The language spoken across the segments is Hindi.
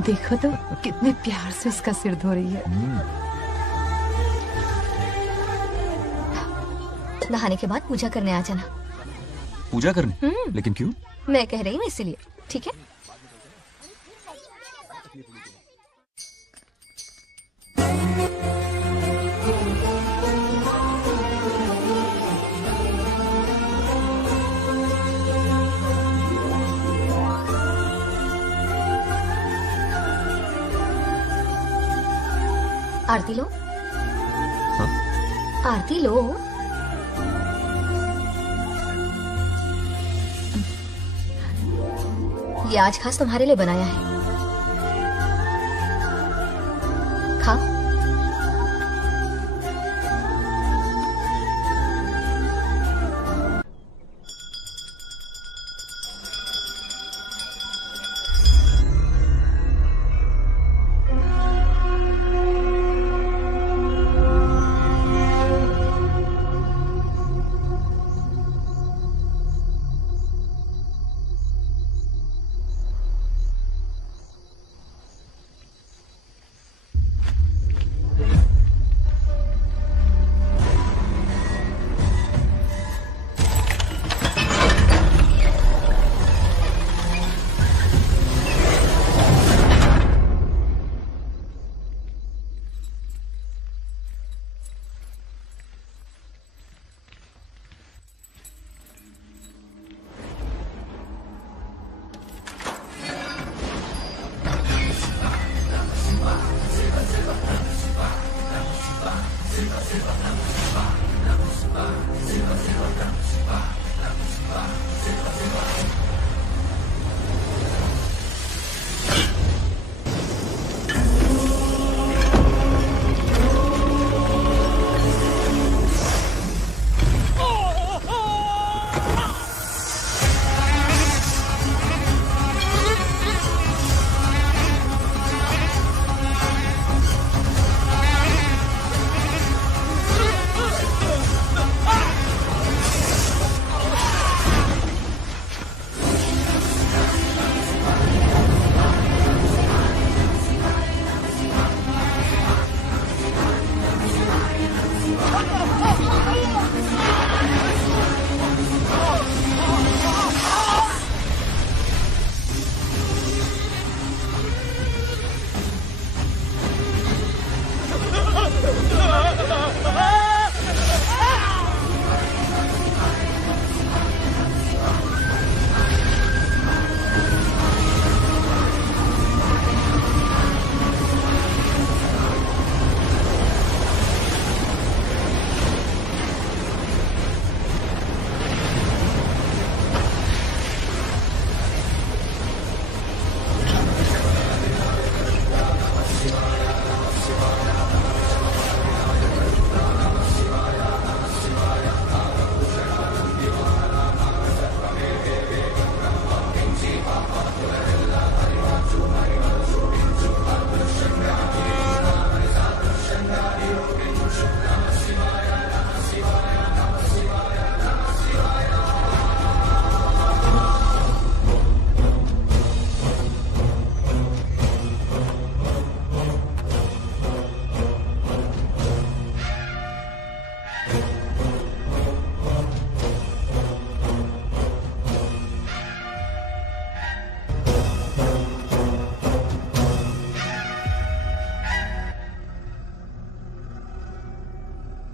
देखो तो कितने प्यार से उसका सिर धो रही है। नहाने के बाद पूजा करने आ जाना। पूजा करने? लेकिन क्यों? मैं कह रही हूँ इसीलिए, ठीक है? आरती लो। हाँ? आरती लो। ये आज खास तुम्हारे लिए बनाया है, खाओ।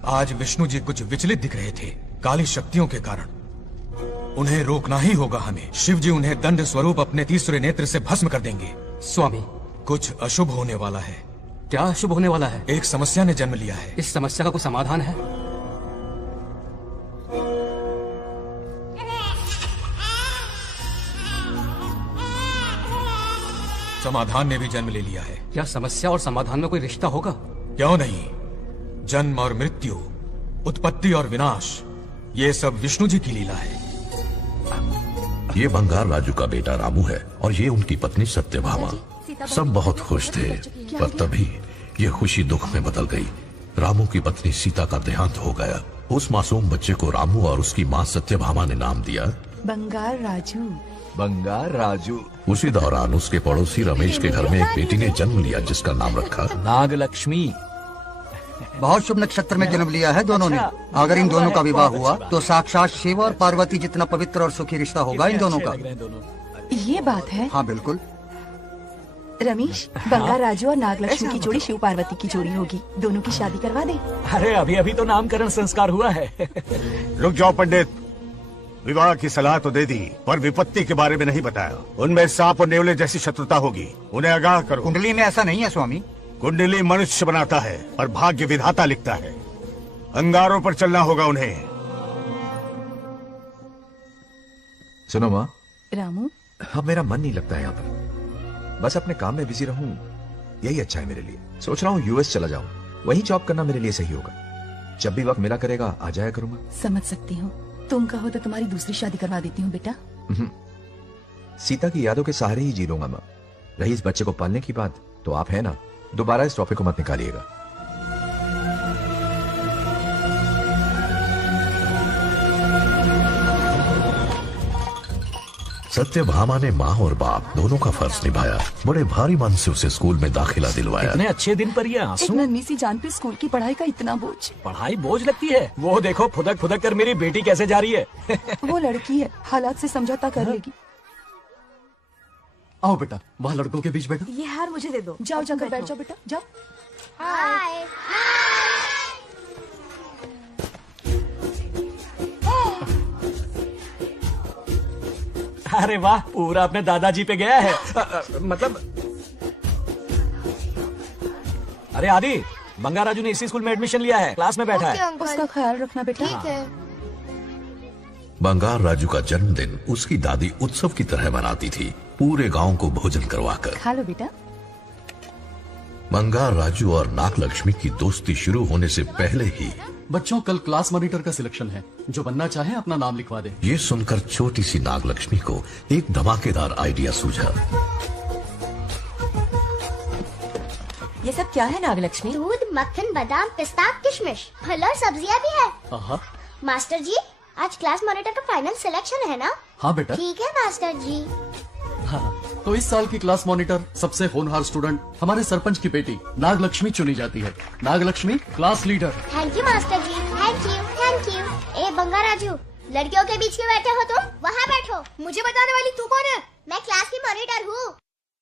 आज विष्णु जी कुछ विचलित दिख रहे थे काली शक्तियों के कारण। उन्हें रोकना ही होगा हमें। शिव जी उन्हें दंड स्वरूप अपने तीसरे नेत्र से भस्म कर देंगे। स्वामी, कुछ अशुभ होने वाला है। क्या अशुभ होने वाला है? एक समस्या ने जन्म लिया है। इस समस्या का कोई समाधान है? समाधान ने भी जन्म ले लिया है। क्या समस्या और समाधान में कोई रिश्ता होगा? क्यों नहीं। जन्म और मृत्यु, उत्पत्ति और विनाश, ये सब विष्णु जी की लीला है। ये बंगाल राजू का बेटा रामू है और ये उनकी पत्नी सत्यभामा। सब बहुत खुश थे, पर तभी ये खुशी दुख में बदल गई। रामू की पत्नी सीता का देहांत हो गया। उस मासूम बच्चे को रामू और उसकी माँ सत्यभामा ने नाम दिया बंगाल राजू। बंगार राजू। उसी दौरान उसके पड़ोसी रमेश के घर में एक बेटी ने जन्म लिया जिसका नाम रखा नागलक्ष्मी। बहुत शुभ नक्षत्र में जन्म लिया है दोनों ने। अगर इन दोनों का विवाह हुआ तो साक्षात शिव और पार्वती जितना पवित्र और सुखी रिश्ता होगा इन दोनों का। ये बात है। हाँ बिल्कुल। रमेश, बंगार राजू और नागलक्ष्मी की जोड़ी शिव पार्वती की जोड़ी होगी। दोनों की शादी करवा दे। अरे अभी अभी तो नामकरण संस्कार हुआ है। रुक जाओ पंडित, विवाह की सलाह तो दे दी पर विपत्ति के बारे में नहीं बताया। उनमें सांप और नेवले जैसी शत्रुता होगी, उन्हें आगाह करो। कुंडली में ऐसा नहीं है स्वामी। कुंडली मनुष्य बनाता है और भाग्य विधाता लिखता है। अंगारों पर चलना होगा उन्हें। सुनो माँ, रामू, अब मेरा मन नहीं लगता है यहाँ पर। बस अपने काम में बिजी रहूं, यही अच्छा है मेरे लिए। सोच रहा हूँ यूएस चला जाऊं, वहीं जॉब करना मेरे लिए सही होगा। जब भी वक्त मिला करेगा आ जाया करूंगा। समझ सकती हूँ। तुम कहो तो तुम्हारी दूसरी शादी करवा देती हूँ बेटा। सीता की यादों के सहारे ही जी लूंगा माँ। रही इस बच्चे को पालने की बात, तो आप है ना, दोबारा इस टॉपिक को मत निकालिएगा। सत्यभामा ने माँ और बाप दोनों का फर्ज निभाया। बड़े भारी मन से उसे स्कूल में दाखिला दिलवाया। इतने अच्छे दिन पर ये एक आंसू। नन्ही सी जान पे स्कूल की पढ़ाई का इतना बोझ। पढ़ाई बोझ लगती है। वो देखो फुदक फुदक कर मेरी बेटी कैसे जा रही है। वो लड़की है, हालात से समझौता कर लेगी। आओ बेटा, वहाँ लड़कों के बीच बैठो। ये हार मुझे दे दो। जाओ जाकर बैठ जाओ बेटा, जाओ। अरे वाह, पूरा अपने दादाजी पे गया है। मतलब अरे आदि, बंगार राजू ने इसी स्कूल में एडमिशन लिया है, क्लास में बैठा है। उसका ख्याल रखना बेटा। ठीक है। बंगार राजू का जन्मदिन उसकी दादी उत्सव की तरह मनाती थी, पूरे गांव को भोजन करवाकर। खा लो बेटा। बंगार राजू और नागलक्ष्मी की दोस्ती शुरू होने से पहले ही बच्चों, कल क्लास मॉनिटर का सिलेक्शन है। जो बनना चाहे अपना नाम लिखवा दे। ये सुनकर छोटी सी नागलक्ष्मी को एक धमाकेदार आइडिया सूझा। ये सब क्या है नागलक्ष्मी? दूध, मक्खन, बादाम, पिस्ता, किशमिश, फल और सब्जियां भी है। मास्टर जी, आज क्लास मॉनिटर का फाइनल सिलेक्शन है ना? हाँ बेटा। ठीक है मास्टर जी। हाँ, तो इस साल की क्लास मॉनिटर सबसे होनहार स्टूडेंट हमारे सरपंच की बेटी नागलक्ष्मी चुनी जाती है। Nagalakshmi class leader. Thank you master ji, thank you thank you. ए बंगार राजू, लड़कियों के बीच में बैठे हो तुम, वहाँ बैठो। मुझे बताने वाली तू कौन है? मैं क्लास की मॉनिटर हूँ।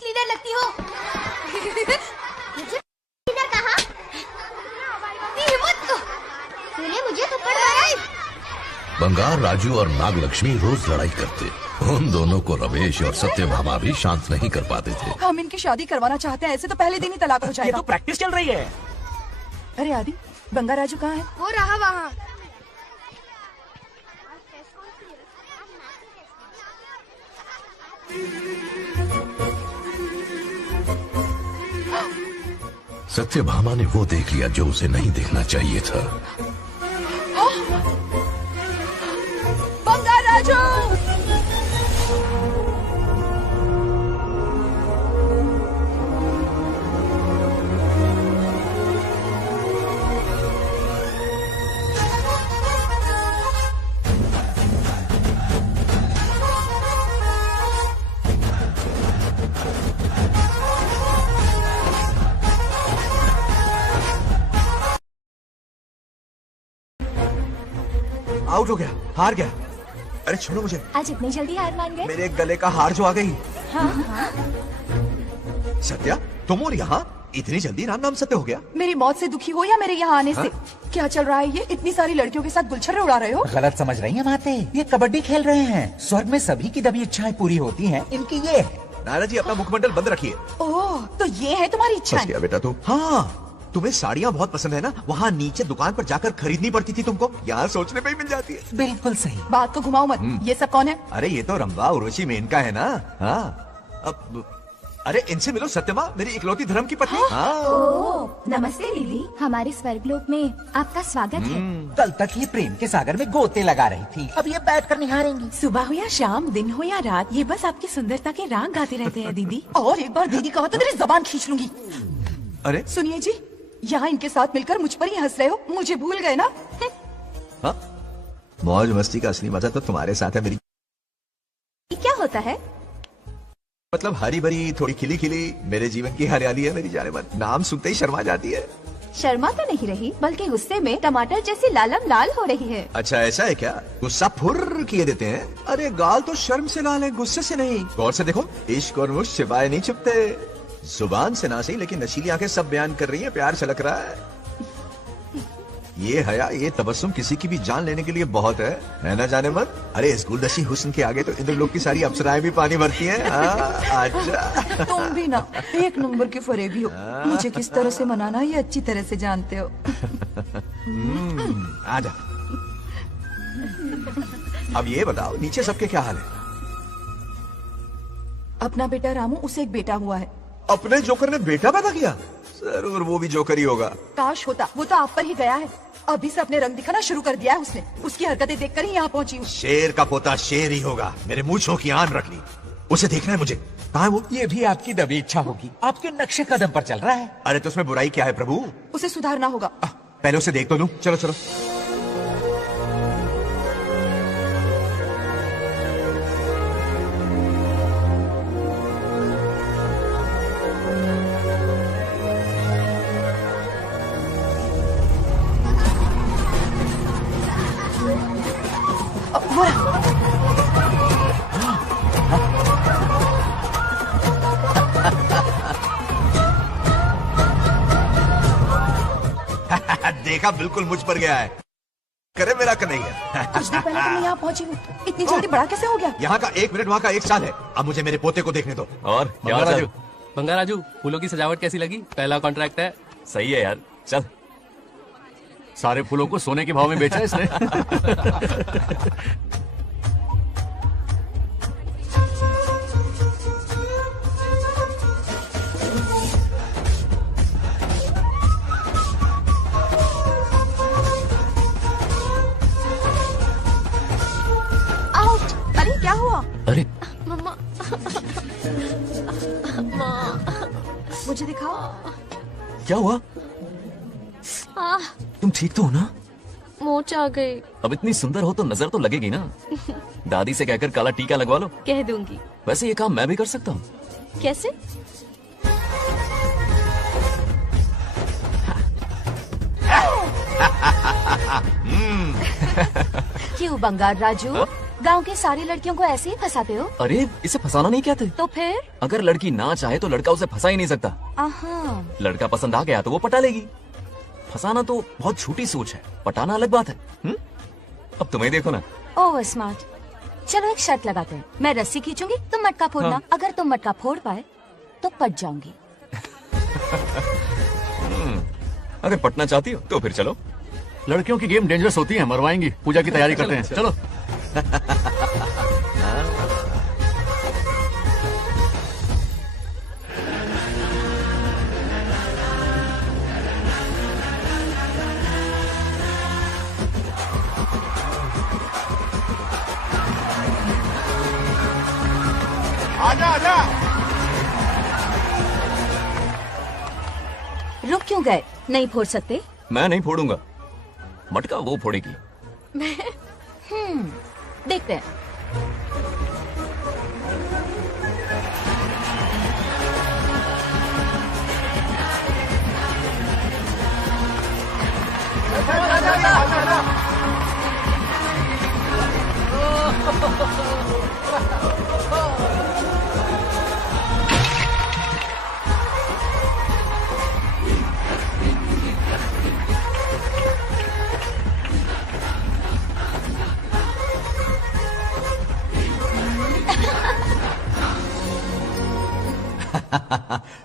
लीडर लगती हो। मुझे लीडर कहा? हिम्मत तो तूने मुझे थप्पड़ मारा। बंगार राजू और नागलक्ष्मी रोज लड़ाई करते। उन दोनों को रमेश और सत्यभामा भी शांत नहीं कर पाते थे। हम इनकी शादी करवाना चाहते हैं, ऐसे तो पहले दिन ही तलाक हो ये जाएगा। तो प्रैक्टिस चल रही है। अरे आदि, बंगार राजू कहाँ है? वो रहा वहाँ। सत्यभामा ने वो देख लिया जो उसे नहीं देखना चाहिए था। बंगार राजू! आउट हो गया, हार गया। अरे छोड़ो मुझे। आज इतनी जल्दी हार मान गए? मेरे गले का हार जो आ गई। हाँ। सत्या, तुम और यहाँ इतनी जल्दी राम नाम सत्य हो गया? मेरी मौत से दुखी हो या मेरे यहाँ आने से? क्या चल रहा है ये? इतनी सारी लड़कियों के साथ गुलछर्रे उड़ा रहे हो? गलत समझ रही हैं माते, ये कबड्डी खेल रहे हैं। स्वर्ग में सभी की दबी इच्छाएं पूरी होती हैं, इनकी ये है। नाना जी, अपना मुखमंडल बंद रखिए। ओह, तो ये है तुम्हारी इच्छा? फंस गया बेटा तू। हाँ, तुम्हें साड़ियाँ बहुत पसंद है ना? वहाँ नीचे दुकान पर जाकर खरीदनी पड़ती थी तुमको, यहाँ सोचने पे ही मिल जाती है। बिल्कुल सही। बात को घुमाओ मत। ये सब कौन है? अरे ये तो रंभा उर्वशी मेनका है ना। हाँ, अब अरे इनसे मिलो सत्यमा, मेरी इकलौती धर्म की पत्नी। हाँ। नमस्ते दीदी, हमारे स्वर्गलोक में आपका स्वागत है। कल तक ये प्रेम के सागर में गोते लगा रही थी, अब ये बैठ कर निहारेंगी। सुबह हो या शाम, दिन हो या रात, ये बस आपकी सुंदरता के राग गाते रहते हैं दीदी। और एक बार दीदी कहो तो तेरी जबान खींच लूंगी। अरे सुनिए जी, यहाँ इनके साथ मिलकर मुझ पर ही हंस रहे हो, मुझे भूल गए ना? हाँ, मौज मस्ती का असली मजा तो तुम्हारे साथ है मेरी। क्या होता होता है? मतलब हरी भरी थोड़ी खिली खिली मेरे जीवन की हरियाली है मेरी जाने मन। नाम सुनते ही शर्मा जाती है। शर्मा तो नहीं रही, बल्कि गुस्से में टमाटर जैसी लालम लाल हो रही है। अच्छा ऐसा है क्या? गुस्सा फुर्र किए देते हैं। अरे गाल तो शर्म से लाल है, गुस्से से नहीं। गौर से देखो, इश्क और मुझ छिपाए नहीं छुपते। जुबान से ना सही लेकिन नशीली आंखें सब बयान कर रही हैं, प्यार छलक रहा है। ये हया, ये तबस्सुम किसी की भी जान लेने के लिए बहुत है ना जाने मन? अरे इस गुलदस्ती हुस्न के आगे तो इंद्रलोक की सारी अप्सराएं भी पानी भरती हैं। अच्छा तुम भी ना एक नंबर के फरेबी हो। मुझे किस तरह से मनाना ये अच्छी तरह से जानते हो। आजा। अब ये बताओ नीचे सबके क्या हाल है? अपना बेटा रामू, उसे एक बेटा हुआ है। अपने जोकर ने बेटा पैदा किया? जरूर वो भी जोकर ही होगा। काश होता, वो तो आप पर ही गया है। अभी से अपने रंग दिखाना शुरू कर दिया है उसने। उसकी हरकतें देखकर ही यहाँ पहुँची हूँ। शेर का पोता शेर ही होगा। मेरे मूंछों की आन रख ली। उसे देखना है मुझे। कहाँ है वो? ये भी आपकी दबी इच्छा होगी, आपके नक्शे कदम पर चल रहा है। अरे तो उसमें बुराई क्या है प्रभु? उसे सुधारना होगा। पहले उसे देख तो लूं। चलो चलो। देखा, बिल्कुल मुझ पर गया है। करे मेरा कन्हैया। कुछ देर पहले तो मैं यहाँ पहुँची हूँ, इतनी जल्दी बड़ा कैसे हो गया? यहाँ का 1 मिनट, वहाँ का 1 साल है। अब मुझे मेरे पोते को देखने दो। और क्या राजू? बंगा राजू, फूलों की सजावट कैसी लगी? पहला कॉन्ट्रैक्ट है। सही है यार, चल। सारे फूलों को सोने के भाव में बेचा है इसने। अरे क्या हुआ? अरे मम्मा, मुझे दिखाओ। क्या हुआ? तुम ठीक तो हो ना? मोच आ गई। अब इतनी सुंदर हो तो नजर तो लगेगी ना। दादी से कहकर काला टीका लगवा लो। कह दूंगी। वैसे ये काम मैं भी कर सकता हूँ। कैसे? क्यों बंगार राजू, गांव के सारी लड़कियों को ऐसे ही फंसाते हो? अरे इसे फंसाना नहीं कहते। तो फिर? अगर लड़की ना चाहे तो लड़का उसे फंसा ही नहीं सकता। लड़का पसंद आ गया तो वो पटा लेगी। फंसाना तो बहुत छोटी सोच है, पटाना अलग बात है। अब तुम्हें देखो ना। Over smart. चलो एक शर्त लगाते हैं, मैं रस्सी खींचूंगी, तुम मटका फोड़ना। हाँ। अगर तुम मटका फोड़ पाए तो पट जाऊंगी। अगर पटना चाहती हो तो फिर चलो। लड़कियों की गेम डेंजरस होती है, मरवाएंगी। पूजा की तैयारी करते हैं, चलो। आजा आजा। रुक क्यों गए? नहीं फोड़ सकते? मैं नहीं फोड़ूंगा, मटका वो फोड़ेगी। देखते हैं।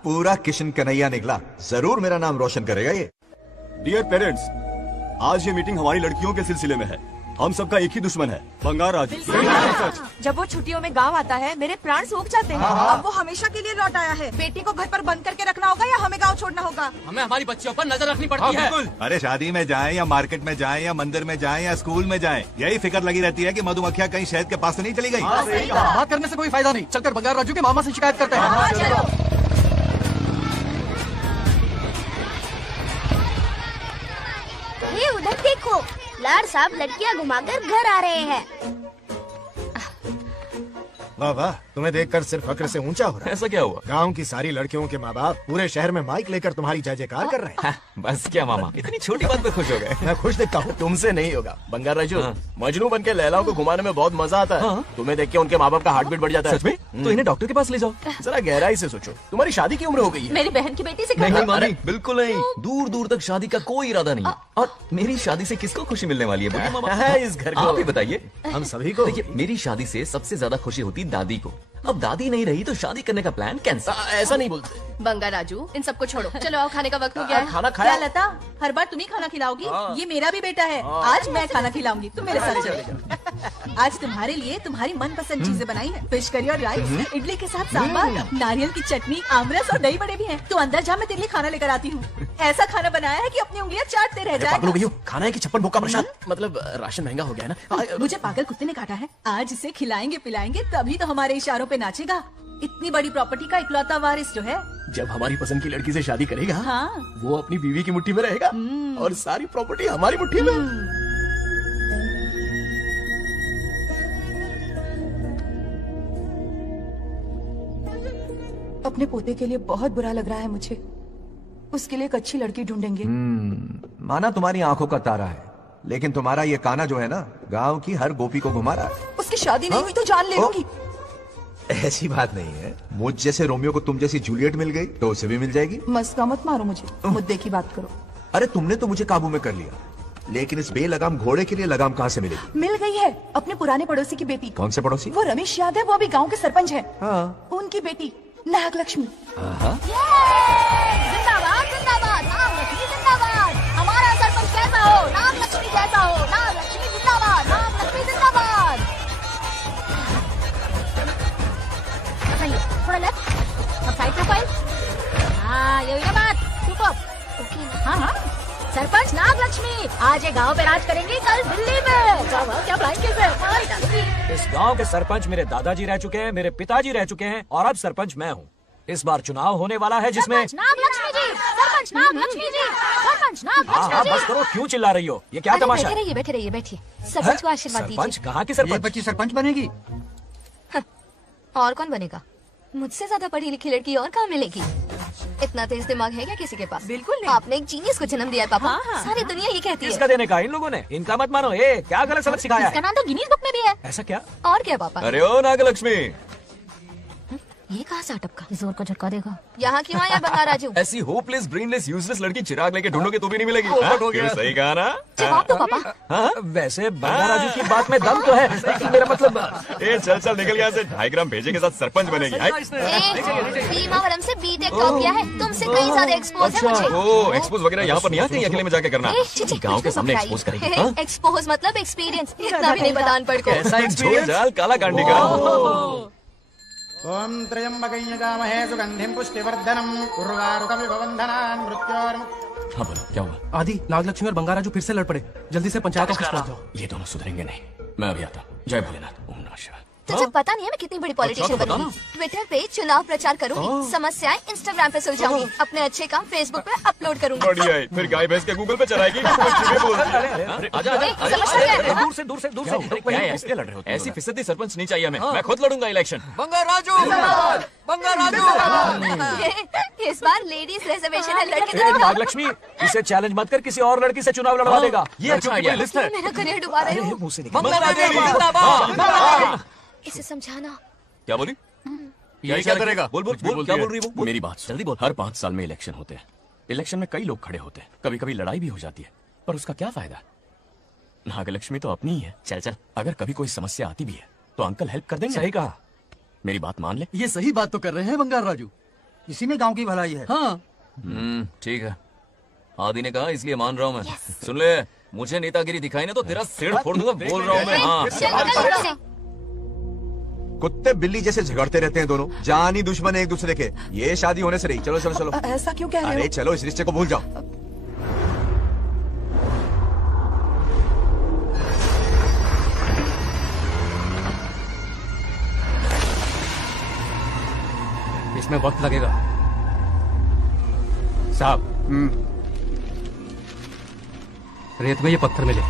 पूरा किशन कन्हैया निकला। जरूर मेरा नाम रोशन करेगा ये। डियर पेरेंट्स, आज ये मीटिंग हमारी लड़कियों के सिलसिले में है। हम सबका एक ही दुश्मन है, बंगार राजू। जब वो छुट्टियों में गांव आता है मेरे प्राण सूख जाते हैं। अब वो हमेशा के लिए लौट आया है। बेटी को घर पर बंद करके रखना होगा या हमें गांव छोड़ना होगा? हमें हमारी बच्चियों पर नजर रखनी पड़ती है। अरे शादी में जाएं या मार्केट में जाएं या मंदिर में जाएं या स्कूल में जाएं, यही फिक्र लगी रहती है कि मधुमक्खियां कहीं शहद के पास तो नहीं चली गई। बात करने से कोई फायदा नहीं, चलकर बंगार राजू के मामा से शिकायत करते हैं। ये उधर देखो, लाड साहब लड़कियां घुमाकर घर आ रहे हैं। वाह वाह, तुम्हें देखकर सिर्फ फक्र से ऊंचा हो रहा है। ऐसा क्या हुआ? गांव की सारी लड़कियों के माँ बाप पूरे शहर में माइक लेकर तुम्हारी जय जयकार कर रहे हैं। बस क्या मामा, इतनी छोटी बात पे खुश हो गए। मैं खुश दिखता हूँ। तुमसे नहीं होगा बंगार राजू। मजनू बन के लैलाओं को घुमाने में बहुत मजा आता है। तुम्हें देख के उनके माँ बाप का हार्ट बीट बढ़ जाता है। सच में? तो इन्हें डॉक्टर के पास ले जाओ। जरा गहराई से सोचो, तुम्हारी शादी की उम्र हो गई है। मेरी बहन की बेटी से नहीं मामी, बिल्कुल नहीं। दूर दूर तक शादी का कोई इरादा नहीं है। और मेरी शादी से किसको खुशी मिलने वाली है बोलिए मामा? इस घर को आप ही बताइए। हम सभी को। देखिए, मेरी शादी से सबसे ज्यादा खुशी होती दादी को। अब दादी नहीं रही तो शादी करने का प्लान कैंसिल। ऐसा नहीं बोलते। बंगार राजू, इन सबको छोड़ो, चलो आओ, खाने का वक्त हो गया है। खाना खाया? क्या लता, हर बार तुम ही खाना खिलाओगी? ये मेरा भी बेटा है, आज मैं खाना खिलाऊंगी, तुम मेरे साथ चलो। आज तुम्हारे लिए तुम्हारी मनपसंद चीजें बनाई है, फिश करी और राइस, इडली के साथ सांभर, नारियल की चटनी, आमरस और दही बड़े भी हैं। तो अंदर जा, मैं तेरे लिए खाना लेकर आती हूँ। ऐसा खाना बनाया है कि अपनी उंगलियां चाटते रह जाएगा। खाना है कि छप्पन भोग का प्रसाद? मतलब राशन महंगा हो गया है ना। मुझे पागल कुत्ते ने काटा है। आज इसे खिलाएंगे पिलाएंगे तभी तो हमारे इशारों पे नाचेगा। इतनी बड़ी प्रॉपर्टी का इकलौता वारिस जो है। जब हमारी पसंद की लड़की से शादी करेगा, हाँ। वो अपनी बीवी की मुट्ठी में रहेगा और सारी प्रॉपर्टी हमारी मुट्ठी में। अपने पोते के लिए बहुत बुरा लग रहा है मुझे। उसके लिए एक अच्छी लड़की ढूंढेंगे। माना तुम्हारी आंखों का तारा है, लेकिन तुम्हारा ये काना जो है ना, गांव की हर गोपी को घुमा रहा है। उसकी शादी नहीं हुई तो जान ले लूंगी। ऐसी बात नहीं है। मुझ जैसे रोमियो को तुम जैसी जूलियट मिल गई तो उसे भी मिल जाएगी। मस्का मत मारो मुझे, मुद्दे की बात करो। अरे तुमने तो मुझे काबू में कर लिया, लेकिन इस बेलगाम घोड़े के लिए लगाम कहाँ से मिलेगी? मिल गई है, अपने पुराने पड़ोसी की बेटी। कौन से पड़ोसी? वो रमेश यादव, वो अभी गांव के सरपंच है। हाँ। उनकी बेटी नागलक्ष्मी। जिंदाबाद जिंदाबाद, नागलक्ष्मी जिंदाबाद। हमारा सरपंच कैसा हो? नागलक्ष्मी जैसा हो। नागलक्ष्मी जिंदाबाद, नागलक्ष्मी जिंदाबाद। सही है, थोड़ा लेफ्ट, अब साइड प्रोफाइल। हाँ, यही ना बात। सुपर। ओके। हाँ, सरपंच नागलक्ष्मी आज ये गांव पे राज करेंगे, कल दिल्ली में। क्या ब्लैंकेट है? इस गांव के सरपंच मेरे दादाजी रह चुके हैं, मेरे पिताजी रह चुके हैं और अब सरपंच मैं हूँ। इस बार चुनाव होने वाला है जिसमें नागलक्ष्मी जी, सरपंच नागलक्ष्मी जी, सरपंच नागलक्ष्मी जी। बस करो, क्यों चिल्ला रही हो? ये क्या तमाशा है? बैठे रहिए बैठिए। सरपंच को आशीर्वाद दीजिए। सरपंच कहाँ की सरपंच? बच्ची सरपंच बनेगी। और कौन बनेगा? मुझसे ज्यादा पढ़ी लिखी लड़की और कहाँ मिलेगी? इतना तेज दिमाग है क्या किसी के पास? बिल्कुल नहीं। आपने एक जीनियस को जन्म दिया है पापा। हाँ। सारी दुनिया ये कहती है। किसका देने का? इन लोगों ने। इनका मत मानो। क्या गलत सबक सिखाया इसका है? नाम तो गिनीज बुक में भी है। ऐसा क्या? और क्या पापा? अरे ओ नागलक्ष्मी, ये कहाँ से अटपका? जोर को झटका देगा। यहाँ क्यों आया बंगार राजू? ऐसी होपलेस ब्रेनलेस यूजलेस लड़की चिराग लेके ढूंढोगे तो भी नहीं मिलेगी। क्यों, सही कहा ना? जवाब दो पापा। हाँ, वैसे बंगार राजू की बात में दम तो है, लेकिन मेरा मतलब चल चल निकल यहाँ से। 2.5 ग्राम भेजे के साथ सरपंच बनेगी। भीमावरम से बीटेक टॉप किया है, तुमसे कई ज्यादा एक्सपोज है मुझे। ओ, एक्सपोज वगैरह यहाँ पर नहीं आते, अकेले में जाके करना। गाँव के सामने एक्सपोज करेंगे। एक्सपोज मतलब एक्सपीरियंस, इतना भी नहीं बतान पड़ को। ऐसा एक्सपीरियंस काला कांडी का। ओम त्र्यंबकं यजामहे सुगंधिं पुष्टिवर्धनम् उर्वारुकमिव बन्धनान् मृत्योर्मुक्तिः। हाँ बोलो, क्या हुआ? आदि, नागलक्ष्मी और बंगार राजू फिर से लड़ पड़े। जल्दी से पंचायत ऑफिस पहुंच जाओ। ये दोनों सुधरेंगे नहीं। मैं अभी आता हूँ। जय भोलेनाथ। ओम नमः शिवाय। तुझे पता नहीं है मैं कितनी बड़ी पॉलिटिशियन तो बनूंगी। ट्विटर पे चुनाव प्रचार करूंगी, समस्याएं इंस्टाग्राम पे सुलझाऊंगी, अपने अच्छे काम फेसबुक पे अपलोड करूंगी। बढ़िया है, फिर गाय भैंस के गूगल पे चलाएगी। दूर से दूर से दूर से। किससे लड़ रहे हो? ऐसी फिसदी सरपंच नहीं चाहिए हमें। मैं खुद लड़ूंगा इलेक्शन। बंगार राजू, बंगार राजू। इस बार लेडीज रिजर्वेशन है, लड़के तो नागलक्ष्मी, इसे चैलेंज मत कर, किसी और लड़की से चुनाव लड़वा देगा। ये अच्छा आइडिया है। मेरा करियर डुबा रहे हो। मुंह से इसे समझाना। क्या बोली? ये क्या करेगा? बोल बोल बोल, क्या बोल रही है वो? मेरी बात जल्दी बोल। हर 5 साल में इलेक्शन होते हैं। इलेक्शन में कई लोग खड़े होते हैं, कभी कभी लड़ाई भी हो जाती है, पर उसका क्या फायदा? नागलक्ष्मी तो अपनी ही है। चल चल, अगर कभी कोई समस्या आती भी है तो अंकल हेल्प कर देंगे। सही कहा। मेरी बात मान ले। ये सही बात तो कर रहे हैं बंगार राजू। इसी में गांव की भलाई है। हाँ, ठीक है। आदि ने कहा इसलिए मान रहा हूँ मैं। सुन ले, मुझे नेतागिरी दिखाई ना तो तेरा सिर फोड़ दूंगा। बोल रहा हूँ मैं। हाँ, कुत्ते बिल्ली जैसे झगड़ते रहते हैं दोनों, जानी दुश्मन है एक दूसरे के। ये शादी होने से रही। चलो चलो चलो। ऐसा क्यों कह रहे हो? अरे चलो, इस रिश्ते को भूल जाओ। इसमें वक्त लगेगा साहब। रेत में ये पत्थर मिले।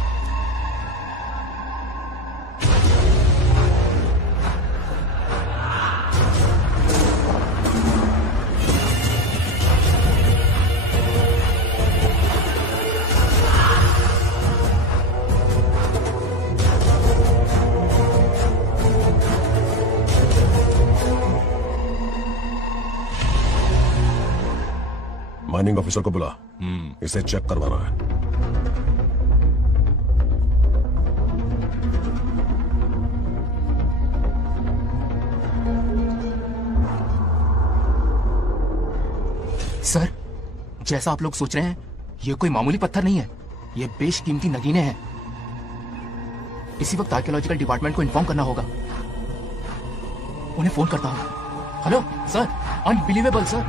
ऑफिसर को बुला, इसे चेक करवाना है। सर, जैसा आप लोग सोच रहे हैं, ये कोई मामूली पत्थर नहीं है, ये बेशकीमती नगीने हैं। इसी वक्त आर्कियोलॉजिकल डिपार्टमेंट को इन्फॉर्म करना होगा। उन्हें फोन करता हूँ। Hello sir, unbelievable sir.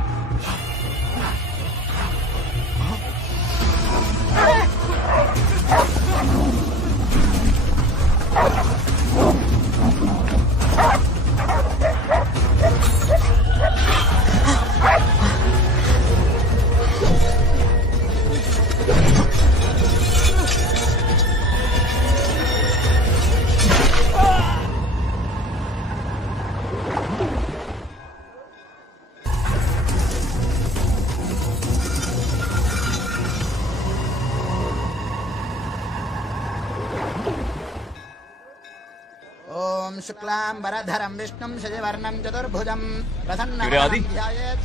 शुक्लांबरधरं विष्णुं शशिवर्णं चतुर्भुजं अरे आदि,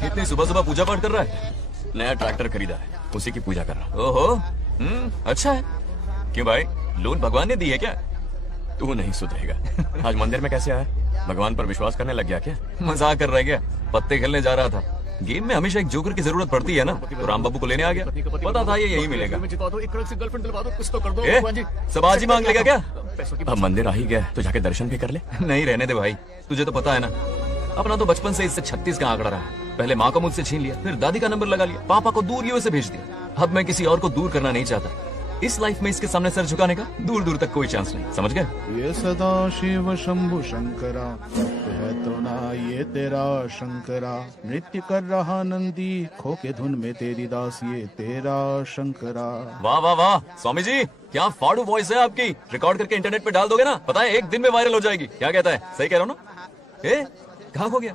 इतनी सुबह सुबह पूजा पाठ कर रहा है? नया ट्रैक्टर खरीदा है, उसी की पूजा कर रहा। ओहो, अच्छा है। क्यों भाई, लोन भगवान ने दी है क्या? तू नहीं सुधरेगा। आज मंदिर में कैसे आया? भगवान पर विश्वास करने लग गया क्या? मजाक कर रहा है क्या? पत्ते खेलने जा रहा था। गेम में हमेशा एक जोकर की जरूरत पड़ती है ना, तो राम बाबू को लेने आ गया। पता था ये यही मिलेगा। सब आज ही मांग लेगा क्या? अब मंदिर आ ही गया तो जाके दर्शन भी कर ले। नहीं रहने दे भाई, तुझे तो पता है ना, अपना तो बचपन से इससे 36 का आंकड़ा रहा है। पहले माँ को मुझसे छीन लिया, फिर दादी का नंबर लगा लिया, पापा को दूर यूं से भेज दिया। अब मैं किसी और को दूर करना नहीं चाहता। इस लाइफ में इसके सामने सर झुकाने का दूर दूर तक कोई चांस नहीं, समझ गए? ये सदा शिव शंभु शंकरा, है तो ना ये तेरा शंकरा, नृत्य कर रहा नंदी, खो के धुन में तेरी दास, ये तेरा शंकरा। वाह वाह वाह, स्वामी जी क्या फाड़ू वॉइस है आपकी। रिकॉर्ड करके इंटरनेट पे डाल दोगे ना, पता है एक दिन में वायरल हो जाएगी। क्या कहता है? सही कह रहा हूँ ना? कहाँ खो गया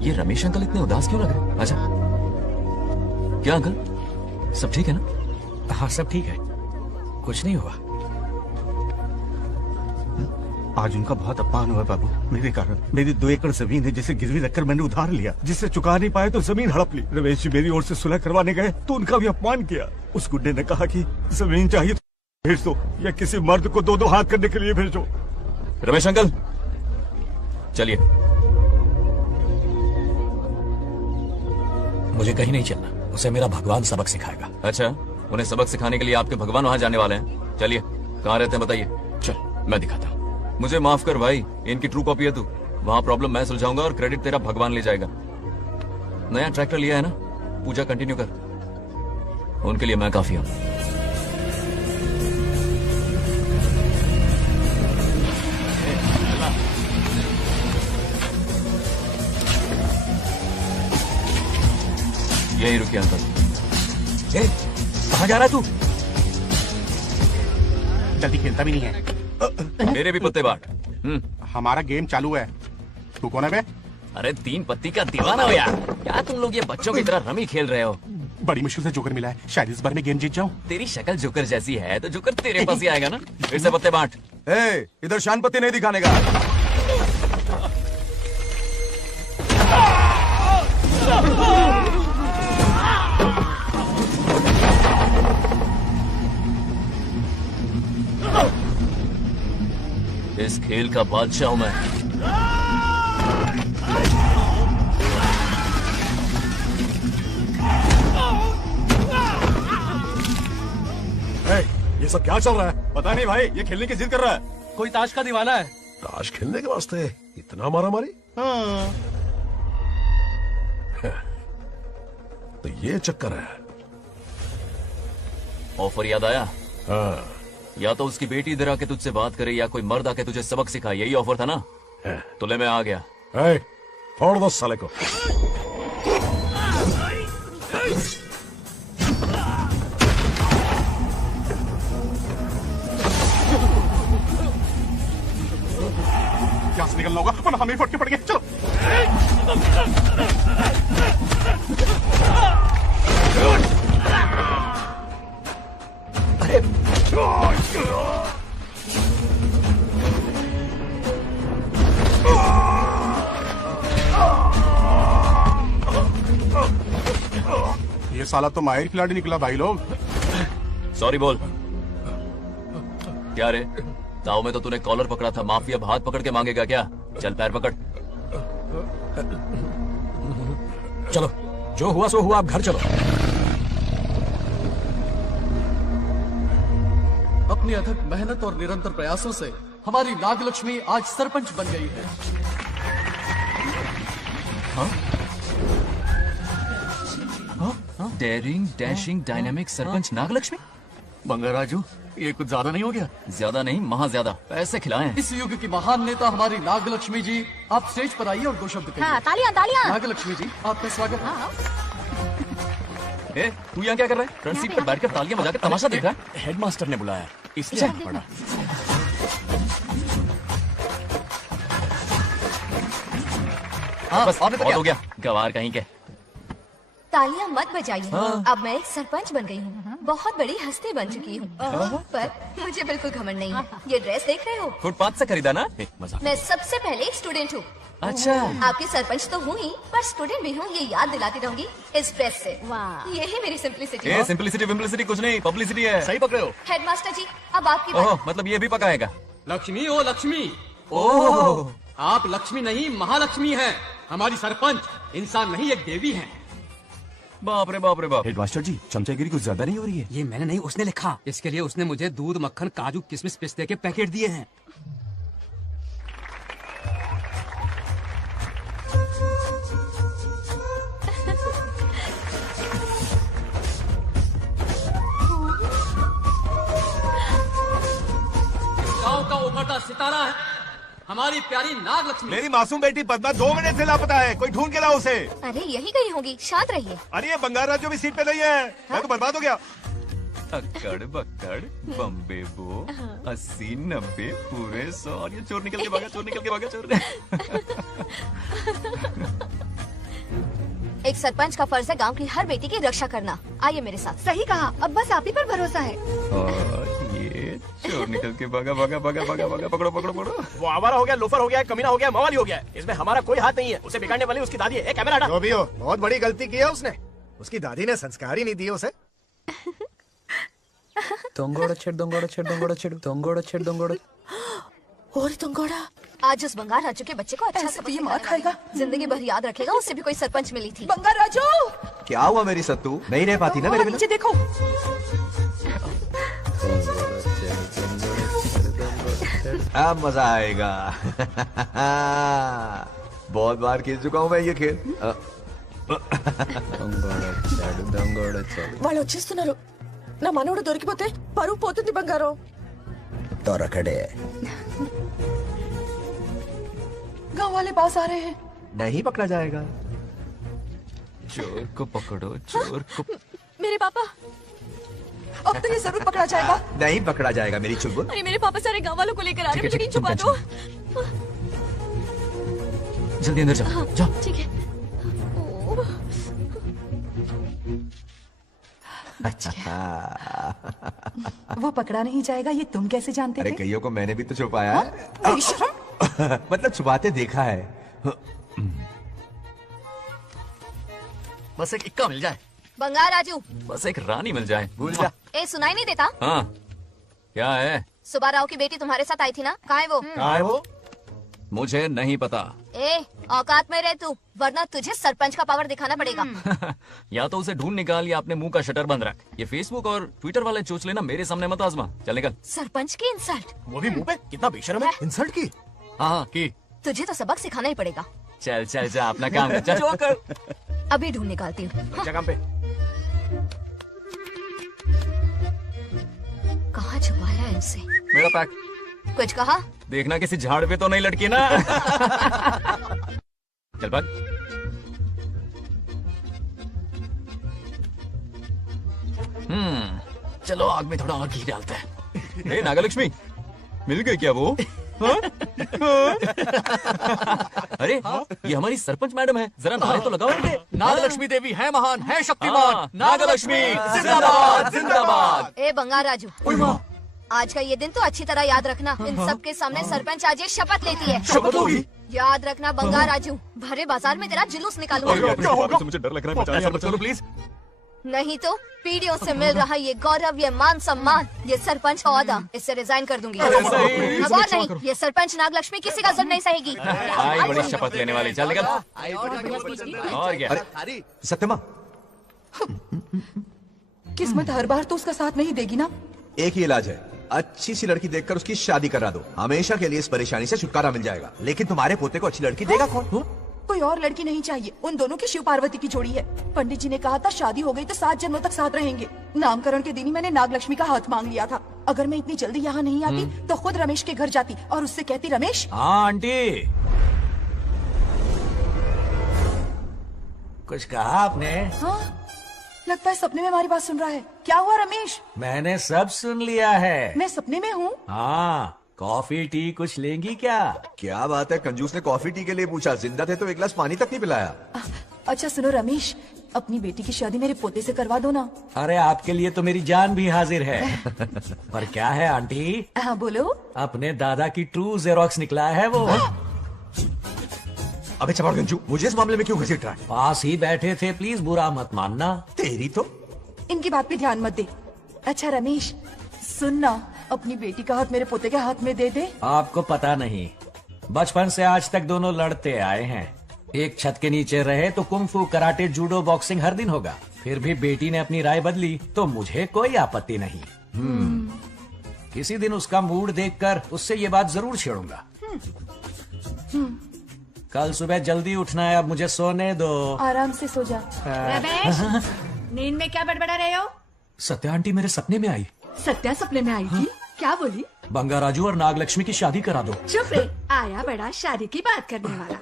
ये रमेश अंकल? इतने उदास क्यों लग रहे? अच्छा क्या अंकल, सब ठीक है ना? हाँ सब ठीक है, कुछ नहीं हुआ। आज उनका बहुत अपमान हुआ बाबू, मेरे कारण। मेरी 2 एकड़ जमीन है जिसे गिरवी रखकर मैंने उधार लिया, जिसे चुका नहीं पाए तो जमीन हड़प ली। रमेश जी मेरी ओर से सुलह करवाने गए तो उनका भी अपमान किया। उस गुंडे ने कहा कि जमीन चाहिए तो भेज दो, या किसी मर्द को 2-2 हाथ करने के लिए भेजो। रमेश अंकल चलिए। मुझे कहीं नहीं चलना, उसे मेरा भगवान सबक सिखाएगा। अच्छा, उन्हें सबक सिखाने के लिए आपके भगवान वहाँ जाने वाले हैं। चलिए, कहाँ रहते हैं बताइए। चल मैं दिखाता हूँ। मुझे माफ कर भाई, इनकी ट्रू कॉपी है तू। वहाँ प्रॉब्लम मैं सुलझाऊंगा और क्रेडिट तेरा भगवान ले जाएगा। नया ट्रैक्टर लिया है ना, पूजा कंटिन्यू कर, उनके लिए मैं काफी हूँ। यही रुकिए अंकल। कहाँ जा रहा है तू? जल्दी खेलता भी नहीं है। मेरे भी पत्ते बांट। हमारा गेम चालू है, तू कौन है बे? अरे 3 पत्ती का दीवाना हो यार। क्या तुम लोग ये बच्चों की तरह रमी खेल रहे हो? बड़ी मुश्किल से जोकर मिला है, शायद इस बार में गेम जीत जाऊं। तेरी शक्ल जोकर जैसी है तो जोकर तेरे पास ही आएगा ना। फिर से पत्ते बांट। इधर शान पत्ती नहीं दिखाने का। इस खेल का बादशाह हूं मैं। ये सब क्या चल रहा है? पता नहीं भाई, ये खेलने की जिद कर रहा है। कोई ताश का दीवाना है। ताश खेलने के वास्ते इतना मारा मारी? तो ये चक्कर है। ऑफर याद आया? हाँ। या तो उसकी बेटी इधर आके तुझसे बात करे, या कोई मर्द आके तुझे सबक सिखाए। यही ऑफर था ना? तो ले मैं आ गया। फोड़ दो साले को। यहाँ से निकलना होगा वरना हमें फटके पड़ गए। चलो। अरे ये साला तो माहिर खिलाड़ी निकला भाई लोग। सॉरी बोल। क्या रे, दाव में तो तूने कॉलर पकड़ा था, माफिया हाथ पकड़ के मांगेगा क्या? चल पैर पकड़। चलो, जो हुआ सो हुआ, आप घर चलो। अपनी अथक मेहनत और निरंतर प्रयासों से हमारी नागलक्ष्मी आज सरपंच बन गई है। Daring, dashing, dynamic sarpanch Nagalakshmi. Bangaraju, ये कुछ ज्यादा नहीं हो गया? ज्यादा नहीं, महा ज्यादा। पैसे खिलाएं। इस युग की महान नेता हमारी नागलक्ष्मी जी, आप स्टेज पर आइए और दो शब्द कहिए। हाँ, तालियां तालियां। नागलक्ष्मी जी, आपका स्वागत है। ए, तू यहाँ क्या कर रहा है? फ्रंट सीट पर बैठकर तालियां बजाकर तमाशा देख रहा है? हेडमास्टर ने बुलाया, इसलिए पड़ा। हाँ, बस बहुत हो गया, गवार कहीं के। तालियां मत बजाइए। हाँ। अब मैं एक सरपंच बन गई हूँ, बहुत बड़ी हस्ती बन चुकी हूँ, पर मुझे बिल्कुल घमंड नहीं है। ये ड्रेस देख रहे हो? फुटपाथ से खरीदा ना? मजाक। मैं सबसे पहले एक स्टूडेंट हूँ। अच्छा। आपकी सरपंच तो हूँ ही, पर स्टूडेंट भी हूँ, ये याद दिलाती रहूंगी इस ड्रेस से। यही मेरी सिंप्लिसिटी है। सिंपलिसिटी विम्पलिसिटी कुछ नहीं, पब्लिसिटी है। सही पकड़े हो। हेडमास्टर जी, अब आपकी बारी। ओह, मतलब ये भी पकाएगा? लक्ष्मी, ओ लक्ष्मी। ओह, आप लक्ष्मी नहीं, महालक्ष्मी हैं। हमारी सरपंच इंसान नहीं, एक देवी हैं। बाप रे बाप रे बाप। हेडमास्टर जी, चमचागिरी कुछ ज्यादा नहीं हो रही है? ये मैंने नहीं, उसने लिखा। इसके लिए उसने मुझे दूध, मक्खन, काजू, किशमिश, पिस्ते के पैकेट दिए हैं। गांव का उभरता सितारा है हमारी प्यारी नागलक्ष्मी। मेरी मासूम बेटी पद्मा 2 महीने से लापता है, कोई ढूंढ के लाओ उसे। अरे यही गई होगी, शांत रहिए। अरे ये बंगाराजू भी सीट पे नहीं है, मैं तो बर्बाद हो गया। अक्कड़ बक्कड़ बम्बे बो 80 90 पूरे 100। और ये चोर निकल के भागा, चोर निकल के भागा, चोर। एक सरपंच का फर्ज है गांव की हर बेटी की रक्षा करना। आइए मेरे साथ। सही कहा, अब बस आप ही पर भरोसा है। और ये चोर निकल के भागा भागा भागा भागा भागा, पकड़ो पकड़ो पकड़ो। वो आवारा हो गया, लोफर हो गया, कमीना हो गया, मवाली हो गया। इसमें हमारा कोई हाथ नहीं है। उसे बिगाड़ने वाली उसकी दादी है। कैमरा हटा। जो भी हो, बहुत बड़ी गलती की है उसने। उसकी दादी ने संस्कार ही नहीं दिए उसे। और तुंगोड़ा आज उस बंगार राजू के बच्चे को अच्छा सबक ये मार खाएगा। जिंदगी भर याद रखेगा, उससे भी कोई सरपंच मिली थी। बंगार राजू, क्या हुआ मेरी सत्तू? नहीं रह पाती ना मेरे बिना? नीचे देखो। अब मजा आएगा। बहुत बार खेल चुका हूँ मैं ये खेल। వాళ్ళు వచ్చేస్తున్నారు. నా మనవడు దొరికిపోతే పరువు పోతుంది బంగారం. దొరకడే. गांव वाले पास आ रहे हैं। नहीं पकड़ा जाएगा। चोर को पकड़ो, चोर को। मेरे पापा, अब तो ये जरूर पकड़ा जाएगा। नहीं पकड़ा जाएगा मेरी चुलबुल। अरे मेरे पापा सारे गांव वालों को लेकर आ रहे हैं, मुझे कहीं छुपा दो। जल्दी अंदर जाओ, जाओ। ठीक है। अच्छा। वो पकड़ा नहीं जाएगा, ये तुम कैसे जानते अरे थे? कईयों को मैंने भी तो छुपाया है। मतलब छुपाते देखा है। बस एक इक्का मिल जाए। बंगार राजू, बस एक रानी मिल जाए। भूल जा। ए सुनाई नहीं देता? हाँ, क्या है? सुबह राव की बेटी तुम्हारे साथ आई थी ना, कहाँ है वो? कहाँ है वो? मुझे नहीं पता। ए औकात में रह तू, वरना तुझे सरपंच का पावर दिखाना पड़ेगा। या तो उसे ढूंढ निकाल या अपने मुंह का शटर बंद रख। ये फेसबुक और ट्विटर वाले चोच लेना मेरे सामने मत आजमा। चल निकल। सरपंच की इंसल्ट। वो भी मुंह पे, कितना बेशर्म है। इंसल्ट की? हाँ की। तुझे तो सबक सिखाना ही पड़ेगा। चल चल जा, अपना काम कर। चल जो कर। अभी ढूंढ निकालती हूँ। काम पे। कहाँ छुपाया है इनसे? मेरा पैक। कुछ कहा? देखना किसी झाड़ पे तो नहीं लटकी ना। चल भाग। चलो आग में थोड़ा और घी डालते हैं। ए नागलक्ष्मी, मिल गई क्या वो? हाँ? अरे ये हमारी सरपंच मैडम है, जरा नारे तो लगाओ इनके। नागलक्ष्मी देवी है महान, है शक्तिमान। नागलक्ष्मी जिंदाबाद जिंदाबाद। ए बंगार राजू, आज का ये दिन तो अच्छी तरह याद रखना। इन सब के सामने सरपंच आज ये शपथ लेती है। शपथ होगी? याद रखना बंगार राजू, भरे बाजार में तेरा जुलूस निकालूंगा। क्या होगा? मुझे डर लग रहा है, बचा लिया, चलो प्लीज। नहीं तो पीढ़ियों से मिल रहा ये गौरव, ये मान सम्मान, ये सरपंच का ओहदा, इससे रिजाइन कर दूंगी। अब और नहीं, ये सरपंच नागलक्ष्मी किसी का जुल्म नहीं सहेगी। आई बड़ी शपथ लेने वाली, चल निकल। और क्या? सत्यमा, किस्मत हर बार तो उसका साथ नहीं देगी ना। एक ही इलाज है, अच्छी सी लड़की देखकर उसकी शादी करा दो, हमेशा के लिए इस परेशानी से छुटकारा मिल जाएगा। लेकिन तुम्हारे पोते को अच्छी लड़की देगा कौन? कोई और लड़की नहीं चाहिए, उन दोनों की शिव पार्वती की जोड़ी है। पंडित जी ने कहा था शादी हो गई तो 7 जन्मों तक साथ रहेंगे। नामकरण के दिन ही मैंने नागलक्ष्मी का हाथ मांग लिया था। अगर मैं इतनी जल्दी यहाँ नहीं आती तो खुद रमेश के घर जाती और उससे कहती, रमेश। हाँ आंटी, कुछ कहा आपने? हाँ, लगता है सपने में हमारी बात सुन रहा है। क्या हुआ रमेश? मैंने सब सुन लिया है। मैं सपने में हूँ? हाँ, कॉफी टी कुछ लेंगी क्या? क्या बात है, कंजूस ने कॉफी टी के लिए पूछा, जिंदा थे तो एक गिलास पानी तक नहीं पिलाया। अच्छा सुनो रमेश, अपनी बेटी की शादी मेरे पोते से करवा दो ना। अरे आपके लिए तो मेरी जान भी हाजिर है। पर क्या है आंटी? हाँ बोलो। अपने दादा की ट्रू जेरोक्स निकला है वो। अबे चमार गंजू, मुझे इस मामले में क्यों घसीट रहा है? पास ही बैठे थे, प्लीज बुरा मत मानना। तेरी तो इनकी बात पे ध्यान मत दे। अच्छा रमेश सुनना, अपनी बेटी का हाथ मेरे पोते के हाथ में दे दे। आपको पता नहीं, बचपन से आज तक दोनों लड़ते आए हैं। एक छत के नीचे रहे तो कुंफू, कराटे, जूडो, बॉक्सिंग हर दिन होगा। फिर भी बेटी ने अपनी राय बदली तो मुझे कोई आपत्ति नहीं। किसी दिन उसका मूड देखकर उससे ये बात जरूर छेड़ूंगा। कल सुबह जल्दी उठना है, अब मुझे सोने दो। आराम से सो जा। रमेश, नींद में क्या बड़बड़ा रहे हो? सत्या आंटी मेरे सपने में आई। सत्या सपने में आई थी? क्या बोली? बंगा राजू और नागलक्ष्मी की शादी करा दो। चुप रे, आया बड़ा शादी की बात करने वाला।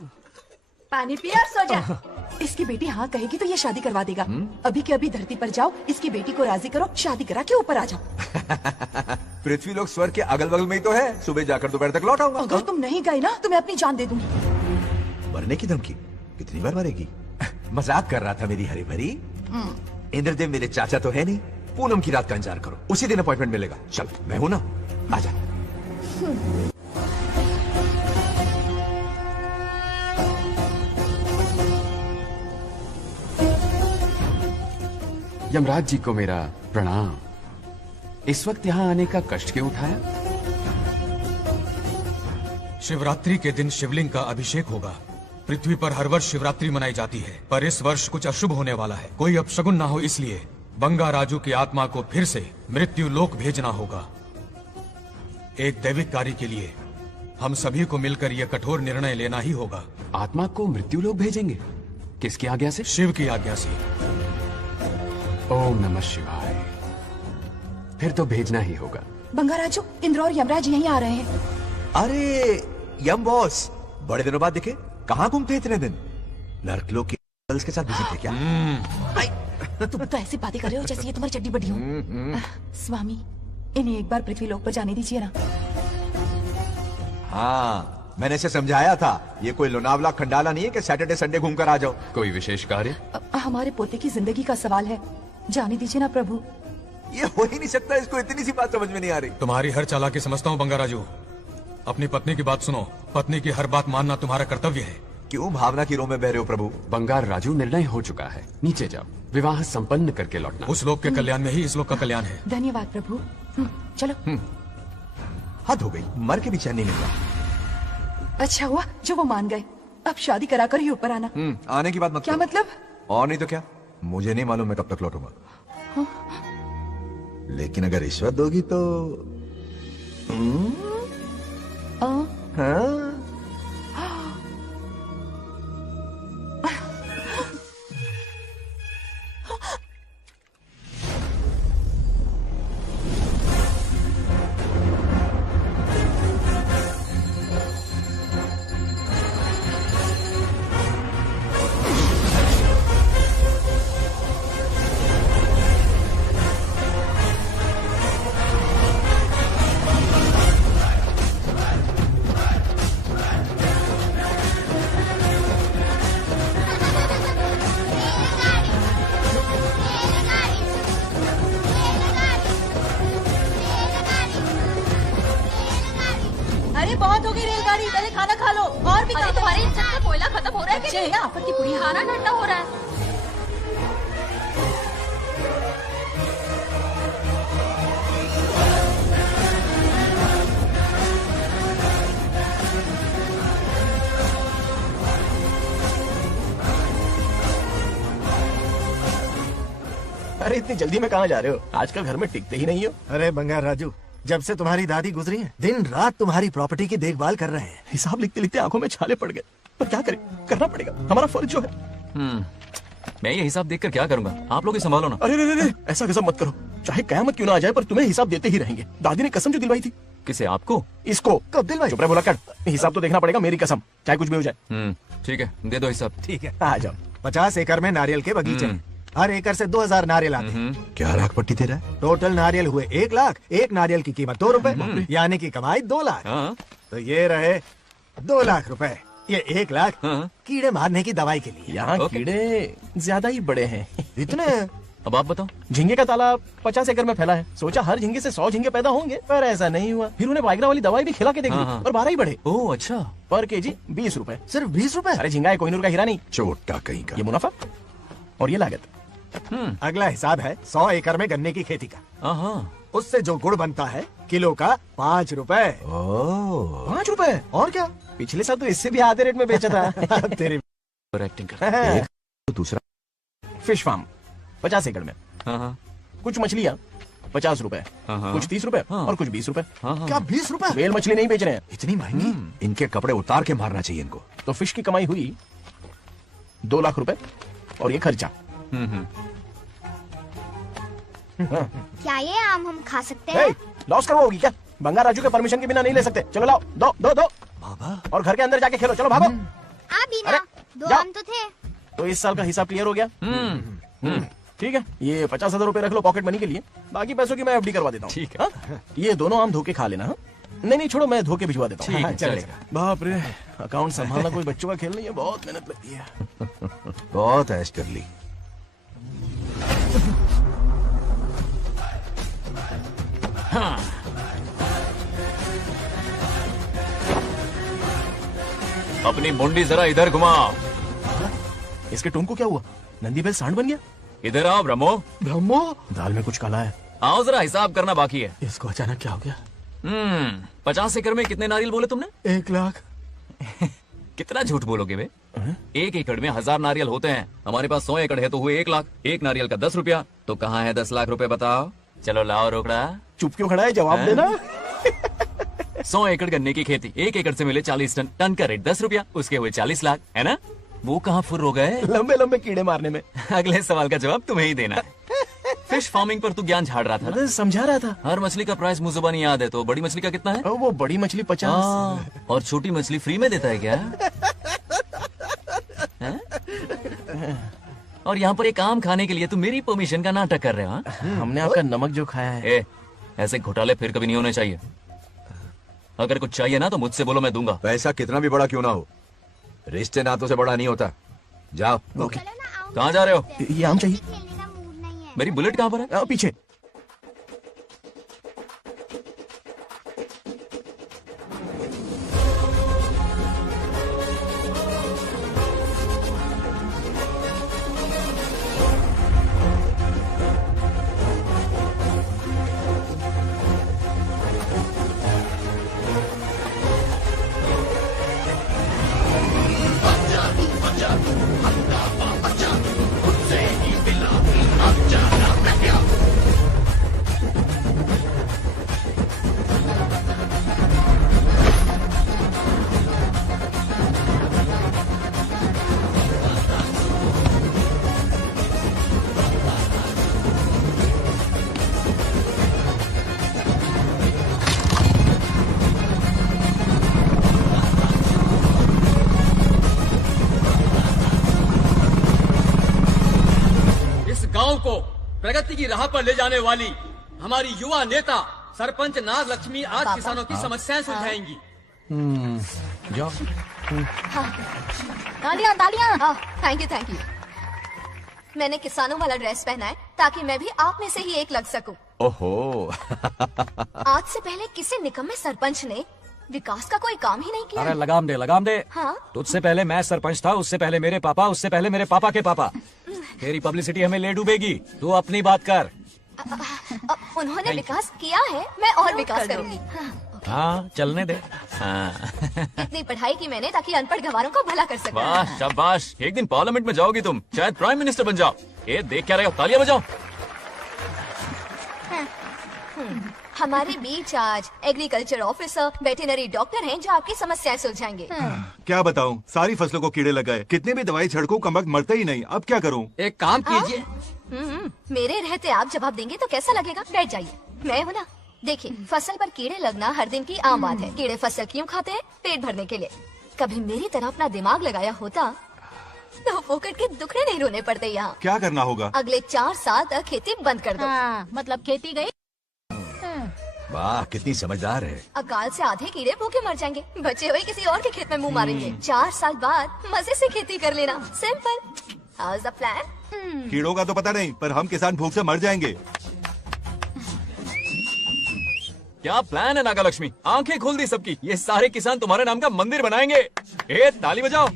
पानी पिया और सो जा। इसकी बेटी हाँ कहेगी तो ये शादी करवा देगा। अभी के अभी धरती पर जाओ, इसकी बेटी को राजी करो, शादी करा के ऊपर आ जाओ। पृथ्वी लोग स्वर्ग के अगल बगल में ही तो है, सुबह जाकर दोपहर तक लौट आऊंगा। अगर तुम नहीं गए ना तो मैं अपनी जान दे दूंगी। मरने की धमकी? कितनी बार मरेगी? मजाक कर रहा था मेरी हरी भरी। इंद्रदेव मेरे चाचा तो है नहीं। पूनम की रात का इंतजार करो, उसी दिन अपॉइंटमेंट मिलेगा। चल मैं हूं ना, आजा। यमराज जी को मेरा प्रणाम। इस वक्त यहाँ आने का कष्ट क्यों उठाया? शिवरात्रि के दिन शिवलिंग का अभिषेक होगा। पृथ्वी पर हर वर्ष शिवरात्रि मनाई जाती है, पर इस वर्ष कुछ अशुभ होने वाला है। कोई अपशगुन ना हो, इसलिए बंगा राजू की आत्मा को फिर से मृत्यु लोक भेजना होगा। एक दैविक कार्य के लिए हम सभी को मिलकर यह कठोर निर्णय लेना ही होगा। आत्मा को मृत्यु लोक भेजेंगे? किसकी आज्ञा से? शिव की आज्ञा से। ओम नमः शिवाय। फिर तो भेजना ही होगा। बंगा राजू, इंद्र और यमराज यहीं आ रहे हैं। अरे यम बॉस, बड़े दिनों बाद दिखे। कहाँ घूमते इतने दिन? नर्कलोक के गर्ल्स के साथ बिजी थे क्या? तुम तो ऐसी बातें कर रहे हो जैसे ये तुम्हारी चड्डी बड़ी हो। स्वामी, इन्हें एक बार पृथ्वी लोक पर जाने दीजिए ना। हाँ, मैंने इसे समझाया था, ये कोई लोनावला खंडाला नहीं है कि सैटरडे संडे घूम कर आ जाओ। कोई विशेष कार्य? हमारे पोते की जिंदगी का सवाल है, जाने दीजिए ना प्रभु। ये हो ही नहीं सकता, इसको इतनी सी बात समझ में नहीं आ रही। तुम्हारी हर चालाकी समझता हूँ बंगा राजू। अपनी पत्नी की बात सुनो, पत्नी की हर बात मानना तुम्हारा कर्तव्य है। क्यों भावना की रो में बह रहे हो प्रभु? बंगार राजू, निर्णय हो चुका है, नीचे जाओ, विवाह संपन्न करके लौटना। उस लोक के कल्याण में ही इस लोक का कल्याण है। धन्यवाद प्रभु। चलो। हद हो गई, मर के भी चैन नहीं मिलता। अच्छा हुआ जो वो मान गए, अब शादी कराकर ही ऊपर आना। आने की बात मत क्या करो। मतलब? और नहीं तो क्या, मुझे नहीं मालूम मैं कब तक लौटूंगा। लेकिन अगर रिश्वत दोगी तो हाँ? गाड़ी, पहले खाना खा लो। और भी तुम्हारे इंजन में कोयला खत्म हो रहा है बच्चे हैं ना, आफत की पूरी। खाना ठंडा हो रहा है। अरे इतनी जल्दी में कहाँ जा रहे हो? आजकल घर में टिकते ही नहीं हो। अरे बंगार राजू, जब से तुम्हारी दादी गुजरी है, दिन रात तुम्हारी प्रॉपर्टी की देखभाल कर रहे हैं। हिसाब लिखते लिखते आंखों में छाले पड़ गए, पर क्या करें, करना पड़ेगा, हमारा फर्ज जो है। मैं ये हिसाब देखकर क्या करूंगा? आप लोग ही संभालो ना। अरे रे, ऐसा गजब मत करो, चाहे कयामत क्यों ना आ जाए, पर तुम्हें हिसाब देते ही रहेंगे। दादी ने कसम जो दिलवाई थी। किसे? आपको? इसको कब दिलवाई? चुप रहे, बोला कर। हिसाब तो देखना पड़ेगा, मेरी कसम, चाहे कुछ भी हो जाए। ठीक है, दे दो हिसाब। ठीक है, आ जाओ। 50 एकड़ में नारियल के बगीचे हैं। हर एकड़ से 2000 नारियल आते हैं। क्या लाख पट्टी दे रहा है? टोटल नारियल हुए 1 लाख। एक नारियल की कीमत 2 रुपए, यानी कि कमाई 2 लाख। तो ये रहे 2 लाख रुपए। ये 1 लाख कीड़े मारने की दवाई के लिए। यहाँ कीड़े ज्यादा ही बड़े हैं। इतने? अब आप बताओ। झींगे का तालाब 50 एकड़ में फैला है। सोचा हर झींगे से 100 झींगे पैदा होंगे, पर ऐसा नहीं हुआ। फिर उन्हें वाइग्रा वाली दवाई भी खिला के देख ली, और 12 ही बढ़े। ओह अच्छा। पर केजी 20 रुपए। सिर्फ 20 रुपए? अरे झींगा है, कोहिनूर का हीरा नहीं। छोटा कहीं का। ये मुनाफा और ये लागत। अगला हिसाब है 100 एकड़ में गन्ने की खेती का। उससे जो गुड़ बनता है, किलो का 5 रुपए। 5 रुपए? और क्या, पिछले साल तो इससे भी आधे रेट में बेचा था। तेरी एक्टिंग कर। दूसरा फिश फार्म 50 एकड़ में। कुछ मछलियाँ 50 रुपए, कुछ 30 रुपए और कुछ 20 रुपए। क्या 20 रुपए? वेल मछली नहीं बेच रहे हैं। इतनी महंगी? इनके कपड़े उतार के मारना चाहिए इनको। तो फिश की कमाई हुई 2 लाख रुपए, और ये खर्चा। क्या ये आम हम खा सकते हैं? लॉस करवाओगी क्या? बंगार राजू के परमिशन के बिना नहीं ले सकते। चलो लाओ, दो दो दो। बाबा, और घर के अंदर जाके खेलो। चलो भागो। अभी ना, 2 आम तो थे। तो इस साल का हिसाब क्लियर हो गया? ठीक है, ये 50,000 रुपए रख लो पॉकेट मनी के लिए, बाकी पैसों की मैं एफडी करवा देता हूँ। ठीक है। ये दोनों आम धोके खा लेना। नहीं छोड़ो, मैं धोके भिजवा देता हूँ। चलेगा। बाप रे, अकाउंट संभालना कोई बच्चों का खेल नहीं है, बहुत मेहनत लगती है। बहुत ऐश कर ली। अपनी मुंडी जरा इधर घुमाओ। इसके टूम को क्या हुआ? नंदी बैल सांड बन गया? इधर आओ ब्रह्मो। ब्रह्मो? दाल में कुछ काला है। आओ जरा, हिसाब करना बाकी है। इसको अचानक क्या हो गया? 50 एकड़ में कितने नारियल बोले तुमने? 1 लाख। कितना झूठ बोलोगे बे? 1 एकड़ में 1000 नारियल होते हैं। हमारे पास 100 एकड़ है तो हुए 1 लाख। एक नारियल का 10 रुपया, तो कहाँ है 10 लाख रुपए बताओ? चलो लाओ रोकड़ा। चुप क्यों खड़ा है, जवाब देना। 100 एकड़ गन्ने की खेती, 1 एकड़ से मिले 40 टन, टन का रेट 10 रुपया, उसके हुए 40 लाख, है ना? वो कहाँ फुर हो गए? लंबे लंबे कीड़े मारने में। अगले सवाल का जवाब तुम्हें ही देना है। फिश फार्मिंग पर तू ज्ञान झाड़ रहा था ना? समझा रहा था। हर मछली का प्राइस मुझे जुबानी याद है, तो बड़ी मछली का कितना है? वो बड़ी मछली 50। और छोटी मछली फ्री में देता है क्या? और यहाँ पर एक आम खाने के लिए तुम मेरी परमिशन का नाटक कर रहे हो? हमने आपका नमक जो खाया है। ऐसे घोटाले फिर कभी नहीं होने चाहिए। अगर कुछ चाहिए ना तो मुझसे बोलो, मैं दूंगा। पैसा कितना भी बड़ा क्यों ना हो, रिश्ते नातों से बड़ा नहीं होता। जाओ। कहाँ जा रहे हो? ये आम चाहिए। मेरी बुलेट कहाँ पर है? पीछे। गांव को प्रगति की राह पर ले जाने वाली हमारी युवा नेता सरपंच नाग लक्ष्मी आज किसानों की समस्याएं सुलझाएंगी। जाओ। तालियां तालियां। Thank you. मैंने किसानों वाला ड्रेस पहना है ताकि मैं भी आप में से ही एक लग सकूं। ओहो। आज से पहले किसी निकम्मे सरपंच ने विकास का कोई काम ही नहीं किया। अरे लगाम दे लगाम दे। हाँ? तुझसे पहले मैं सरपंच था, उससे पहले मेरे पापा, उससे पहले मेरे पापा के पापा। तेरी पब्लिसिटी हमें ले डूबेगी, तू अपनी बात कर। उन्होंने विकास किया है, मैं और विकास करूंगी। हाँ चलने दे। हाँ। इतनी पढ़ाई की मैंने ताकि अनपढ़ गवारों को भला कर सकूं। वाह शाबाश, एक दिन पार्लियामेंट में जाओगी तुम, शायद प्राइम मिनिस्टर बन जाओ। ये देख क्या रहे हो, तालियां बजाओ। हमारे बीच आज एग्रीकल्चर ऑफिसर, वेटरनरी डॉक्टर हैं जो आपकी समस्याएं सुलझाएंगे। क्या बताऊं, सारी फसलों को कीड़े लग गए, कितनी भी दवाई छिड़कूं कमबख्त मरते ही नहीं। अब क्या करूं? एक काम कीजिए। मेरे रहते आप जवाब देंगे तो कैसा लगेगा? बैठ जाइए, मैं हूँ ना। देखिए, फसल पर कीड़े लगना हर दिन की आम बात है। कीड़े फसल क्यों खाते हैं? पेट भरने के लिए। कभी मेरी तरह अपना दिमाग लगाया होता तो फोकट के दुखड़े नहीं रोने पड़ते यहाँ। क्या करना होगा? अगले 4 साल तक खेती बंद कर दो। मतलब खेती गई। वाह कितनी समझदार है। अकाल से आधे कीड़े भूखे मर जाएंगे, बचे हुए किसी और के खेत में मुंह मारेंगे। 4 साल बाद मजे से खेती कर लेना। Simple. How is the plan? कीड़ों का तो पता नहीं, पर हम किसान भूख से मर जाएंगे। क्या प्लान है नागा लक्ष्मी? आंखें खोल दी सबकी। ये सारे किसान तुम्हारे नाम का मंदिर बनाएंगे। ए ताली बजाओ।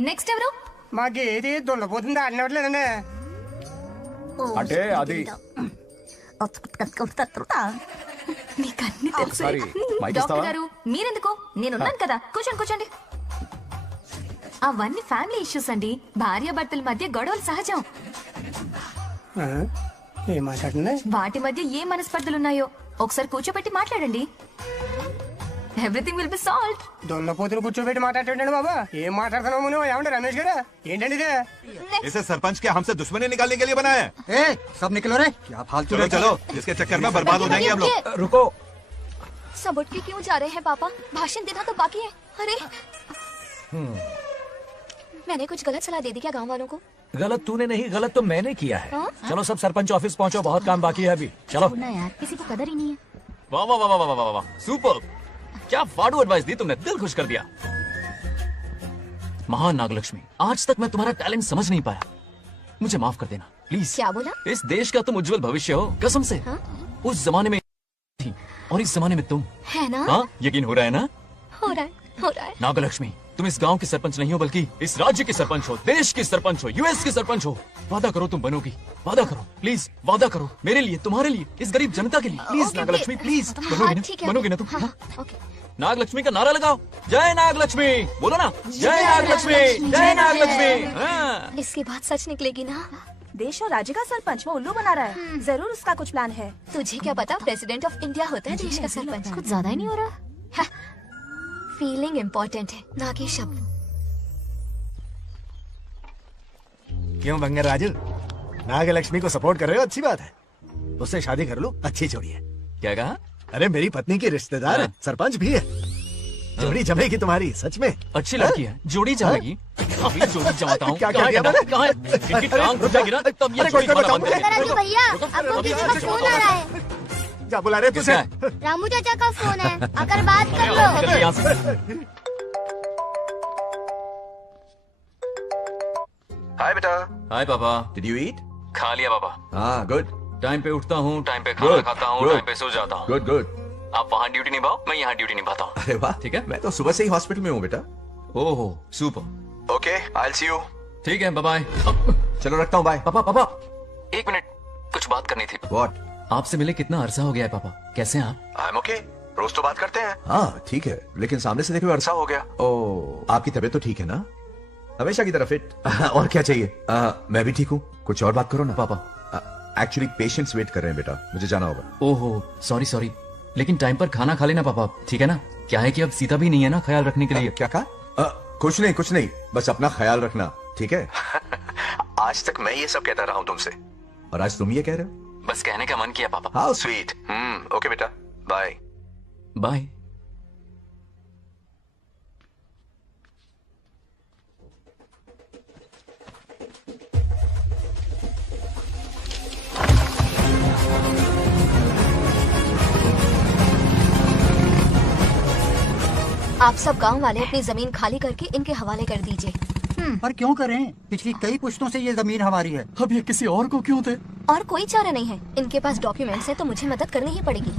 नेक्स्ट ఎవరు? మాకు ఏది దొల్లపోతుంది ఆడినట్లేదండి. అంటే అది మీకన్నీ తెలుసు. సారీ, మైక్ డాక్టర్ ఇస్తావా? గారు మీరెందుకు? నేనున్నాను కదా, కూర్చోండి కూర్చోండి. అవన్నీ ఫ్యామిలీ ఇష్యూస్ అండి. భార్యాభర్తల మధ్య గొడవలు సహజం. ఏం మాట్లాడుతుంది? వాటి మధ్య ఏ మనస్పర్ధలున్నాయో ఒకసారి కూర్చోబెట్టి మాట్లాడండి. Everything will be solved. దొల్లపోతులు కూర్చోబెట్టి మాట్లాడండి బాబా. ఏం మాట్లాడుతున్నావు నువ్వు? ఏమంటే రమేష్ గారు ఏంటండి ఇది? इसे सरपंच के हमसे दुश्मनी निकालने के लिए बनाया है। सब निकलो रे, क्या फालतू। चलो चलो, इसके चक्कर में बर्बाद हो जाएंगे हम लोग। रुको, सब उठ के क्यों जा रहे हैं पापा? भाषण देना तो बाकी है। अरे मैंने कुछ गलत सलाह दे दी क्या गांव वालों को? गलत तूने नहीं, गलत तो मैंने किया है। हाँ? चलो सब सरपंच ऑफिस पहुंचो, बहुत काम बाकी है अभी। चलो यार, किसी को कदर ही नहीं है। वाह वाह वाह वाह वाह वाह, सुपर। क्या फाड़ू एडवाइस दी तुमने, दिल खुश कर दिया। महान नागलक्ष्मी, आज तक मैं तुम्हारा टैलेंट समझ नहीं पाया, मुझे माफ कर देना प्लीज। क्या बोला? इस देश का तुम उज्जवल भविष्य हो, कसम से। हाँ? उस जमाने में थी और इस जमाने में तुम। है ना? हाँ, यकीन हो रहा है ना? हो रहा है। नागलक्ष्मी, तुम इस गांव की सरपंच नहीं हो बल्कि इस राज्य की सरपंच हो, देश की सरपंच हो, यूएस की सरपंच हो। वादा करो तुम बनोगी, वादा करो प्लीज, वादा करो मेरे लिए, तुम्हारे लिए, इस गरीब जनता के लिए। Please okay, Nagalakshmi, please. हाँ, बनोगी ना? ठीक है, बनोगी ना तुम? हाँ, हाँ? ओके। नागलक्ष्मी का नारा लगाओ। जय नागलक्ष्मी, बोलो ना, जय नागलक्ष्मी, जय नागलक्ष्मी। हाँ। इसके बाद सच निकलेगी ना? देश और राज्य का सरपंच वो उल्लू बना रहा है। जरूर उसका कुछ प्लान है। तुझे क्या पता, प्रेसिडेंट ऑफ इंडिया होता है देश का सरपंच। कुछ ज्यादा ही नहीं हो रहा। फीलिंग इम्पोर्टेंट है, ना कि शब्द। क्यों बंगर राजू, नागलक्ष्मी को सपोर्ट कर रहे हो? अच्छी बात है, उससे शादी कर लो, अच्छी जोड़ी है। क्या कहा? अरे मेरी पत्नी की रिश्तेदार है, सरपंच भी है। जोड़ी जमेगी तुम्हारी, सच में। अच्छी लड़की है, जोड़ी जमेगी। अभी जोड़ी जमाता हूँ। क्या कह दिया मैंने? कहाँ है? इनकी टांग घुस जाएगी ना, तब ये जोड़ी जमाना बंद करेगी। राजू भैया, आपको किसी का फोन आ रहा है। क्या बुला रहे तुझे? रामू चाचा का फोन है, आकर बात कर लो। चलो यहाँ से। हाय बेटा। हाय पापा। Did you eat? खा लिया पापा। हाँ गुड। टाइम पे उठता हूँ, टाइम पे खाना खाता हूँ, टाइम पे सो जाता हूँ। Good good. आप वहाँ ड्यूटी निभाओ, मैं यहाँ ड्यूटी निभाता हूँ। अरे वाह, ठीक है। मैं तो सुबह से ही हॉस्पिटल में हूँ बेटा। ओहो super. Okay, I will see you. ठीक है, बाय बाय। चलो रखता हूँ, बाय। पापा पापा, एक मिनट, कुछ बात करनी थी। व्हाट? आपसे मिले कितना अरसा हो गया है पापा, कैसे हैं आप? आई एम ओके, रोज तो बात करते हैं। हाँ ठीक है, लेकिन सामने से देखे हुए अरसा हो गया। ओ, आपकी तबीयत तो ठीक है ना? हमेशा की तरह फिट। और क्या चाहिए? मैं भी ठीक हूँ, कुछ और बात करो ना। पापा एक्चुअली पेशेंट्स वेट कर रहे हैं बेटा, मुझे जाना होगा। ओहो सॉरी, लेकिन टाइम पर खाना खा लेना पापा, ठीक है ना? क्या है कि अब सीता भी नहीं है ना ख्याल रखने के लिए। क्या कहा? कुछ नहीं, बस अपना ख्याल रखना, ठीक है? आज तक मैं ये सब कहता रहा हूँ तुमसे, और आज तुम ये कह रहे हो। बस कहने का मन किया पापा। How sweet. ओके बेटा, बाय बाय। आप सब गांव वाले अपनी जमीन खाली करके इनके हवाले कर दीजिए। पर क्यों करें? पिछली कई पुश्तों से ये जमीन हमारी है। अब ये किसी और को क्यों दे? और कोई चारा नहीं है। इनके पास डॉक्यूमेंट्स है तो मुझे मदद करनी ही पड़ेगी।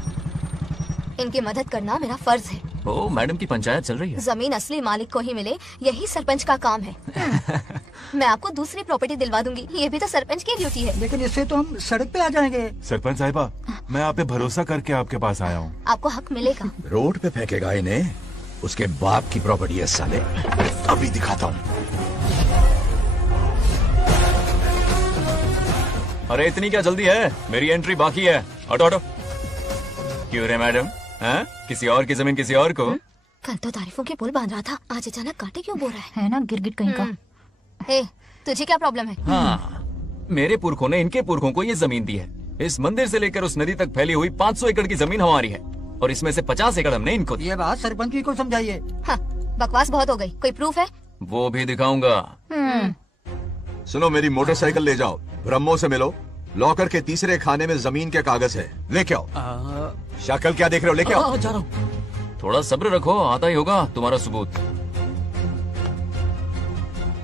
इनकी मदद करना मेरा फर्ज है। ओ, मैडम की पंचायत चल रही है। जमीन असली मालिक को ही मिले, यही सरपंच का काम है। मैं आपको दूसरी प्रॉपर्टी दिलवा दूंगी, ये भी तो सरपंच की ड्यूटी है। लेकिन इससे तो हम सड़क पे आ जाएंगे। सरपंच साहिबा, मैं आप पे भरोसा करके आपके पास आया हूँ। आपको हक मिलेगा। रोड पे फेंकेगा इन्हें, उसके बाप की प्रॉपर्टी है साले। अभी दिखाता हूँ। अरे इतनी क्या जल्दी है, मेरी एंट्री बाकी है। हटो हटो। क्यों रे मैडम, हैं? किसी और की जमीन किसी और को? कल तो तारीफों के पुल बांध रहा था, आज अचानक कांटे क्यों बो रहा है ना गिरगिट कहीं का। हे, तुझे क्या प्रॉब्लम है? हाँ, मेरे पुरखों ने इनके पुरखों को ये जमीन दी है। इस मंदिर से लेकर उस नदी तक फैली हुई 500 एकड़ की जमीन हमारी है, और इसमें से 50 एकड़ हमने इनको दी। ये बात सरपंच जी को समझाइए। हाँ, बकवास बहुत हो गई। कोई प्रूफ है? वो भी दिखाऊंगा। सुनो, मेरी मोटरसाइकिल ले जाओ, ब्रह्मो से मिलो। लॉकर के तीसरे खाने में जमीन के कागज है, लेके आओ। शक्ल क्या देख रहे हो, लेके आओ। जा रहा हूँ। थोड़ा सब्र रखो, आता ही होगा तुम्हारा सबूत।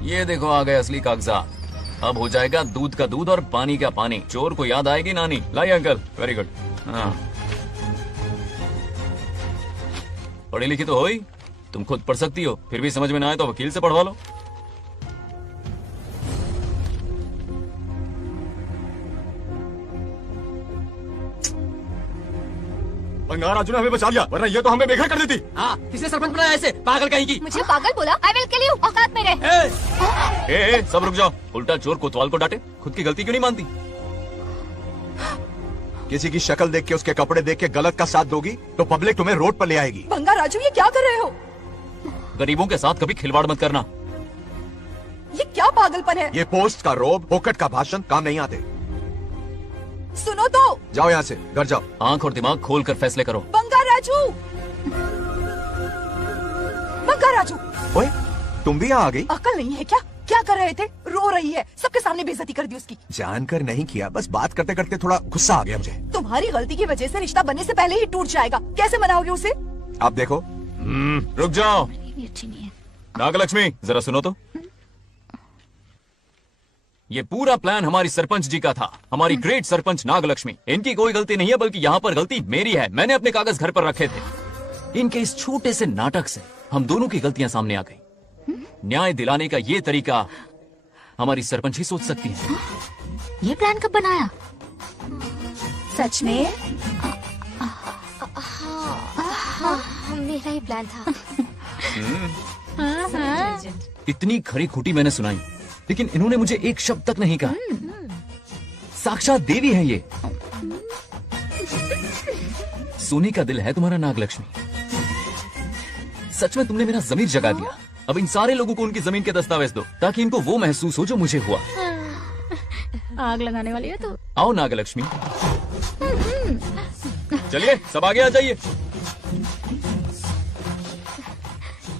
ये देखो, आ गए असली कागजात। अब हो जाएगा दूध का दूध और पानी का पानी। चोर को याद आएगी नानी। लाइए अंकल, वेरी गुड। हाँ, पढ़ी लिखी तो हो ही, तुम खुद पढ़ सकती हो। फिर भी समझ में ना आए तो वकील से पढ़वा लो। बंगार राजू ने हमें बचा लिया, वरना ये तो हमें बेघर कर देती। हाँ, किसने सरपंच बनाया ऐसे पागल कहीं की? मुझे पागल बोला? I will kill you. औकात में रहे। ए, सब रुक जाओ। उल्टा चोर कोतवाल को डांटे, खुद की गलती क्यों नहीं मानती? किसी की शक्ल देख के, उसके कपड़े देख के गलत का साथ दोगी तो पब्लिक तुम्हें रोड पर ले आएगी। बंगा राजू, ये क्या कर रहे हो? गरीबों के साथ कभी खिलवाड़ मत करना। ये क्या पागलपन है? ये पोस्ट का रोब, फोकट का भाषण काम नहीं आते। सुनो तो। जाओ यहाँ से, घर जाओ। आंख और दिमाग खोल कर फैसले करो। बंगा राजू, बंगा राजू। ओए, तुम भी यहाँ आ गई? अकल नहीं है क्या? क्या कर रहे थे? रो रही है, सबके सामने बेइज्जती कर दी उसकी। जानकर नहीं किया, बस बात करते करते थोड़ा गुस्सा आ गया मुझे। तुम्हारी गलती की वजह से रिश्ता बनने से पहले ही टूट जाएगा। कैसे मनाओगे उसे? आप देखो। रुक जाओ। नागलक्ष्मी, जरा सुनो तो। ये पूरा प्लान हमारी सरपंच जी का था, हमारी ग्रेट सरपंच नागलक्ष्मी। इनकी कोई गलती नहीं है, बल्कि यहाँ पर गलती मेरी है। मैंने अपने कागज घर पर रखे थे। इनके इस छोटे से नाटक से हम दोनों की गलतियां सामने आ गई। न्याय दिलाने का ये तरीका हमारी सरपंच ही सोच सकती है। ये प्लान कब बनाया? सच में? हाँ, मेरा ही प्लान था। इतनी खरी खोटी मैंने सुनाई, लेकिन इन्होंने मुझे एक शब्द तक नहीं कहा। साक्षात देवी है ये। सोने का दिल है तुम्हारा नागलक्ष्मी। सच में तुमने मेरा जमीर जगा दिया। अब इन सारे लोगों को उनकी जमीन के दस्तावेज दो, ताकि इनको वो महसूस हो जो मुझे हुआ। आग लगाने वाली है तो। आओ नागलक्ष्मी, चलिए सब आगे आ जाइए।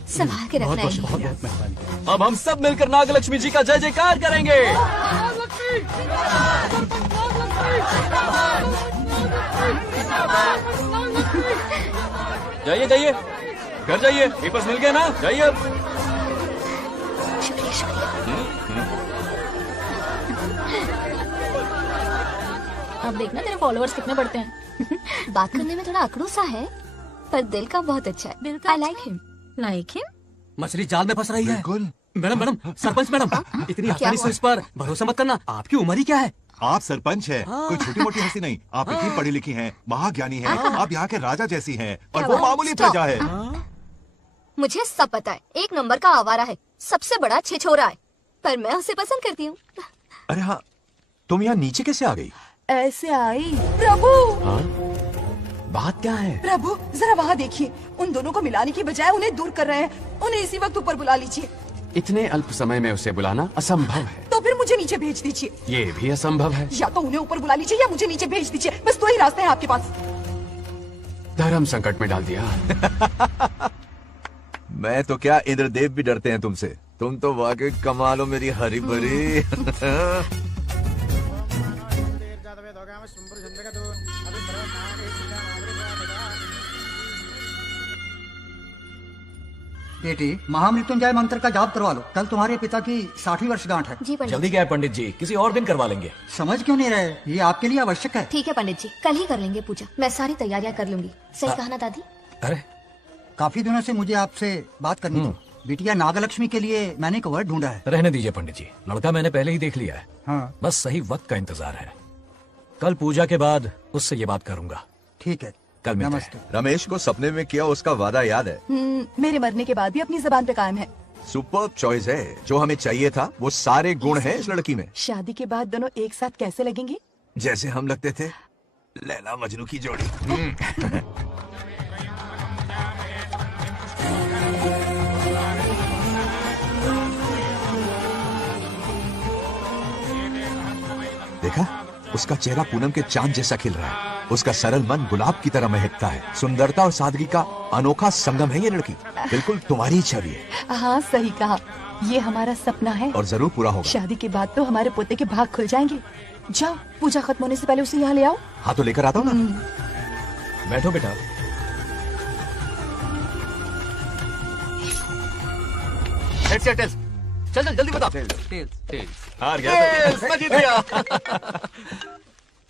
संभाल के रखना है। बहुत मेहरबानी। अब हम सब मिलकर नागलक्ष्मी जी का जय जयकार करेंगे। जाइए जाइए, घर जाइए। पेपर्स मिल गए ना? जाइए अब। शुक्रिया शुक्रिया। अब देखना तेरे फॉलोअर्स कितने बढ़ते हैं। बात करने में थोड़ा अकड़ू सा है, पर दिल का बहुत अच्छा है। I like him. Like him? मछली जाल में फंस रही है। मैडम मैडम, सरपंच मैडम, इतनी आसानी से इस पर भरोसा मत करना। आपकी उम्र ही क्या है? आप सरपंच हैं, कोई छोटी मोटी हस्ती नहीं। आप इतनी पढ़ी लिखी हैं, महाज्ञानी हैं, आप यहाँ के राजा जैसी हैं, और वो मामूली प्रजा है। मुझे सब पता है, एक नंबर का आवारा है, सबसे बड़ा छिछोरा है, पर मैं उसे पसंद करती हूँ। अरे हाँ, तुम यहाँ नीचे कैसे आ गई? ऐसे आई। प्रभु, बात क्या है? प्रभु जरा वहाँ देखिए, उन दोनों को मिलाने की बजाय उन्हें दूर कर रहे हैं। उन्हें इसी वक्त ऊपर बुला लीजिए। इतने अल्प समय में उसे बुलाना असंभव है। तो फिर मुझे नीचे भेज दीजिए। ये भी असंभव है। या तो उन्हें ऊपर बुला लीजिए या मुझे नीचे भेज दीजिए। बस दो ही रास्ते हैं आपके पास। धर्म संकट में डाल दिया। मैं तो क्या, इंद्रदेव भी डरते हैं तुमसे। तुम तो वाकई कमाल हो मेरी हरी भरी। बेटी, महामृत्युंजय मंत्र का जाप करवा लो। कल तुम्हारे पिता की 60वीं वर्षगांठ है। जी पंडित। जल्दी क्या है पंडित जी, किसी और दिन करवा लेंगे। समझ क्यों नहीं रहे? ये आपके लिए आवश्यक है। ठीक है पंडित जी, कल ही कर लेंगे पूजा। मैं सारी तैयारियां कर लूंगी। सही कहा ना दादी? अरे काफी दिनों से मुझे आपसे बात करनी थी। बिटिया नागलक्ष्मी के लिए मैंने एक वर्ड ढूंढा है। रहने दीजिए पंडित जी, लड़का मैंने पहले ही देख लिया है। हाँ। बस सही वक्त का इंतजार है। कल पूजा के बाद उससे ये बात करूंगा। ठीक है, कल मिलते नमस्ते। रमेश को सपने में किया उसका वादा याद है? मेरे मरने के बाद भी अपनी जबान पे कायम है। सुपर्ब चॉइस है। जो हमें चाहिए था वो सारे गुण हैं इस लड़की में। शादी के बाद दोनों एक साथ कैसे लगेंगे? जैसे हम लगते थे लैला मजनू की जोड़ी। देखा, उसका चेहरा पूनम के चांद जैसा खिल रहा है। उसका सरल मन गुलाब की तरह महकता है। सुंदरता और सादगी का अनोखा संगम है ये लड़की। बिल्कुल तुम्हारी छवि है। हाँ सही कहा, ये हमारा सपना है और जरूर पूरा होगा। शादी के बाद तो हमारे पोते के भाग खुल जाएंगे। जाओ, पूजा खत्म होने से पहले उसे यहाँ ले आओ। हाँ तो लेकर आता हूँ ना। बैठो बेटा। चल जल्दी बता। हार गया मैं जीत गया।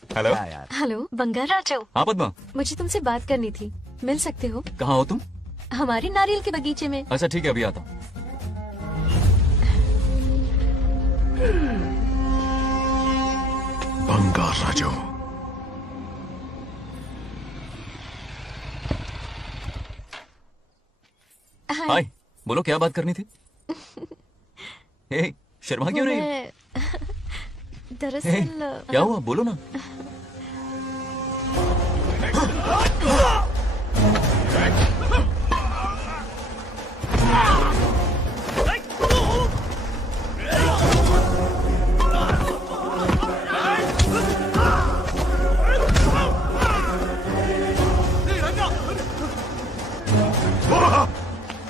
Hello hello Bangar Raju. हाँ पद्मा, मुझे तुमसे बात करनी थी, मिल सकते हो? कहाँ हो तुम? हमारे नारियल के बगीचे में। अच्छा ठीक है, अभी आता हूँ। बंगार राजू। हाय, बोलो क्या बात करनी थी? हे, शर्मा क्यों रही? दरअसल क्या हुआ, बोलो ना।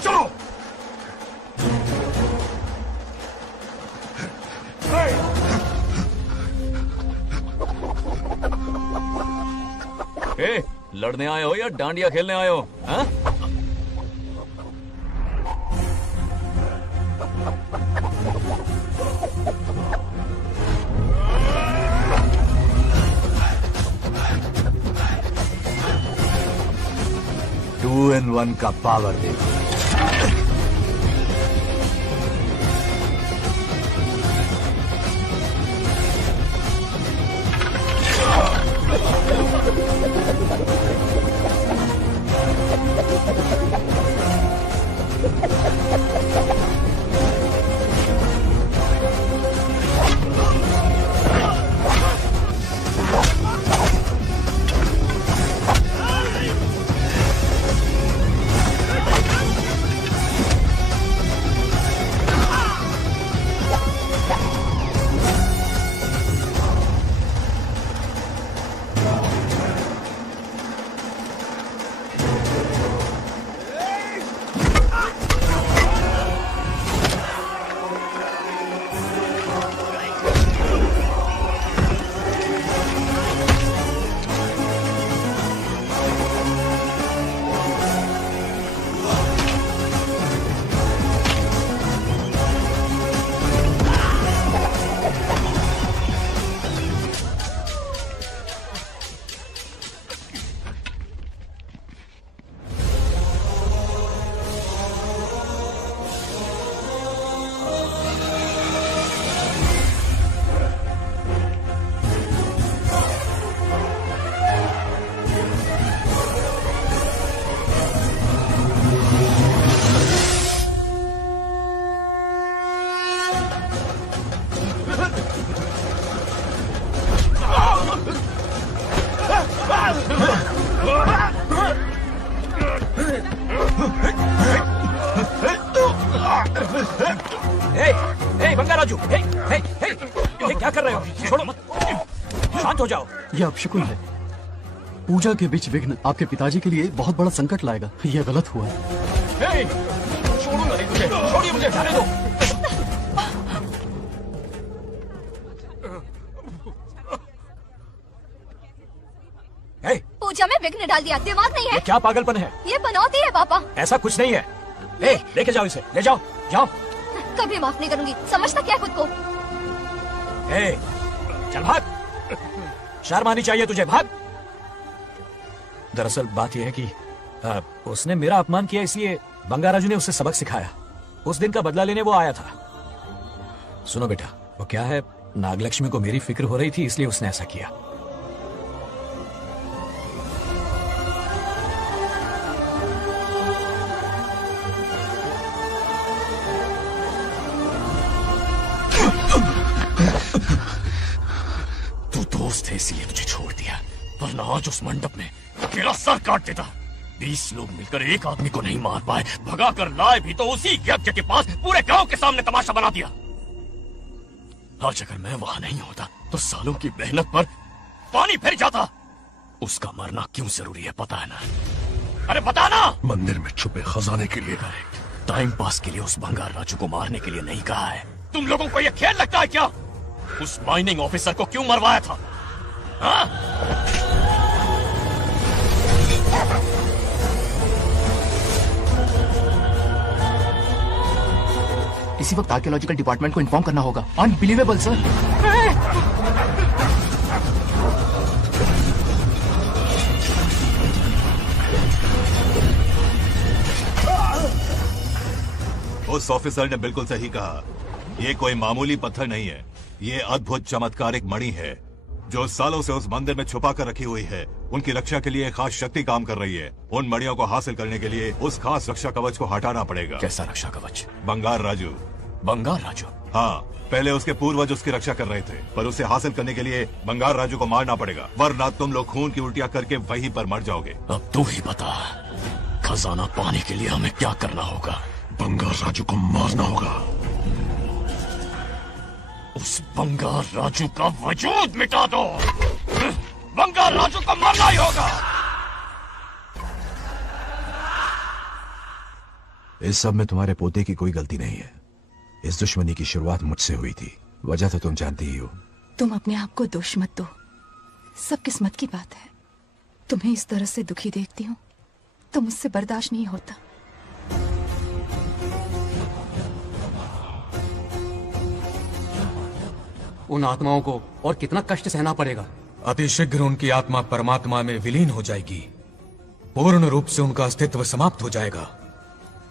चलो। ए, लड़ने आए हो या डांडिया खेलने आए हो? हाँ? टू इन वन का पावर देखो। बंगार राजू, ये क्या कर रहे हो? छोड़ो मत, शांत हो जाओ। यह अपशकुन है। पूजा के बीच विघ्न आपके पिताजी के लिए बहुत बड़ा संकट लाएगा। यह गलत हुआ। छोड़ूंगा नहीं तुझे, छोड़िए मुझे, जाने दो। पूजा में विघ्न डाल दिया, दिमाग नहीं है? ये क्या पागलपन है? ये बनौती है पापा। ऐसा कुछ नहीं है। लेके जाओ इसे, ले जाओ, जाओ। कभी माफ नहीं करूंगी, समझता क्या है खुद को? चल भाग, शर्म आनी चाहिए तुझे, भाग। दरअसल बात यह है कि उसने मेरा अपमान किया, इसलिए बंगाराजू ने उसे सबक सिखाया। उस दिन का बदला लेने वो आया था। सुनो बेटा, वो क्या है, नागलक्ष्मी को मेरी फिक्र हो रही थी, इसलिए उसने ऐसा किया। तू दोस्त है इसलिए तुझे छोड़ दिया, वरना आज उस मंडप में तेरा सर काट देता। 20 लोग मिलकर एक आदमी को नहीं मार पाए, भगा कर लाए भी तो उसी यज्ञ के पास पूरे गांव के सामने तमाशा बना दिया। आज अगर मैं वहां नहीं होता तो सालों की मेहनत पर पानी फिर जाता। उसका मरना क्यों जरूरी है पता है ना? अरे बता ना। मंदिर में छुपे खजाने के लिए। टाइम पास के लिए उस बंगार राजू को मारने के लिए नहीं कहा है। तुम लोगों को यह खेल लगता है क्या? उस माइनिंग ऑफिसर को क्यों मरवाया था? हाँ? इसी वक्त आर्कियोलॉजिकल डिपार्टमेंट को इन्फॉर्म करना होगा। Unbelievable sir. उस ऑफिसर ने बिल्कुल सही कहा, ये कोई मामूली पत्थर नहीं है, ये अद्भुत चमत्कारिक मणि है जो सालों से उस मंदिर में छुपा कर रखी हुई है। उनकी रक्षा के लिए एक खास शक्ति काम कर रही है। उन मणियों को हासिल करने के लिए उस खास रक्षा कवच को हटाना पड़ेगा। कैसा रक्षा कवच? बंगार राजू। बंगार राजू? हाँ, पहले उसके पूर्वज उसकी रक्षा कर रहे थे, पर उसे हासिल करने के लिए बंगार राजू को मारना पड़ेगा, वरना तुम लोग खून की उल्टियां करके वहीं पर मर जाओगे। अब तू ही बता, खजाना पाने के लिए हमें क्या करना होगा? बंगार राजू को मारना होगा। उस बंगार राजू का वजूद मिटा दो। बंगार राजू को मारना ही होगा। इस सब में तुम्हारे पोते की कोई गलती नहीं है। इस दुश्मनी की शुरुआत मुझसे हुई थी, वजह तो तुम जानती ही हो। तुम अपने आप को दोष मत दो, सब किस्मत की बात है। तुम्हें इस तरह से दुखी देखती हूँ तो मुझसे बर्दाश्त नहीं होता। उन आत्माओं को और कितना कष्ट सहना पड़ेगा। अतिशीघ्र उनकी आत्मा परमात्मा में विलीन हो जाएगी, पूर्ण रूप से उनका अस्तित्व समाप्त हो जाएगा।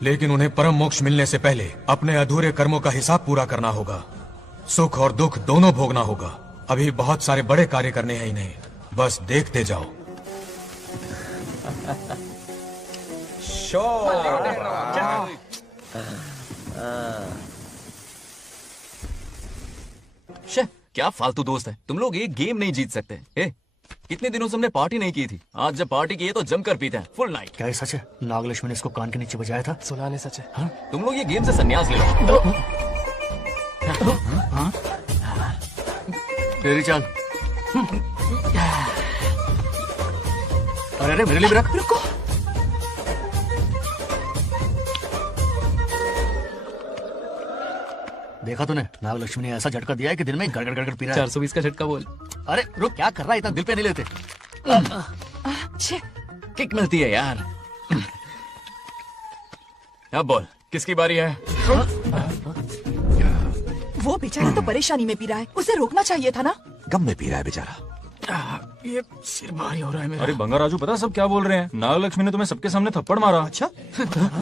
लेकिन उन्हें परम मोक्ष मिलने से पहले अपने अधूरे कर्मों का हिसाब पूरा करना होगा। सुख और दुख दोनों भोगना होगा। अभी बहुत सारे बड़े कार्य करने हैं इन्हें, बस देखते जाओ। क्या फालतू दोस्त है तुम लोग, एक गेम नहीं जीत सकते। कितने दिनों से हमने पार्टी नहीं की थी, आज जब पार्टी की है तो जमकर पीते हैं, फुल नाइट। क्या ये सच है? नागलक्ष्मी ने इसको कान के नीचे बजाया था। सुनाने सच है। हाँ? तुम लोग ये गेम से संन्यास ले लो। तेरी चाल। अरे मेरे लिए भी रख। रुको। देखा तूने, नागलक्ष्मी ने ऐसा झटका दिया है कि दिन में गड़गड़ गड़गड़ पी रहा है। 420 का झटका बोल। अरे रुक, क्या कर रहा है, इतना दिल पे नहीं लेते। किक मिलती है यार। अब बोल, किसकी बारी है? वो बेचारा तो परेशानी में पी रहा है, उसे रोकना चाहिए था ना। गम में पी रहा है बेचारा। ये सिर भारी हो रहा है मेरा। अरे बंगार राजू, पता सब क्या बोल रहे हैं? नागलक्ष्मी ने तुम्हें सबके सामने थप्पड़ मारा। अच्छा?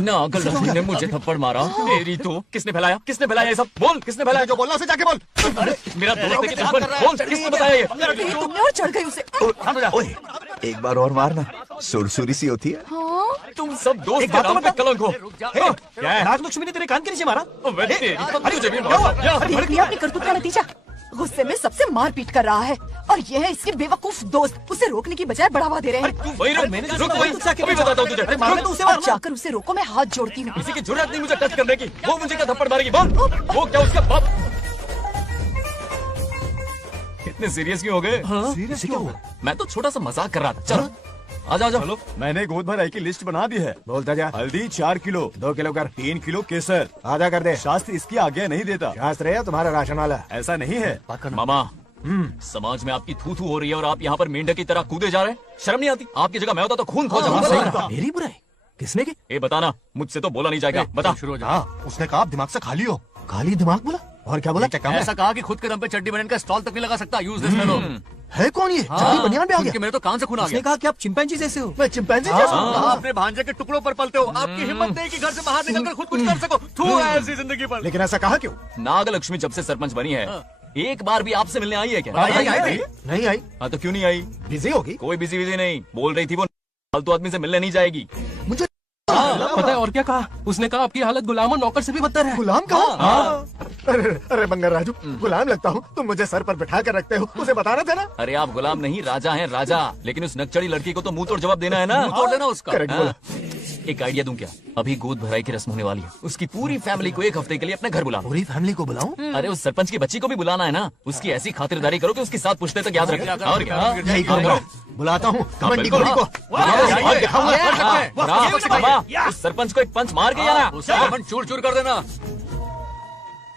नागलक्ष्मी ने मुझे थप्पड़ मारा? तेरी तो किसने फैलाया? किसने फैलाया ये सब? बोल, किसने फैलाया? जो बोलना उसे जाके बोल। अरे मेरा दोस्त है कि दुश्मन? बोल, किसने बताया ये? तुमने और चढ़ गई उसे। ओए, एक बार और मारना, सुरसुरी सी होती है। तुम सब दोस्त के नाम पे कलंक हो। क्या है? नागलक्ष्मी ने तेरे कान के नीचे मारा? अपनी करतूत का नतीजा। गुस्से में सबसे मारपीट कर रहा है और यह है इसके बेवकूफ दोस्त, उसे रोकने की बजाय बढ़ावा दे रहे हैं। वही रुक, अभी बताता हूँ तुझे। अब जाकर उसे रोको, मैं हाथ जोड़ती हूँ। किसी की जरूरत नहीं मुझे टच करने की। वो मुझे क्या थप्पड़ मारेगी? बोल, वो क्या उसका बाप? इतने सीरियस क्यों हो गए? सीरियस क्यों हुआ? मैं तो छोटा सा मजाक कर रहा था। चलो आजा आजा। चलो, मैंने गोद भराई की लिस्ट बना दी है। बोलता जा। हल्दी 4 किलो, 2 किलो कर, 3 किलो केसर। आधा कर दे। शास्त्र इसकी आज्ञा नहीं देता। शास्त्र है तुम्हारा राशन वाला, ऐसा नहीं है। मामा, समाज में आपकी थू थू हो रही है और आप यहाँ पर मेंढक की तरह कूदे जा रहे हैं। शर्म नहीं आती? आपकी जगह मैं होता तो खून खो जाता। मेरी बुराई? किसने की? ए बताना, मुझसे तो बोला नहीं जाएगा, बता। शुरू हो जा। हाँ, उसने कहा आप दिमाग से खाली हो। खाली दिमाग बोला? और क्या बोला? ऐसा कहा कि खुद के दम पे चड्डी बनियान का स्टॉल तक नहीं लगा सकता। Use this fellow. है कौन ये? चड्डी बनियान पे आ गया? मेरे तो कान से खून आ गया। उसने कहा कि आप चिंपैंजी जैसे हो। मैं चिंपैंजी हाँ, जैसा हूँ? आप अपने भांजे के टुकड़ों पर पलते हो। आपकी हिम्मत नहीं कि घर से बाहर निकलकर खुद कुछ कर सको। थू है ऐसी जिंदगी पर। लेकिन ऐसा कहा क्यों? नागलक्ष्मी जब से सरपंच बनी है, एक बार भी आपसे मिलने आई है क्या? नहीं आई। हाँ तो क्यों नहीं आई? बिजी होगी। कोई बिजी नहीं, बोल रही थी वो फालतू आदमी से मिलने नहीं जाएगी। मुझे पता है और क्या कहा? उसने कहा आपकी हालत गुलाम और नौकर से भी बदतर है। गुलाम कहा? अरे बंगार राजू, गुलाम लगता हूँ, तुम मुझे सर पर बिठा कर रखते हो, उसे बताना था ना। अरे आप गुलाम नहीं, राजा हैं राजा। लेकिन उस नकचड़ी लड़की को तो मुंह तोड़ जवाब देना है ना। मुंह तोड़ देना उसका। करेक्ट बोला। एक आइडिया दूं क्या? अभी गोद भराई की रस्म होने वाली है, उसकी पूरी फैमिली को एक हफ्ते के लिए अपने घर बुलाओ। पूरी फैमिली को बुलाऊं? अरे उस सरपंच की बच्ची को भी बुलाना है ना। उसकी ऐसी खातिरदारी करो कि उसकी 7 पुश्ते तक याद रखे। और क्या? यही करूंगा। बुलाता हूँ कमंडी को। उस सरपंच को एक पंच मार के जाना, चूर चूर कर देना।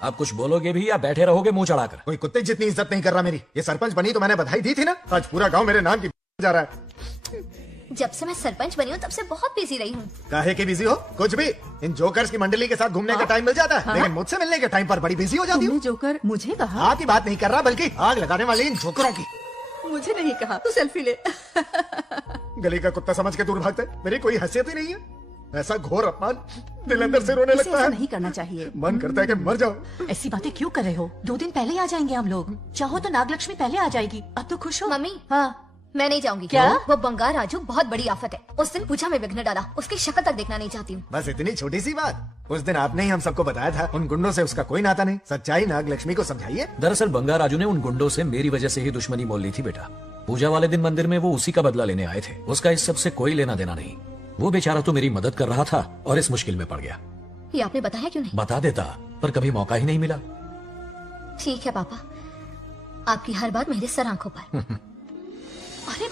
आप कुछ बोलोगे भी या बैठे रहोगे मुंह चढ़ाकर? कोई कुत्ते जितनी इज्जत नहीं कर रहा मेरी। ये सरपंच बनी तो मैंने बधाई दी थी ना। आज पूरा गांव मेरे नाम की जा रहा है। जब से मैं सरपंच बनी हूँ तब से बहुत बिजी रही हूँ। काहे की बिजी हो? कुछ भी। इन जोकर्स की मंडली के साथ घूमने का टाइम मिल जाता है, लेकिन मुझसे मिलने के टाइम पर बड़ी बिजी हो जाती हूँ। जोकर मुझे कहा? आपकी बात नहीं कर रहा, बल्कि आग लगाने वाले इन जोकरों की। मुझे नहीं कहा, तू सेल्फी ले। गली का कुत्ता समझ के दूर भागते, मेरी कोई हैसियत ही नहीं है। ऐसा घोर अपमान, दिल अंदर से रोने लगता है। नहीं करना चाहिए। मन करता है कि मर जाओ। ऐसी बातें क्यों कर रहे हो? 2 दिन पहले आ जाएंगे हम लोग। चाहो तो नागलक्ष्मी पहले आ जाएगी। अब तो खुश हो? मम्मी, हाँ मैं नहीं जाऊंगी। क्या? वो बंगार राजू बहुत बड़ी आफत है। उस दिन पूजा में विघ्न डाला, उसकी शक्ल तक देखना नहीं चाहती हूँ। बस इतनी छोटी सी बात। उस दिन आपने ही हम सबको बताया था, उन गुंडों से उसका कोई नाता नहीं। सच्चाई नागलक्ष्मी को समझाइए। दरअसल बंगार राजू ने उन गुंडों से मेरी वजह से ही दुश्मनी मोल ली थी बेटा। पूजा वाले दिन मंदिर में वो उसी का बदला लेने आए थे। उसका इस सब से कोई लेना देना नहीं। वो बेचारा तो मेरी मदद कर रहा था और इस मुश्किल में पड़ गया। ये आपने बताया क्यों नहीं? बता देता, पर कभी मौका ही नहीं मिला। ठीक है पापा, आपकी हर बात मेरे सर आंखों पर। अरे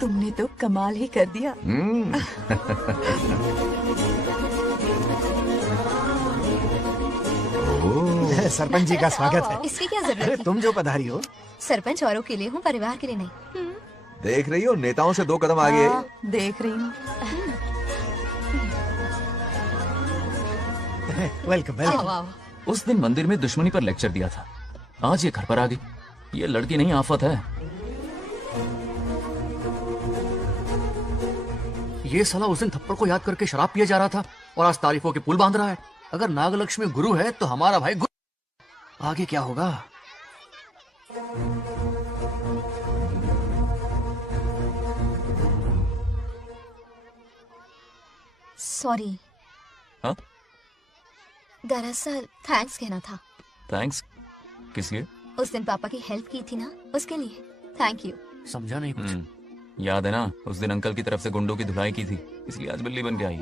तुमने तो कमाल ही कर दिया। सरपंच जी का स्वागत है। इसकी क्या जरूरत अरे थी? तुम जो पधारी हो। सरपंच औरों के लिए हूँ, परिवार के लिए नहीं। देख रही हो, नेताओं से 2 कदम आगे। देख रही हूँ। Welcome welcome. उस दिन मंदिर में दुश्मनी पर लेक्चर दिया था, आज ये घर पर आ गई। ये लड़की नहीं आफत है। ये साला उस दिन थप्पड़ को याद करके शराब पिए जा रहा था और आज तारीफों के पुल बांध रहा है। अगर नागलक्ष्मी गुरु है तो हमारा भाई गुरु। आगे क्या होगा? सॉरी। हाँ? दरअसल थैंक्स कहना था। थैंक्स किस लिए? उस दिन पापा की हेल्प की थी ना, उसके लिए थैंक यू। समझा नहीं कुछ। याद है ना, उस दिन अंकल की तरफ से गुंडों की धुलाई की थी, इसलिए आज बिल्ली बन के आई है।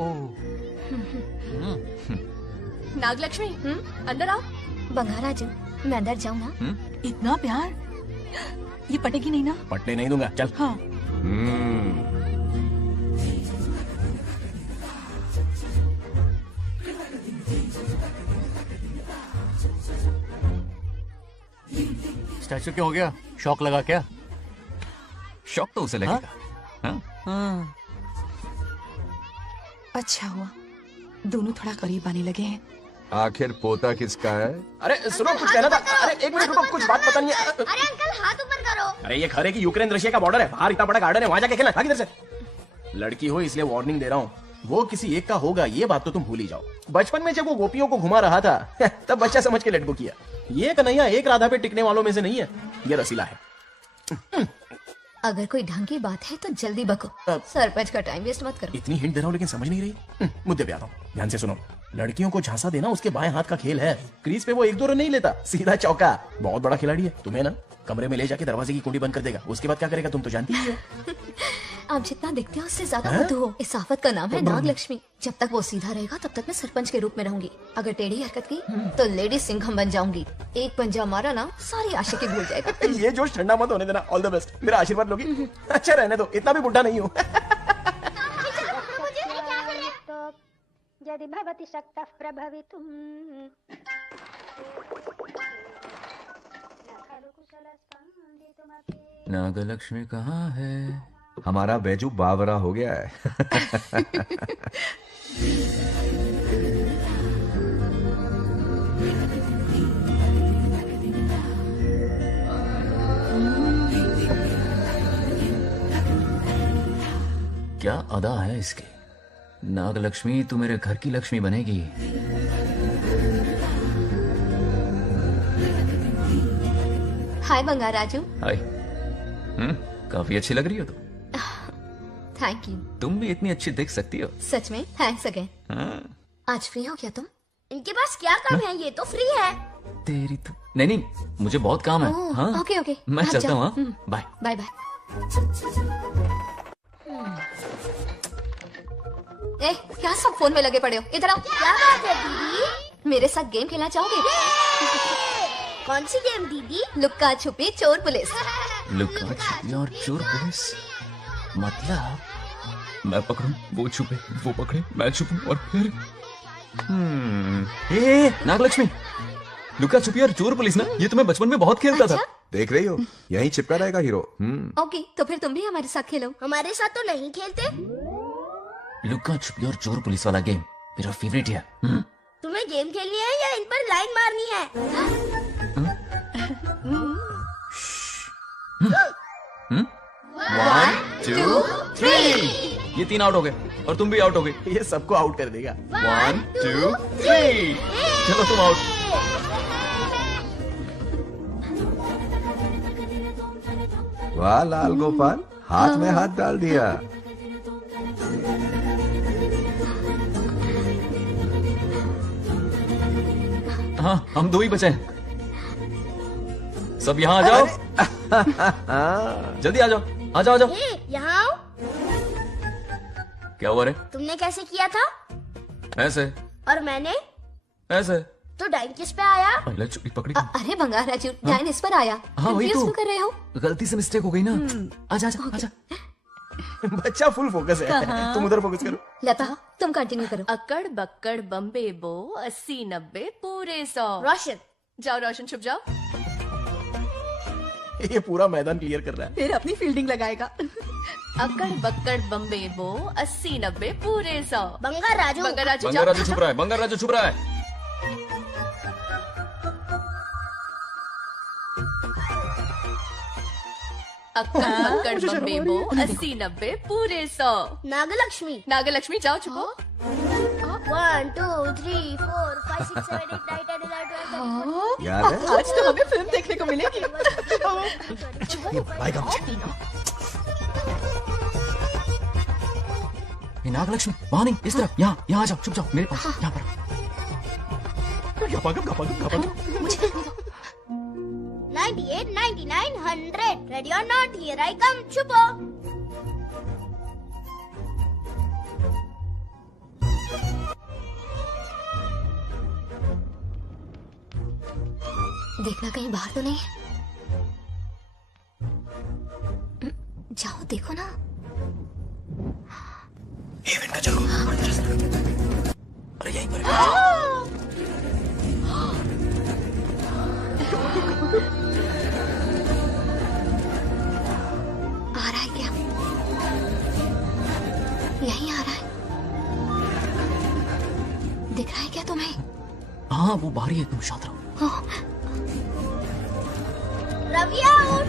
नागलक्ष्मी, अंदर आओ। बंगार राजू, मैं अंदर जाऊँ ना? इतना प्यार, ये पटेगी नहीं ना? पटने नहीं दूंगा, चल। हाँ। स्टैचू क्यों हो गया? शौक लगा क्या? शौक तो उसे लगेगा। हाँ। अच्छा हुआ, दोनों थोड़ा करीब आने लगे हैं। आखिर पोता किसका है? अरे सुनो, कुछ कहना था। अरे एक मिनट रुको, कुछ बात बतानी है। अरे अंकल हाथ ऊपर करो। अरे ये खरे की यूक्रेन रशिया का बॉर्डर है, बाहर इतना बड़ा गार्डन है, वहां जाके खेलना। भाग इधर से। लड़की हो इसलिए वार्निंग दे रहा हूँ, वो किसी एक का होगा ये बात तो तुम भूल ही जाओ। बचपन में जब वो गोपियों को घुमा रहा था तब बच्चा समझ के लेट गो किया। ये कन्हैया एक राधा पे टिकने वालों में से नहीं है, ये रसीला है। अगर कोई ढंग की बात है तो जल्दी बको, सरपंच का टाइम वेस्ट मत करो। इतनी हिंट दे रहा हूँ लेकिन समझ नहीं रही। मुद्दे पे आता हूँ, ध्यान से सुनो। लड़कियों को झांसा देना उसके बाएं हाथ का खेल है। क्रीज पे वो 1-2 रन नहीं लेता, सीधा चौका। बहुत बड़ा खिलाड़ी है। तुम्हें ना कमरे में ले जाके दरवाजे की कुंडी बंद कर देगा, उसके बाद क्या करेगा तुम तो जानती ही हो। आप जितना दिखते हो उससे ज्यादा मधु हो। इस आफत का नाम है नागलक्ष्मी। जब तक वो सीधा रहेगा तब तक मैं सरपंच के रूप में रहूंगी। अगर टेढ़ी हरकत की तो लेडी सिंघम बन जाऊंगी। एक पंजा मारा ना, सारी आशिकी भूल जाएगा। ये जोश ठंडा मत होने देना। ऑल द बेस्ट, मेरा आशीर्वाद लोगी? अच्छा रहने दो, इतना भी बुढ़ा नहीं हूँ। यदि भवति शक्तः प्रभवितुम् नागलक्ष्मी कहाँ है? हमारा बैजू बावरा हो गया है। क्या अदा है इसकी। नागलक्ष्मी तू मेरे घर की लक्ष्मी बनेगी। हाय बंगार राजू। हाय। काफी अच्छी लग रही हो तुम। Thank you. तुम भी इतनी अच्छी दिख सकती हो। सच में थैंक्स अगेन। आज फ्री हो क्या तुम? इनके पास क्या काम है, ये तो फ्री है। तेरी तो नहीं, मुझे बहुत काम है। हाँ ओके ओके मैं चलता हूँ। Bye bye bye. ए क्या सब फोन में लगे पड़े हो? इधर आओ। क्या बात है दीदी? मेरे साथ गेम खेलना चाहोगे? कौन सी गेम दीदी? लुक्का छुपी चोर पुलिस। लुक्का छुपी और चोर पुलिस मतलब मैं पकड़ूं, वो छुपे, वो पकड़े, मैं छुपूं और फिर नागलक्ष्मी, लुक्का छुपी और चोर पुलिस ना, ये तो मैं बचपन में बहुत खेलता था। देख रही हो, यहीं चिपका रहेगा हीरो। ओके तो फिर तुम भी हमारे साथ खेलो। हमारे साथ तो नहीं खेलते। लुक्का छुपी और चोर पुलिस वाला गेम मेरा फेवरेट है। तुम्हें गेम खेलनी है या इन पर लाइन मारनी है? 1 2 3 ये 3 आउट हो गए और तुम भी आउट हो गए। ये सबको आउट कर देगा। 1 2 3 चलो तुम आउट। वाह लाल गोपाल, हाथ में हाथ डाल दिया। हाँ हम 2 ही बचे हैं। सब यहाँ आ जाओ। जल्दी आ जाओ, आ जाओ, आ जाओ। यहाँ आओ। क्या हुआ रे? तुमने कैसे किया था? ऐसे। और मैंने? ऐसे। तो डाइन किस पे आया? पहले चुपी पकड़ी। अरे बंगार राजू, डाइन इस पर आया। हाँ वही तो। कर रहे हो? गलती से मिस्टेक हो गई ना। आजा आजा आजा। बच्चा फुल फोकस है, तुम उधर फोकस करो। लता तुम कंटिन्यू करो। अकड़ बक्कड़ बम्बे बो 80 90 पूरे 100। रोशन जाओ, रोशन छुप जाओ। ये पूरा मैदान क्लियर कर रहा है। फिर अपनी फील्डिंग लगाएगा। अकड़ बक्कड़ बम्बे बो 80 90 पूरे 100। बंगार राजू, बंगार राजू बंगार राजू छुप रहा है, बंगार राजू छुप रहा है। अक्कड़ बक्कड़ बम्बे बो 80 90 पूरे 100। नागलक्ष्मी, नागलक्ष्मी जाओ छुपो। 1 2 3 4 5 6 7 8 9 10 11 12 यार आज तो हमें फिल्म देखने को मिलेगी। नागलक्ष्मी वहाँ नहीं, इस तरफ, यहाँ यहाँ आ जाओ, छुप जाओ मेरे पास, यहाँ पर। घपागम घपागम घपागम। 98 99 100 ready or not, here I come, छुपो। देखना कहीं बाहर तो नहीं है। जाओ देखो ना। का चलो। अरे यहीं पर आ रहा है क्या? यहीं आ रहा है। दिख रहा है क्या तुम्हें? हाँ वो बाहर ही है, तुम शांत रहो। रवि आउट।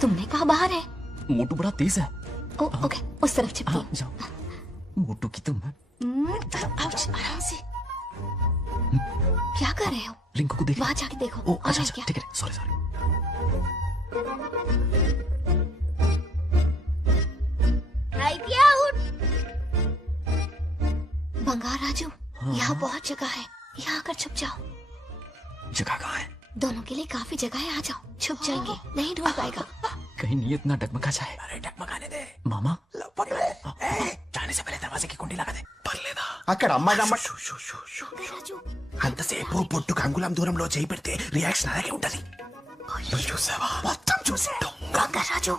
तुमने कहा बाहर है? मोटू बड़ा तेज है। ओके उस तरफ चिपकी। जाओ। मोटू की तुम आराम से। क्या कर रहे हो? रिंकू को देख। वहाँ जाके देखो। ओ अच्छा अच्छा ठीक है, सॉरी सॉरी। आउट। बंगार राजू, यहाँ बहुत जगह है, यहाँ आकर छुप जाओ। जगह कहाँ है? दोनों के लिए काफी जगह है, आ जाओ, छुप जाएंगे, नहीं ढूंढ पाएगा। कहीं नीयत ना डगमगा जाए। अरे डगमगाने दे मामा। जाने से पहले दरवाजे की कुंडी लगा दे। పర్లేదా అక్కడ అమ్మాయి అంతసేపు పొట్టుకు అంగుళం దూరంలో చేయి పెడితే రియాక్షన్ అలాగే ఉంటది. చూసావా? మొత్తం చూసా. బొంగరాజు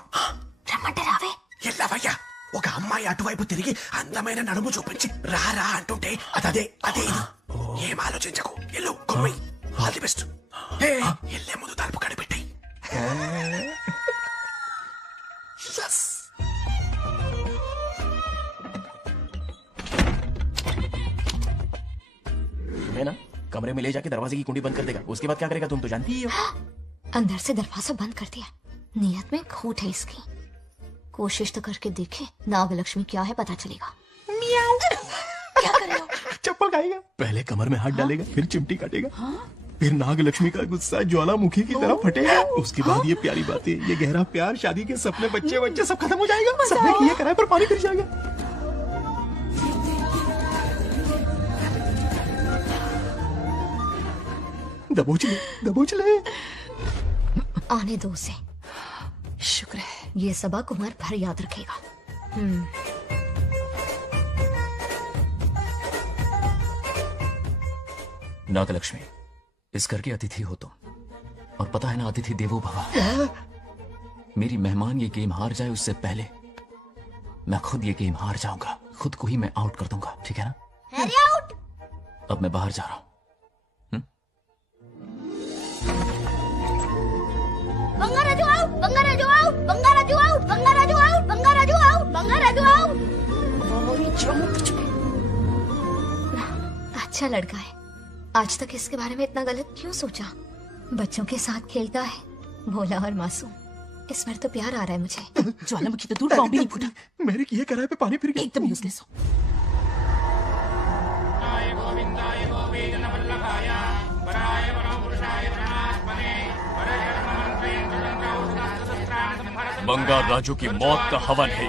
రమ్మంటే రావే. ఎల్లవయ్యా, ఒక అమ్మాయి అటువైపు తిరిగి అందమైన నడుము చూపించి రా రా అంటుంటే అదే అదే ఇది. ఏం ఆలోచించకు, ఎల్లు కొమ్మి. All the best. ఎల్లే ముందు తలుపు కనిపెట్టాయి. तुम्हें ना कमरे में ले जाके दरवाजे की कुंडी बंद कर देगा. उसके बाद क्या करेगा तुम तो जानती ही हो. अंदर से दरवाजा बंद कर दिया. नियत में खोट है इसकी. कोशिश तो करके देखे नागलक्ष्मी क्या है पता चलेगा. क्या कर रहे हो? चप्पल खाएगा. पहले कमर में हाथ डालेगा, फिर चिमटी काटेगा. फिर नागलक्ष्मी का गुस्सा ज्वालामुखी की तरह फटेगा. उसके बाद ये प्यारी बातें, ये गहरा प्यार, शादी के सपने, बच्चे बच्चे सब खत्म हो जाएगा. सपने किए कराए पर पानी फिर जाएगा. दबोच ले, दबोच ले. आने दो उसे. शुक्र है ये सबक उम्र भर याद रखेगा. नागलक्ष्मी, इस घर की अतिथि हो तुम, और पता है ना अतिथि देवो भव. मेरी मेहमान ये गेम हार जाए उससे पहले मैं खुद ये गेम हार जाऊंगा. खुद को ही मैं आउट कर दूंगा, ठीक है ना? Harry out. अब मैं बाहर जा रहा हूं. Bangaraju out, Bangaraju out, Bangaraju out, Bangaraju out, Bangaraju out, Bangaraju out. अच्छा लड़का है. आज तक इसके बारे में इतना गलत क्यों सोचा? बच्चों के साथ खेलता है, भोला और मासूम. इस बार तो प्यार आ रहा है मुझे. ज्वालामुखी तो दूर, बॉम्ब भी नहीं फूटा. मेरे किए कराए पे पानी फिर गया. एकदम यूजलेस हो. बंगार राजू की मौत का हवन है.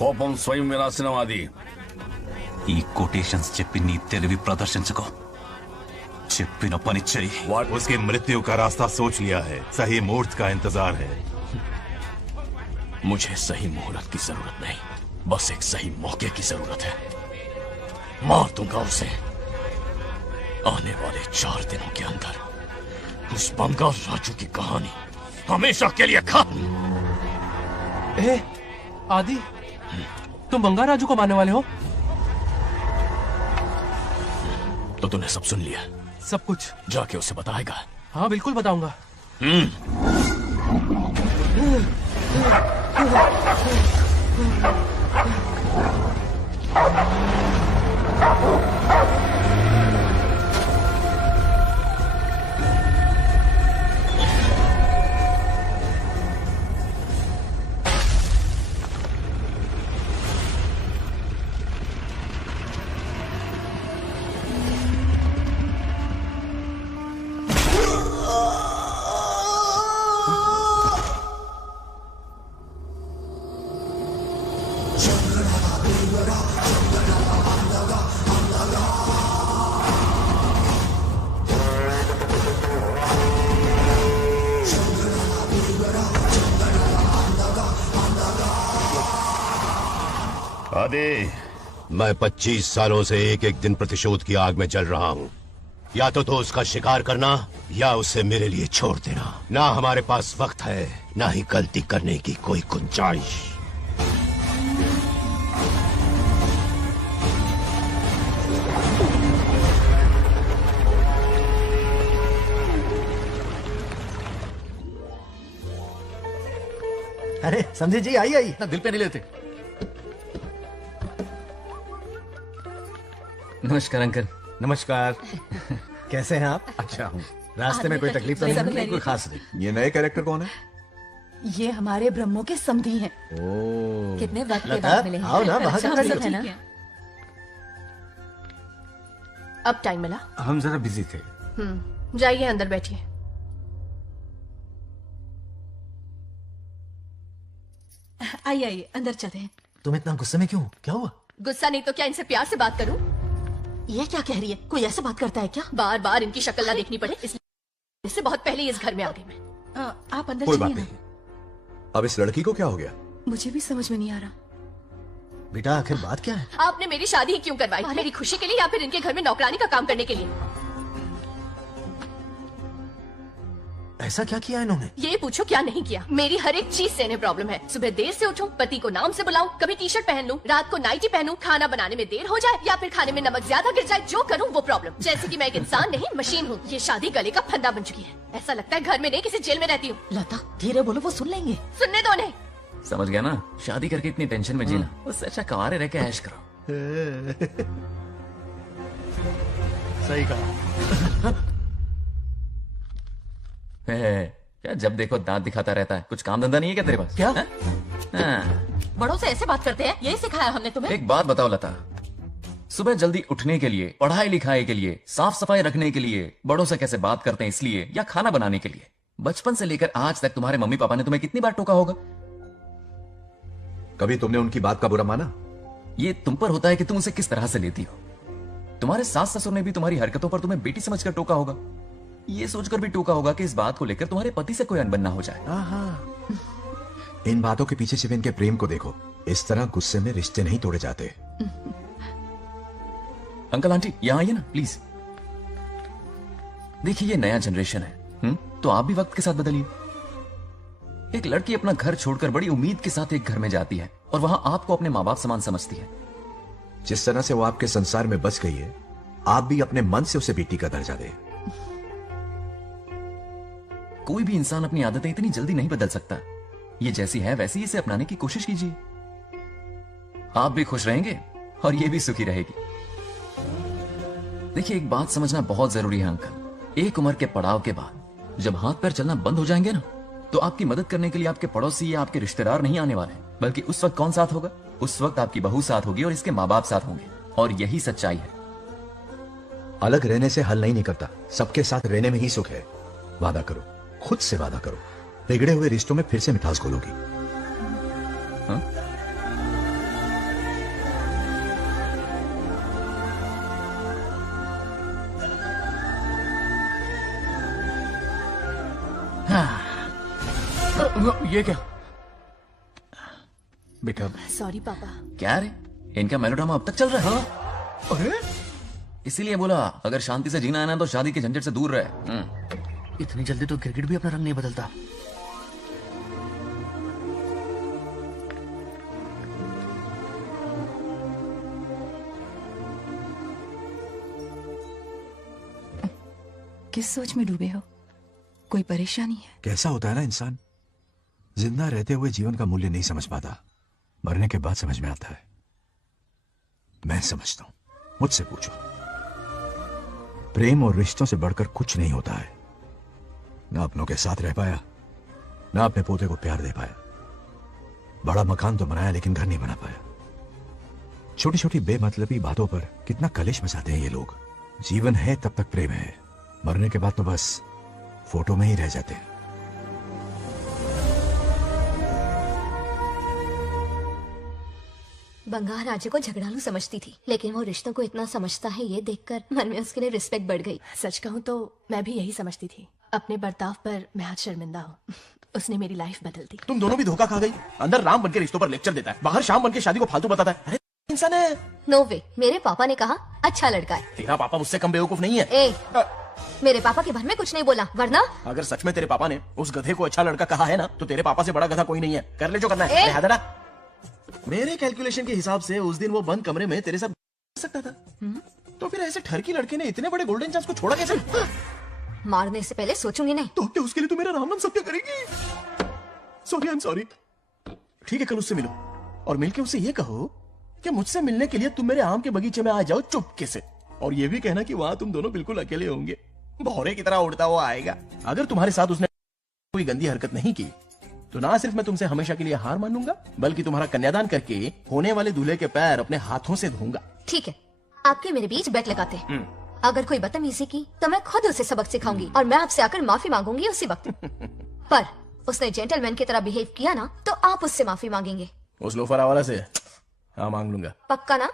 కోపం స్వయం వినాశనం అది. ఈ కొటేషన్స్ చెప్పి నీ తెలివి ప్రదర్శించుకో. చెప్పిన పని చెయ్యి. उसकी मृत्यु का रास्ता सोच लिया है. सही मुहूर्त का इंतजार है. मुझे सही मुहूर्त की जरूरत नहीं, बस एक सही मौके की जरूरत है. मार दूंगा उसे. आने वाले 4 दिनों के अंदर उस बंगार राजू की कहानी हमेशा के लिए खत्म. आदि, तुम बंगार राजू को मारने वाले हो? तो तूने सब सुन लिया? सब कुछ. जाके उसे बताएगा? हाँ बिल्कुल बताऊंगा. आदि, मैं 25 सालों से एक एक दिन प्रतिशोध की आग में जल रहा हूँ. या तो उसका शिकार करना या उसे मेरे लिए छोड़ देना. ना हमारे पास वक्त है, ना ही गलती करने की कोई गुंजाइश. अरे समझे जी, आई आई. ना दिल पे नहीं लेते. नमस्कार अंकल. नमस्कार. कैसे हैं आप? अच्छा हूँ. रास्ते में कोई तकलीफ तो नहीं? कोई खास नहीं. ये नए कैरेक्टर कौन है? ये हमारे ब्रह्मों के समधी हैं. ओह, कितने वक्त के लता, बाद मिले हैं. आओ ना, बाहर अच्छा, खड़ी हो. सब है ना? अब टाइम मिला. हम जरा बिजी थे. जाइए अंदर बैठिए. आइए आइए अंदर चलते हैं. तुम इतना गुस्से में क्यों? क्या हुआ? गुस्सा नहीं तो क्या इनसे प्यार से बात करूं? ये क्या कह रही है? कोई ऐसे बात करता है क्या? बार बार इनकी शक्ल ना देखनी पड़े इसलिए बहुत पहले इस घर में आ गई मैं. आप अंदर कोई चलिए बात ना. नहीं. अब इस लड़की को क्या हो गया? मुझे भी समझ में नहीं आ रहा. बेटा आखिर बात क्या है? आपने मेरी शादी ही क्यों करवाई? मेरी खुशी के लिए या फिर इनके घर में नौकरानी का काम करने के लिए? ऐसा क्या किया इन्होंने? ये पूछो क्या नहीं किया। मेरी हर एक चीज से इन्हें प्रॉब्लम है। सुबह देर से उठूं, पति को नाम से बुलाऊं, कभी टी शर्ट पहन लूं, रात को नाइटी पहनूं, खाना बनाने में देर हो जाए या फिर खाने में नमक ज्यादा गिर जाए, जो करूं वो प्रॉब्लम। जैसे कि मैं एक इंसान नहीं मशीन हूँ। ये शादी गले का फंदा बन चुकी है। ऐसा लगता है घर में नहीं किसी जेल में रहती हूँ। लता धीरे बोलो, वो सुन लेंगे। सुनने दो उन्हें। समझ गया ना, शादी करके इतनी टेंशन में जीना, उससे अच्छा कुंवारे रह के ऐश करो। सही कहा। क्या जब देखो दांत दिखाता रहता है? कुछ काम धंधा नहीं है क्या तेरे पास? क्या? हाँ। बड़ों से ऐसे बात करते हैं, यही सिखाया हमने तुम्हें। एक बात बताओ लता, सुबह जल्दी उठने के लिए, पढ़ाई लिखाई के लिए, साफ सफाई रखने के लिए बड़ों से कैसे बात करते हैं इसलिए, या खाना बनाने के लिए? बचपन से लेकर आज तक तुम्हारे मम्मी पापा ने तुम्हें कितनी बार टोका होगा? कभी तुमने उनकी बात का बुरा माना? ये तुम पर होता है कि तुम उसे किस तरह से लेती हो। तुम्हारे सास ससुर ने भी तुम्हारी हरकतों पर तुम्हें बेटी समझकर टोका होगा। ये सोचकर भी टोका होगा कि इस बात को लेकर तुम्हारे पति से कोई अनबन ना हो जाए। इन बातों के पीछे सिर्फ इनके प्रेम को देखो। इस तरह गुस्से में रिश्ते नहीं तोड़े जाते। अंकल आंटी यहाँ आइए ना प्लीज। देखिए ये नया जनरेशन है, तो आप भी वक्त के साथ बदलिए। एक लड़की अपना घर छोड़कर बड़ी उम्मीद के साथ एक घर में जाती है और वहां आपको अपने माँ बाप समान समझती है। जिस तरह से वो आपके संसार में बस गई है, आप भी अपने मन से उसे बेटी का दर्जा दे। कोई भी इंसान अपनी आदतें इतनी जल्दी नहीं बदल सकता। ये जैसी है वैसी इसे अपनाने की कोशिश कीजिए। आप भी खुश रहेंगे और ये भी सुखी रहेगी। देखिए एक बात समझना बहुत जरूरी है अंकल, एक उम्र के पड़ाव के बाद जब हाथ पैर चलना बंद हो जाएंगे ना, तो आपकी मदद करने के लिए आपके पड़ोसी या आपके रिश्तेदार नहीं आने वाले, बल्कि उस वक्त कौन साथ होगा? उस वक्त आपकी बहू साथ होगी और इसके माँ बाप साथ होंगे। और यही सच्चाई है। अलग रहने से हल नहीं निकलता, सबके साथ रहने में ही सुख है। वादा करो, खुद से वादा करो, बिगड़े हुए रिश्तों में फिर से मिठास घोलोगी। ये क्या बेटा? सॉरी पापा। क्या रे, इनका मेलोड्रामा अब तक चल रहा है? अरे इसीलिए बोला अगर शांति से जीना है ना तो शादी के झंझट से दूर रहे। इतनी जल्दी तो क्रिकेट भी अपना रंग नहीं बदलता। किस सोच में डूबे हो? कोई परेशानी है? कैसा होता है ना इंसान, जिंदा रहते हुए जीवन का मूल्य नहीं समझ पाता, मरने के बाद समझ में आता है। मैं समझता हूं, मुझसे पूछो। प्रेम और रिश्तों से बढ़कर कुछ नहीं होता है। ना अपनों के साथ रह पाया, ना अपने पोते को प्यार दे पाया। बड़ा मकान तो बनाया लेकिन घर नहीं बना पाया। छोटी छोटी बेमतलबी बातों पर कितना कलेश मचाते हैं ये लोग। जीवन है तब तक प्रेम है, मरने के बाद तो बस फोटो में ही रह जाते हैं। बंगाल राज्य को झगड़ालू समझती थी, लेकिन वो रिश्तों को इतना समझता है ये देखकर मन में उसके लिए रिस्पेक्ट बढ़ गई। सच कहूँ तो मैं भी यही समझती थी। अपने बर्ताव पर मैं आज शर्मिंदा हूँ। उसने मेरी लाइफ बदल दी। तुम दोनों भी धोखा खा गई। अंदर राम बन के रिश्तों पर लेक्चर देता है, बाहर शाम बन के शादी को फालतू बताता है। अरे इंसान है। नो वे, मेरे पापा ने कहा अच्छा लड़का है। तेरा पापा मुझसे कम बेवकूफ नहीं है। ए, मेरे पापा के बारे में कुछ नहीं बोला, वरना अगर सच में तेरे पापा ने उस गधे को अच्छा लड़का कहा है ना, तो तेरे पापा से बड़ा गधा कोई नहीं है। कर ले जो करना है। अरे मेरे कैलकुलेशन के हिसाब से उस दिन वो बंद कमरे में तेरे साथ सकता था। तो फिर ऐसे ठरकी लड़के ने इतने बड़े गोल्डन चांस को छोड़ा कैसे? मारने से पहले सोचूंगी नहीं। तो क्या उसके लिए तू मेरा राम नाम सत्य करेगी? Sorry, I am sorry. ठीक है, कल उससे मिलो और मिलके उससे ये कहो कि मुझसे मिलने के लिए तुम मेरे आम के बगीचे में आ जाओ चुपके से। और ये भी कहना कि वहां तुम दोनों बिल्कुल अकेले होंगे। भौरे की तरह उड़ता हुआ आएगा। अगर तुम्हारे साथ उसने कोई गंदी हरकत नहीं की तो ना सिर्फ मैं तुमसे हमेशा के लिए हार मानूंगा, बल्कि तुम्हारा कन्यादान करके होने वाले दूल्हे के पैर अपने हाथों से धोऊंगा। ठीक है, आपके मेरे बीच बेट लगाते हैं। अगर कोई बदतमीजी की तो मैं खुद उसे सबक सिखाऊंगी और मैं आपसे आकर माफी मांगूंगी उसी वक्त। पर उसने जेंटलमैन की तरह बिहेव किया ना, तो आप उससे माफी मांगेंगे। उस लोफर वाला से हाँ मांग लूंगा। पक्का ना?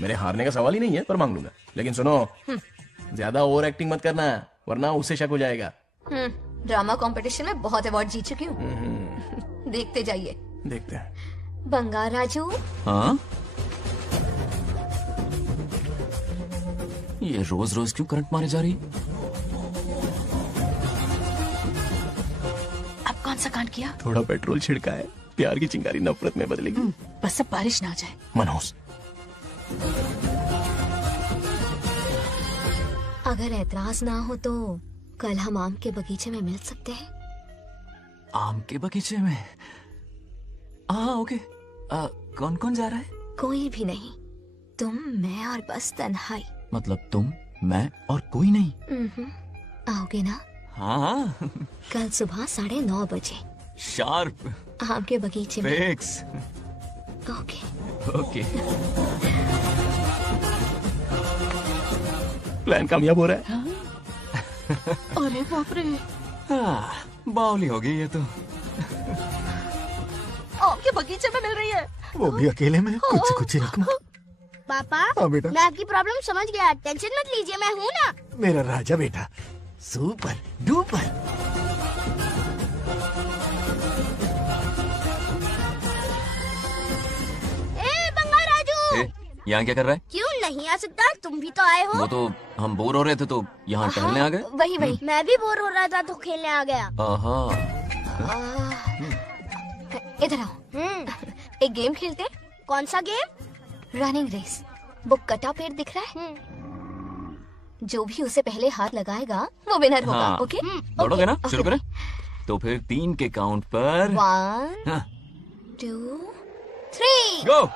मेरे हारने का सवाल ही नहीं है, पर मांग लूंगा। लेकिन सुनो, ज्यादा ओवर एक्टिंग मत करना, वरना उसे शक हो जाएगा। ड्रामा कंपटीशन में बहुत अवार्ड जीत चुकी हूँ। देखते जाइए। देखते हैं। बंगार राजू। हाँ? ये रोज रोज क्यों करंट मारे जा रही? अब कौन सा कांड किया? थोड़ा पेट्रोल छिड़का है, प्यार की चिंगारी नफरत में बदलेगी। बस अब बारिश ना आ जाए। मनोज, अगर ऐतराज ना हो तो कल हम आम के बगीचे में मिल सकते हैं। आम के बगीचे में? हाँ ओके। कौन कौन जा रहा है? कोई भी नहीं, तुम, मैं और बस तन्हाई। मतलब तुम, मैं और कोई नहीं? आओगे ना? हाँ। कल सुबह 9:30 बजे शार्प। आम के बगीचे में। फिक्स। ओके। ओके। प्लान कामयाब हो रहा है। अरे बाप रे, बावली हो गई ये तो। आम के बगीचे में मिल रही है। वो भी अकेले में, कुछ रकम। पापा, हाँ बेटा। मैं आपकी प्रॉब्लम समझ गया, टेंशन मत लीजिए, मैं हूँ ना। मेरा राजा बेटा, सुपर डुपर। बंगार राजू, यहाँ क्या कर रहा है? क्यों नहीं आ सकता? तुम भी तो आए हो। वो तो हम बोर हो रहे थे तो यहाँ टहलने आ गए। वही वही। मैं भी बोर हो रहा था तो खेलने आ गया। इधर आओ, एक गेम खेलते। कौन सा गेम? Running race. वो कटा पेड़ दिख रहा है, जो भी उसे पहले हाथ लगाएगा वो विनर होगा। हाँ। ओके? दौड़ोगे ना? शुरू करें? तो फिर 3 के काउंट पर 1 2 3 गो।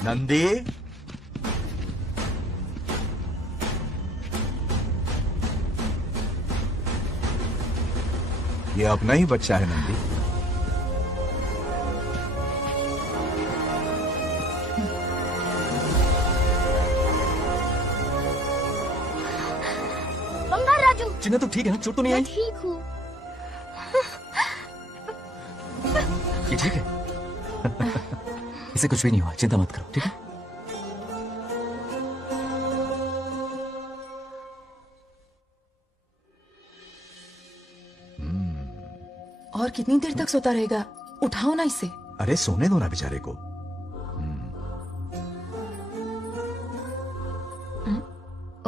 नंदी, ये अपना ही बच्चा है नंदी। बंगार राजू। चिन्ना तो ठीक है ना? चोट तो नहीं आई? ठीक हूँ। ये ठीक है? इसे कुछ भी नहीं हुआ, चिंता मत करो, ठीक है? और कितनी देर तक सोता रहेगा? उठाओ ना इसे। अरे सोने दो ना बेचारे को।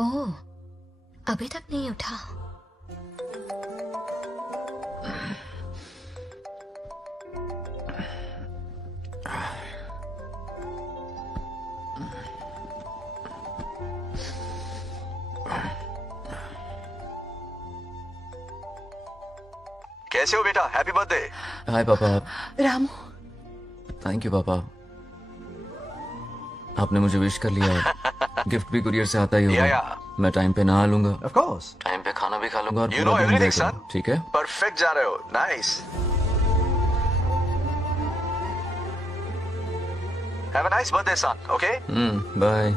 ओह, अभी तक नहीं उठा। कैसे हो बेटा? Happy birthday. हाय पापा। रामू। थैंक यू पापा, आपने मुझे विश कर लिया। गिफ्ट भी कुरियर से आता ही होगा। मैं टाइम पे नहा लूंगा, ऑफ कोर्स, टाइम पे खाना भी खा लूंगा और You know पूरा दिन everything, एंजॉय son. करूंगा, ठीक है? परफेक्ट जा रहे हो। Nice. Have a nice birthday son, okay? Bye.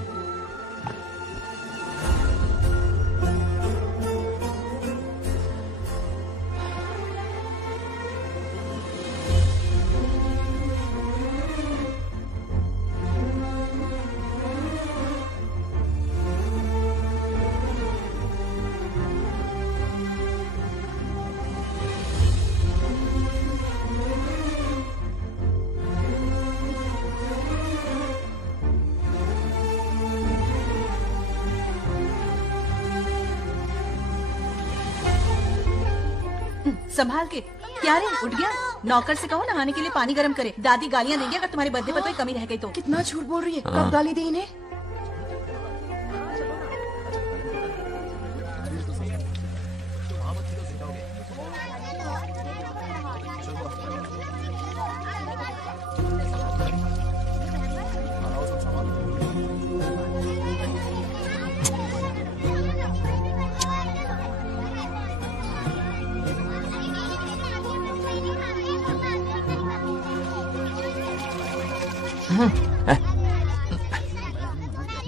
संभाल के। क्या रे, उठ गया? नौकर से कहो नहाने के लिए पानी गर्म करे। दादी गालियां देंगे अगर तुम्हारे बर्थडे पर कोई कमी रह गई तो। कितना झूठ बोल रही है, हाँ। कब गाली दी इन्हें?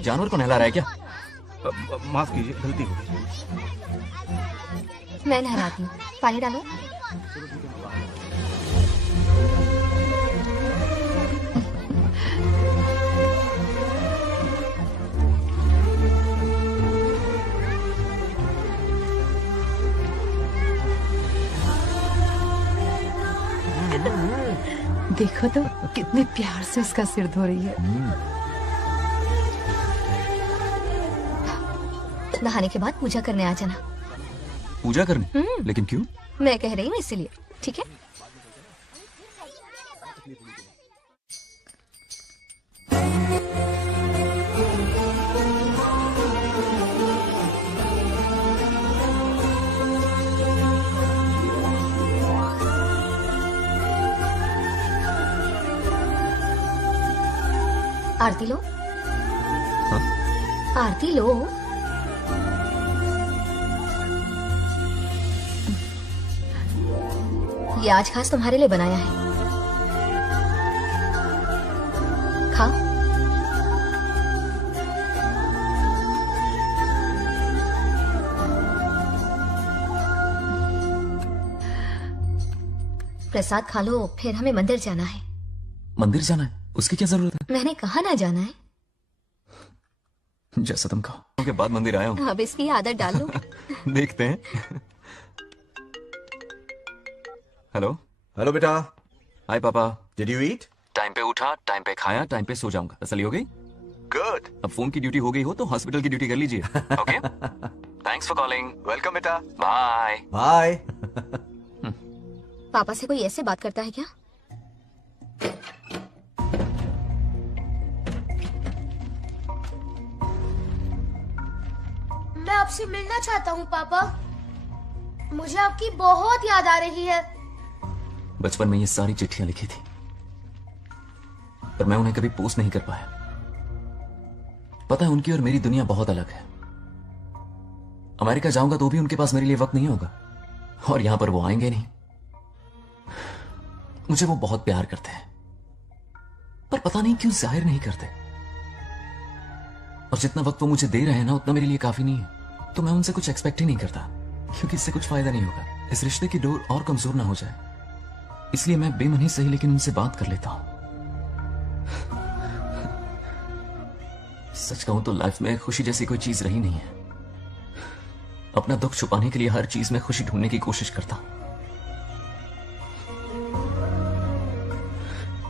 जानवर को नहला रहा है क्या? माफ कीजिए, गलती हो गई। मैं नहलाती हूँ, पानी डालो। देखो तो कितने प्यार से उसका सिर धो रही है। नहाने के बाद पूजा करने आ जाना। पूजा करने? लेकिन क्यों? मैं कह रही हूँ इसीलिए, ठीक है? आरती लो। हाँ? आरती लो। ये आज खास तुम्हारे लिए बनाया है, खाओ। प्रसाद खा लो, फिर हमें मंदिर जाना है। मंदिर जाना है? उसकी क्या जरूरत है? मैंने कहा ना जाना है। जैसा तुम कहो। के बाद मंदिर आया हूँ। अब इसकी आदत डाल लो। देखते हैं। हेलो। हेलो बेटा। हाय पापा। Did you eat? टाइम पे उठा, टाइम पे खाया, टाइम पे सो जाऊंगा। तसल्ली हो गई? गुड। अब फोन की ड्यूटी हो गई हो तो हॉस्पिटल की ड्यूटी कर लीजिए। Okay? Thanks for calling. Welcome बेटा। बाय। बाय। पापा से कोई ऐसे बात करता है क्या? मैं आपसे मिलना चाहता हूँ पापा। मुझे आपकी बहुत याद आ रही है। बचपन में ये सारी चिट्ठियां लिखी थी, पर मैं उन्हें कभी पोस्ट नहीं कर पाया। पता है, उनकी और मेरी दुनिया बहुत अलग है। अमेरिका जाऊंगा तो भी उनके पास मेरे लिए वक्त नहीं होगा, और यहां पर वो आएंगे नहीं। मुझे वो बहुत प्यार करते हैं, पर पता नहीं क्यों जाहिर नहीं करते। और जितना वक्त वो मुझे दे रहे हैं ना, उतना मेरे लिए काफी नहीं है। तो मैं उनसे कुछ एक्सपेक्ट ही नहीं करता, क्योंकि इससे कुछ फायदा नहीं होगा। इस रिश्ते की डोर और कमजोर ना हो जाए, इसलिए मैं बेमनी सही लेकिन उनसे बात कर लेता हूं। सच कहूं तो लाइफ में खुशी जैसी कोई चीज रही नहीं है। अपना दुख छुपाने के लिए हर चीज में खुशी ढूंढने की कोशिश करता हूं,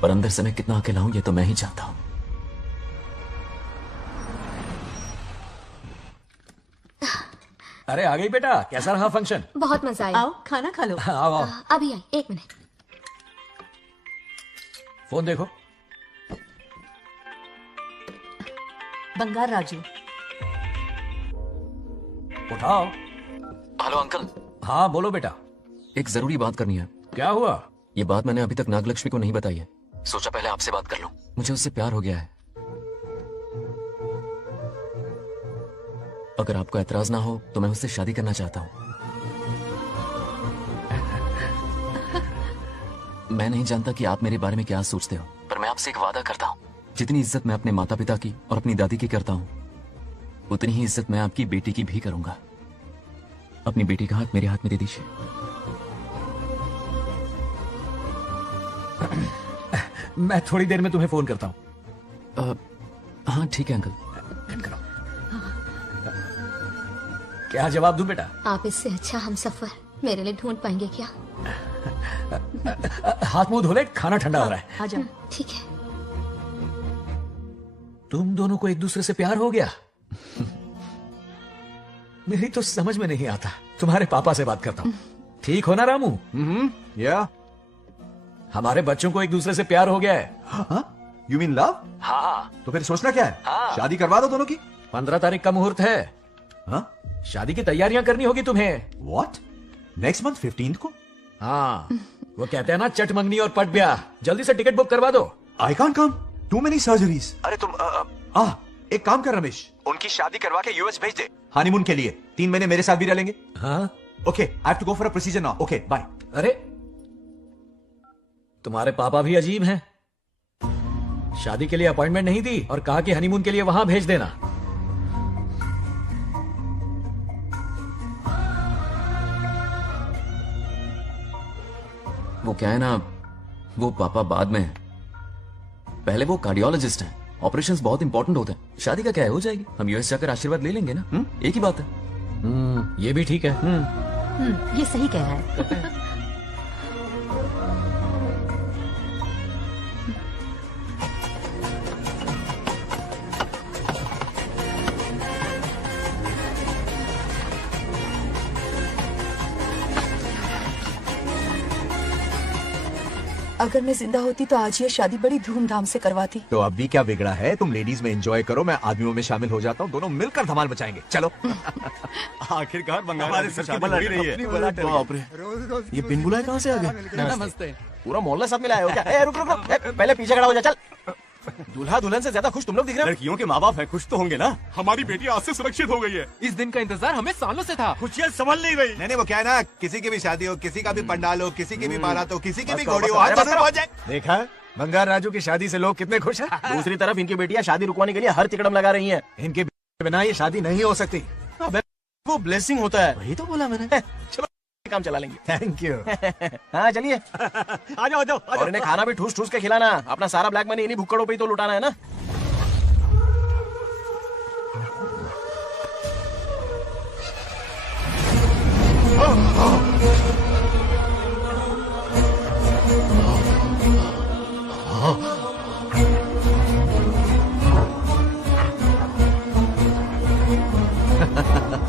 पर अंदर से मैं कितना अकेला हूं ये तो मैं ही जानता हूं। अरे आ गई बेटा, कैसा रहा फंक्शन? बहुत मजा आया। आओ खाना खा लो। आओ आओ। अभी आई, एक मिनट। फोन देखो। बंगार राजू। उठाओ। Hello uncle. हाँ बोलो बेटा। एक जरूरी बात करनी है। क्या हुआ? ये बात मैंने अभी तक नागलक्ष्मी को नहीं बताई है, सोचा पहले आपसे बात कर लूं। मुझे उससे प्यार हो गया है। अगर आपको एतराज ना हो तो मैं उससे शादी करना चाहता हूं। मैं नहीं जानता कि आप मेरे बारे में क्या सोचते हो, पर मैं आपसे एक वादा करता हूं। जितनी इज्जत मैं अपने माता पिता की और अपनी दादी की करता हूं, उतनी ही इज्जत मैं आपकी बेटी की भी करूंगा। अपनी बेटी का हाथ मेरे हाथ में दे दीजिए। मैं थोड़ी देर में तुम्हें फोन करता हूं। हाँ ठीक है अंकल। क्या जवाब दूं बेटा? आप इससे अच्छा हम सफर मेरे लिए ढूंढ पाएंगे क्या? हाथ मुंह धो ले, खाना ठंडा हो रहा है। आ जाओ। ठीक है। तुम दोनों को एक दूसरे से प्यार हो गया? मेरी तो समझ में नहीं आता। तुम्हारे पापा से बात करता हूं। ठीक हो ना रामू? या हमारे बच्चों को एक दूसरे से प्यार हो गया है। You mean love? हाँ। तो फिर सोचना क्या है? शादी करवा दो दोनों की। 15 तारीख का मुहूर्त है। हाँ? शादी की तैयारियां करनी होगी तुम्हें। What? नेक्स्ट मंथ 15th को? हाँ, वो कहते हैं ना चट मंगनी और पट ब्याह। जल्दी से टिकट बुक करवा दो। I can't come. Too many surgeries. अरे तुम एक काम कर रमेश, उनकी शादी करवा के यूएस भेज दे हनीमून के लिए। 3 महीने मेरे साथ भी रह लेंगे। हाँ okay, I have to go for a procedure now. Okay bye. अरे तुम्हारे पापा भी अजीब हैं। शादी के लिए अपॉइंटमेंट नहीं दी और कहा कि हनीमून के लिए वहां भेज देना। वो क्या है ना, वो पापा बाद में है। पहले वो कार्डियोलॉजिस्ट हैं। ऑपरेशंस बहुत इंपॉर्टेंट होते हैं। शादी का क्या है, हो जाएगी। हम यूएस जाकर आशीर्वाद ले लेंगे ना। एक ही बात है। ये भी ठीक है। ये सही कह रहा है। अगर मैं जिंदा होती तो आज ये शादी बड़ी धूमधाम से करवाती। तो अब भी क्या बिगड़ा है? तुम लेडीज में एंजॉय करो, मैं आदमियों में शामिल हो जाता हूँ। दोनों मिलकर धमाल मचाएंगे। चलो। आखिरकार बंगाल हमारे सर की बला रही है। बाप रे, ये बिन बुलाए कहाँ से आ गए? नमस्ते। पूरा मोहल्ला साथ में लाया हो क्या? ए, रुक रुक रुक, ए, पहले पीछे खड़ा हो जा। चल। दूल्हा दुल्हन से ज्यादा खुश तुम लोग दिख रहे हो। लड़कियों के माँ बाप है, खुश तो होंगे ना। हमारी बेटी आज से सुरक्षित हो गई है। इस दिन का इंतजार हमें सालों से था। खुशियाँ संभल नहीं रही। नहीं वो क्या है ना, किसी की भी शादी हो, किसी का भी पंडाल हो, किसी की भी बारात हो, किसी की भी बस घोड़ी हो, बस, आज बस, जरूर पहुंच जाए। देखा बंगार राजू की शादी से लोग कितने खुश हैं। दूसरी तरफ इनकी बेटियां शादी रुकवाने के लिए हर तिकड़म लगा रही हैं। इनके बिना ये शादी नहीं हो सकती। वो ब्लेसिंग होता है। वही तो बोला मैंने। चलो काम चला लेंगे। Thank you. हाँ चलिए। आ जाओ आ जाओ। और इन्हें खाना भी ठूस ठूस के खिलाना। अपना सारा ब्लैक मनी इन्हीं भुक्कड़ों पे ही तो लुटाना है ना।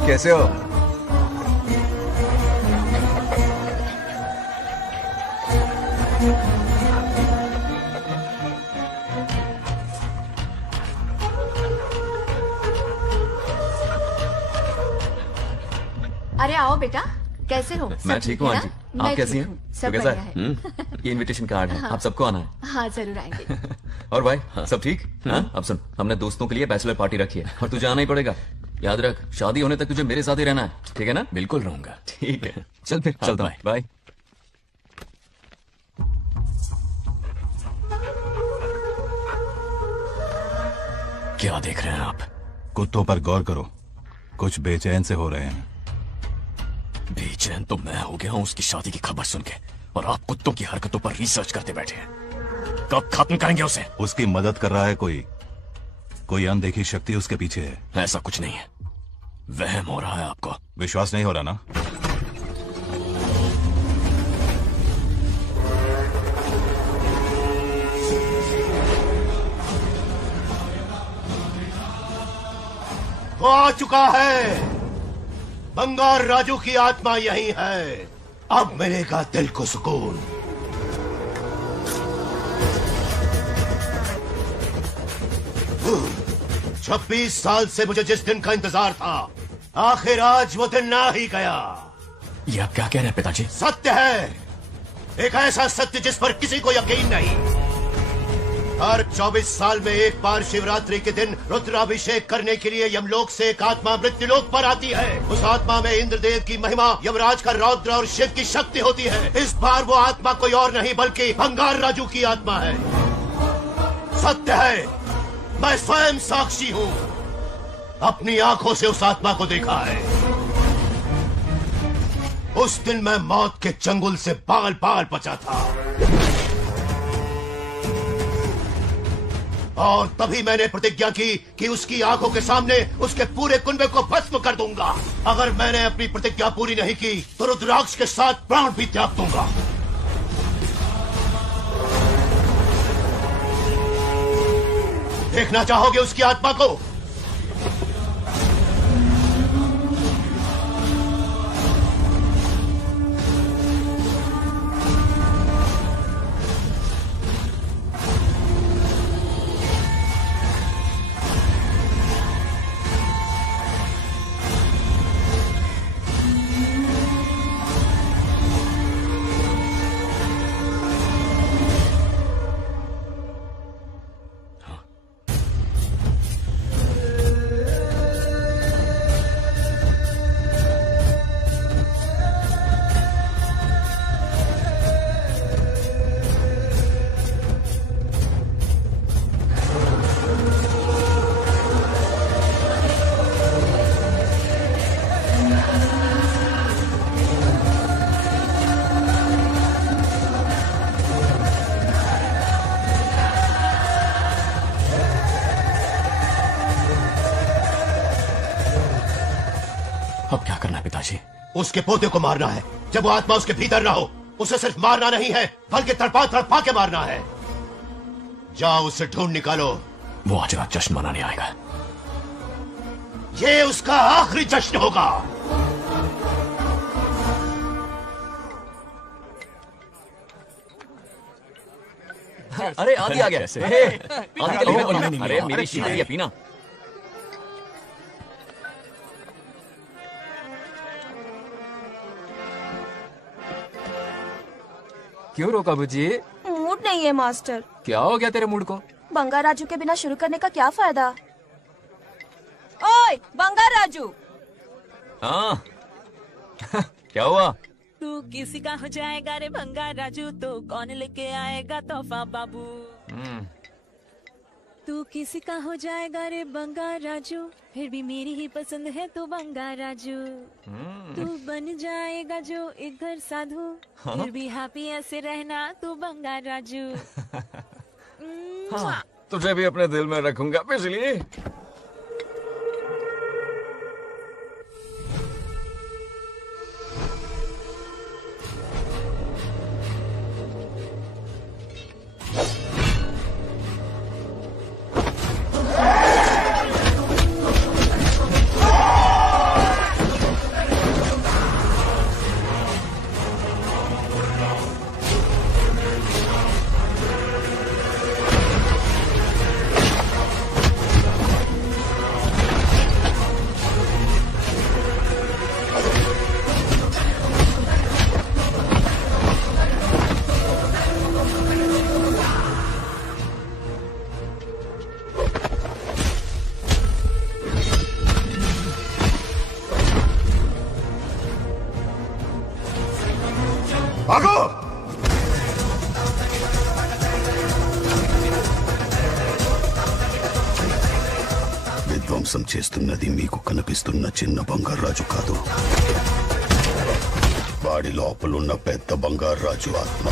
कैसे हो? अरे आओ बेटा, कैसे हो? मैं ठीक हूँ आंटी। आप कैसी हैं? सब तो कैसा बढ़िया है? ये इनविटेशन कार्ड है। आप सबको आना है। हाँ जरूर आएंगे। और भाई सब ठीक? हाँ अब सुन, हमने दोस्तों के लिए बैचलर पार्टी रखी है और तुझे आना ही पड़ेगा। याद रख, शादी होने तक तुझे मेरे साथ ही रहना है, ठीक है ना? बिल्कुल रहूंगा। ठीक है, चल फिर चलता हूँ। बाय। क्या देख रहे हैं आप? कुत्तों पर गौर करो, कुछ बेचैन से हो रहे हैं। बेचैन तो मैं हो गया हूँ उसकी शादी की खबर सुन के, और आप कुत्तों की हरकतों पर रिसर्च करते बैठे हैं। कब खत्म करेंगे उसे? उसकी मदद कर रहा है कोई अनदेखी शक्ति उसके पीछे है। ऐसा कुछ नहीं है, वहम हो रहा है आपको। विश्वास नहीं हो रहा ना? वो आ चुका है। बंगार राजू की आत्मा यही है। अब मिलेगा दिल को सुकून। छब्बीस साल से मुझे जिस दिन का इंतजार था, आखिर आज वो दिन ना ही गया। ये आप क्या कह रहे हैं पिताजी? सत्य है, एक ऐसा सत्य जिस पर किसी को यकीन नहीं। हर 24 साल में एक बार शिवरात्रि के दिन रुद्राभिषेक करने के लिए यमलोक से एक आत्मा मृत्युलोक पर आती है। उस आत्मा में इंद्रदेव की महिमा, यमराज का रौद्र और शिव की शक्ति होती है। इस बार वो आत्मा कोई और नहीं बल्कि बंगार राजू की आत्मा है। सत्य है, मैं स्वयं साक्षी हूँ। अपनी आंखों से उस आत्मा को देखा है। उस दिन मैं मौत के चंगुल से बाल बाल बचा था, और तभी मैंने प्रतिज्ञा की कि उसकी आंखों के सामने उसके पूरे कुनबे को भस्म कर दूंगा। अगर मैंने अपनी प्रतिज्ञा पूरी नहीं की तो रुद्राक्ष के साथ प्राण भी त्याग दूंगा। देखना चाहोगे उसकी आत्मा को? अब क्या करना है पिताजी? उसके पोते को मारना है। जब वो आत्मा उसके भीतर ना हो, उसे सिर्फ मारना नहीं है बल्कि तड़पा तड़पा के मारना है। जाओ उसे ढूंढ निकालो। वो आज रात जश्न मनाने आएगा। ये उसका आखिरी जश्न होगा। अरे आदि आ गया। आदि के लिए मैं बोला। अरे मेरी शीशी है, पीना। क्यों रोका बुजी? मूड नहीं है मास्टर। क्या हो गया तेरे मूड को? बंगार राजू के बिना शुरू करने का क्या फायदा? ओए बंगार राजू। हाँ क्या हुआ? तू किसी का हो जाएगा रे बंगार राजू, तो कौन लेके आएगा तोहफा बाबू? तू किसी का हो जाएगा रे बंगार राजू, फिर भी मेरी ही पसंद है तो बंगार राजू। तू बन जाएगा जो एक घर साधु, फिर भी हैप्पी ऐसे रहना तू बंगार राजू। हाँ, तुझे भी अपने दिल में रखूंगा पिछली। విధ్వంసం చేస్తున్నది మీకు కనిపిస్తున్న చిన్న బంగారాజు కాదు, వాడి లోపలున్న పెద్ద బంగారాజు ఆత్మ.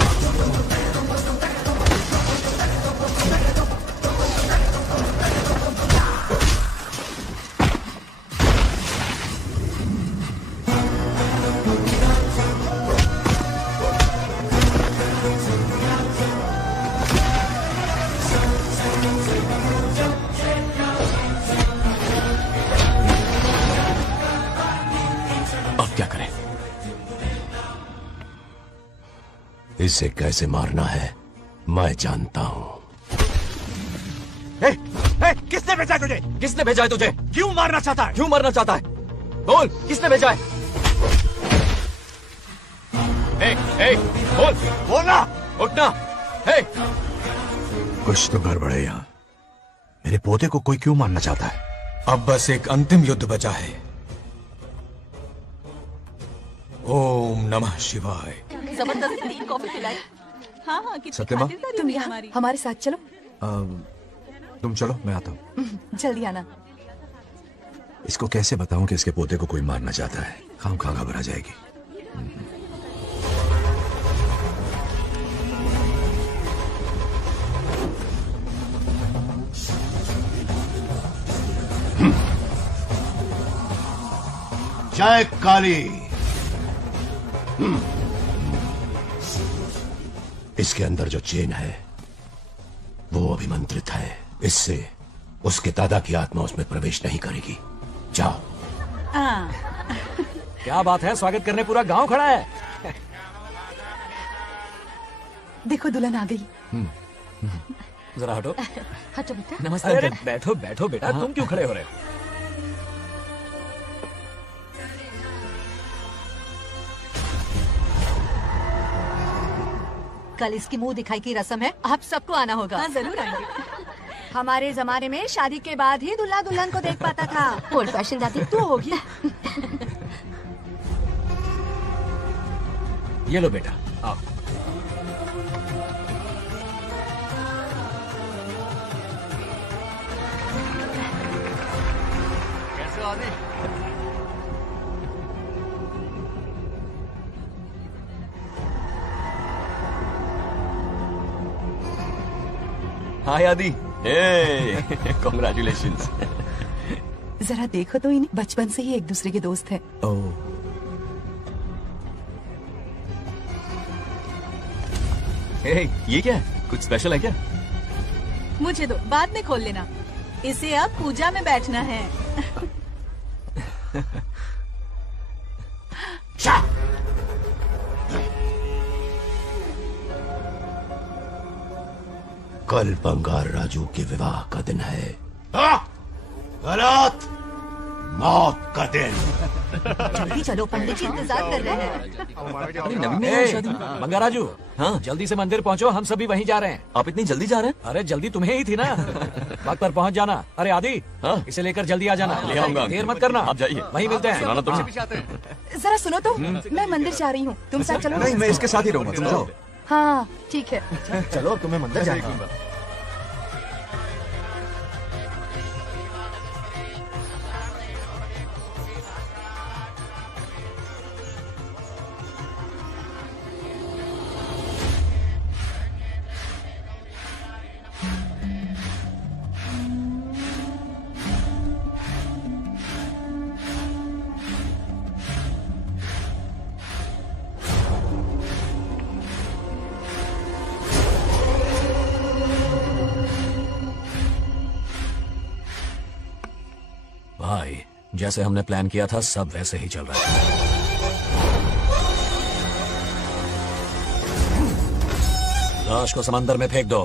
इसे कैसे मारना है मैं जानता हूँ। किसने भेजा है तुझे? किसने भेजा है तुझे? क्यों मारना चाहता है? क्यों मारना चाहता है? बोल, किसने भेजा है? बोल, बोलना, उठना। कुछ तो गड़बड़ है यहाँ। मेरे पोते को कोई क्यों मारना चाहता है? अब बस एक अंतिम युद्ध बचा है। ओम नमः शिवाय। जबरदस्ती 3 कॉफी पिलाई। हाँ हाँ कितनी सत्यमा? खातिरदारी तुम हुई यहाँ हमारी। हमारे साथ चलो। तुम चलो, मैं आता हूँ। जल्दी आना। इसको कैसे बताऊं कि इसके पोते को कोई मारना चाहता है? खाम-खा घबरा जाएगी। जय काली। इसके अंदर जो चेन है वो अभिमंत्रित है। इससे उसके दादा की आत्मा उसमें प्रवेश नहीं करेगी। जाओ। क्या बात है, स्वागत करने पूरा गांव खड़ा है। देखो दुल्हन आ गई। जरा हटो। हटो बेटा। नमस्ते। अरे बैठो बैठो बेटा, तुम क्यों खड़े हो रहे हो? कल इसकी मुंह दिखाई की रस्म है, आप सबको आना होगा। हाँ, जरूर आएंगे। हमारे जमाने में शादी के बाद ही दूल्हा दुल्हन को देख पाता था। ओल्ड फैशन दादी तू होगी। ये लो बेटा, आओ। कैसे हो आदि? हाय आदि। कॉन्ग्रेचुलेशंस। जरा देखो तो इन्हें, बचपन से ही एक दूसरे के दोस्त हैं। ये क्या है? कुछ स्पेशल है क्या? मुझे दो, बाद में खोल लेना। इसे अब पूजा में बैठना है। कल बंगार राजू के विवाह का दिन है। गलत, मौत का दिन। जल्दी चलो, पंडित जी इंतजार कर रहे हैं। बंगार राजू, हाँ जल्दी से मंदिर पहुंचो, हम सभी वहीं जा रहे हैं। आप इतनी जल्दी जा रहे हैं? अरे जल्दी तुम्हें ही थी ना। वक्त पर पहुंच जाना। अरे आदि, हाँ? इसे लेकर जल्दी आ जाना। ले आऊंगा। देर मत करना। आप जाइए, वहीं मिलते हैं। सुनाना तुम। जरा सुनो तो, मैं मंदिर जा रही हूँ, तुम साथ चलो। नहीं, मैं इसके साथ ही रहूंगा, तुम जाओ। हाँ ठीक है। चलो, तुम्हें मंदिर जाना है। भाई, जैसे हमने प्लान किया था सब वैसे ही चल रहा है। लाश को समंदर में फेंक दो।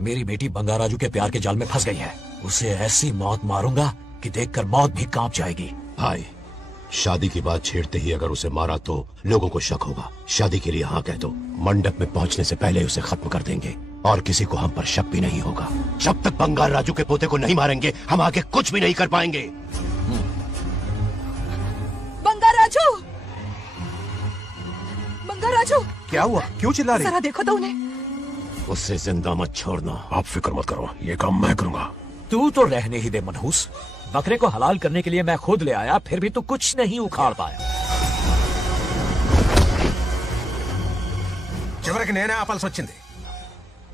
मेरी बेटी बंगाराजू के प्यार के जाल में फंस गई है। उसे ऐसी मौत मारूंगा कि देखकर मौत भी कांप जाएगी। भाई, शादी की बात छेड़ते ही अगर उसे मारा तो लोगों को शक होगा। शादी के लिए हाँ कह दो, मंडप में पहुंचने से पहले उसे खत्म कर देंगे और किसी को हम पर शक भी नहीं होगा। जब तक बंगार राजू के पोते को नहीं मारेंगे हम आगे कुछ भी नहीं कर पाएंगे। बंगार राजू, बंगार राजू। क्या हुआ? क्यों चिल्ला रही? जरा देखो तो उन्हें। उससे जिंदा मत छोड़ना। आप फिक्र मत करो, ये काम मैं करूंगा। तू तो रहने ही दे मनहूस। बकरे को हलाल करने के लिए मैं खुद ले आया, फिर भी तू कुछ नहीं उखाड़ पाया। చివరికి నేనే ఆపాల్సి వచ్చింది।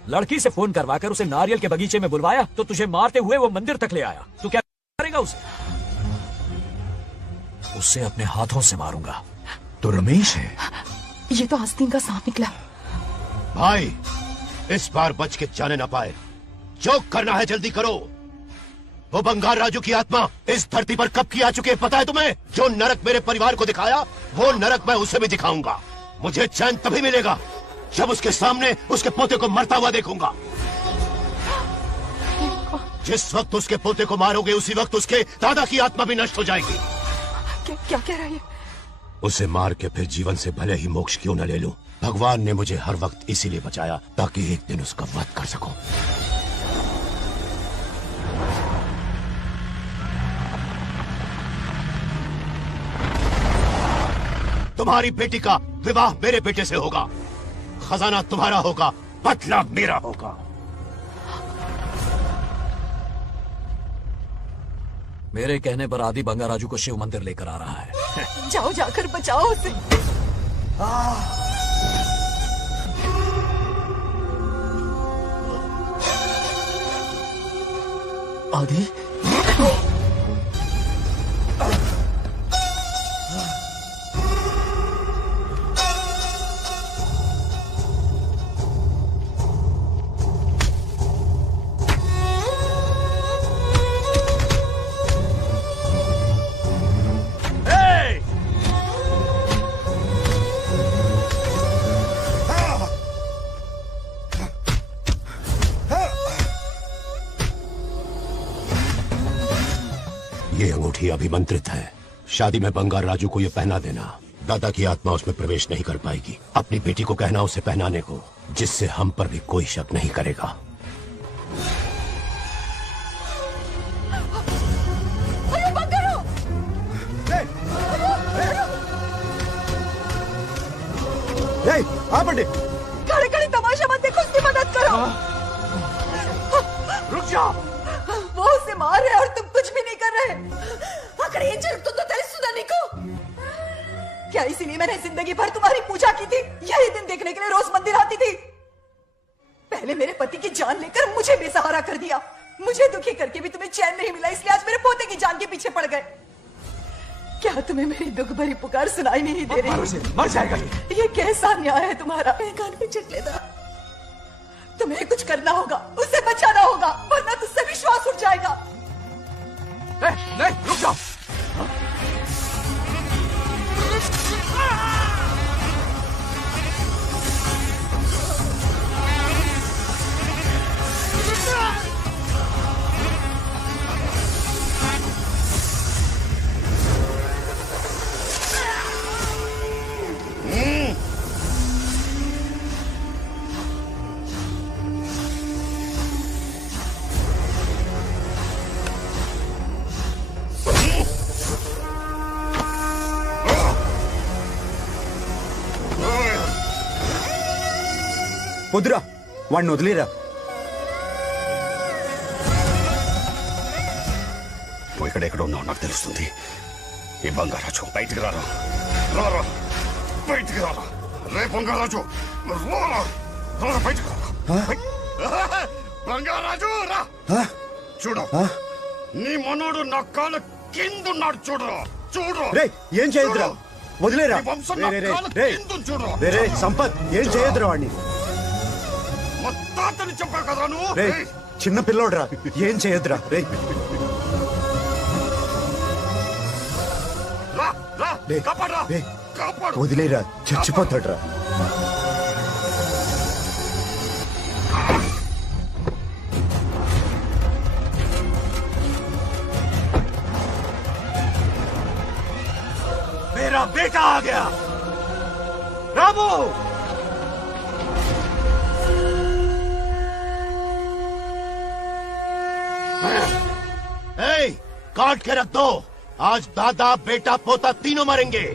लड़की से फोन करवाकर उसे नारियल के बगीचे में बुलवाया तो तुझे मारते हुए वो मंदिर तक ले आया। तू क्या करेगा उसे? उसे अपने हाथों से मारूंगा। तो रमेश है। ये तो आस्तीन का सांप निकला। भाई, इस बार बच के जाने ना पाए। जो करना है जल्दी करो। वो बंगार राजू की आत्मा इस धरती पर कब की आ चुकी है पता है तुम्हें? जो नरक मेरे परिवार को दिखाया वो नरक मैं उसे भी दिखाऊंगा। मुझे चैन तभी मिलेगा जब उसके सामने उसके पोते को मरता हुआ देखूंगा। जिस वक्त उसके पोते को मारोगे उसी वक्त उसके दादा की आत्मा भी नष्ट हो जाएगी। क्या कह रहा है? उसे मार के फिर जीवन से भले ही मोक्ष क्यों न ले लूं, भगवान ने मुझे हर वक्त इसीलिए बचाया ताकि एक दिन उसका वध कर सकूं। तुम्हारी बेटी का विवाह मेरे बेटे से होगा। खजाना तुम्हारा होगा, बदला मेरा होगा। मेरे कहने पर आदि बंगाराजू को शिव मंदिर लेकर आ रहा है। जाओ जाकर बचाओ उसे। आदि ये अंगूठी अभिमंत्रित है। शादी में बंगार राजू को ये पहना देना। दादा की आत्मा उसमें प्रवेश नहीं कर पाएगी। अपनी बेटी को कहना उसे पहनाने को, जिससे हम पर भी कोई शक नहीं करेगा। अरे बंगारो! पंडित, खड़े खड़े तमाशा मत देखो, उसकी मदद करो। रुक जाओ। वो उसे मार रहे और तुम कुछ भी नहीं कर रहे। अगर ये जरूरत तो तेरे सुनाने को क्या इसीलिए मैंने जिंदगी भर तुम्हारी पूजा की थी? यही दिन देखने के लिए रोज मंदिर आती थी। पहले मेरे पति की जान लेकर मुझे बेसहारा कर दिया। मुझे दुखी करके भी तुम्हें चैन नहीं मिला, इसलिए आज मेरे पोते की जान के पीछे पड़ गए। क्या तुम्हें मेरी दुख भरी पुकार सुनाई नहीं दे रही? मर जाएगा ये कैसा न्याय है तुम्हारा? मेरे कान पे चट लेता। तुम्हें कुछ करना होगा, उसे बचाना होगा, वरना तुझसे विश्वास उठ जाएगा। नहीं, रुक जाओ। వద్దురా, వాడిని వదిలేరా. నువ్వు ఎక్కడెక్కడ ఉన్నావు నాకు తెలుస్తుంది. ఈ బంగారాజు బయటికి రారా, రారా బయటికి రారా. రే బంగారాజు, రారా రారా బయటికి రారా. బంగారాజు రా. చూడు, నీ మనోడు నా కాళ్ళ కిందున్నాడు. చూడరా చూడరా. రే ఏం చేయొద్దురా, వదిలేరా. నీ వంశం నా కాళ్ళ కిందుంది చూడరా. రే సంపత్, ఏం చేయొద్దురా వాడిని. మా తాతని చెప్పా కదా నువ్వు. రే చిన్న పిల్లోడ్రా, ఏం చేయొద్దురా. రే రా రా, కాపాడరా, కాపాడు. వదిలేరా, చచ్చిపోతాడ్రా. मेरा बेटा आ गया। रामू, काट के रख दो। आज दादा बेटा पोता तीनों मरेंगे।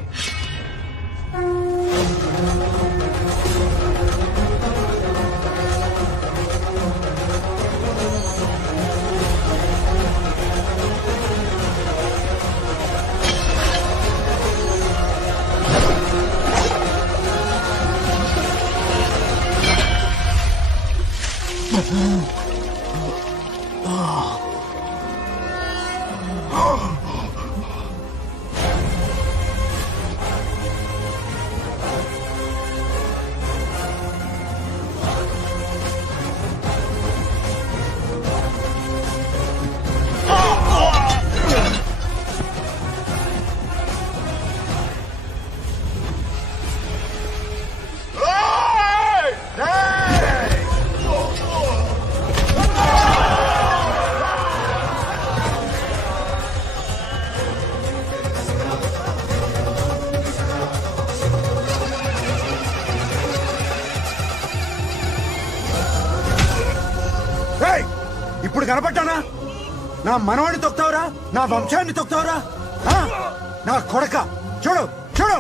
ఇప్పుడు కనపడ్డానా? నా మనవాడిని తొక్తావురా, నా వంశాన్ని తొక్తావురా. నా కొడక, చూడు చూడు,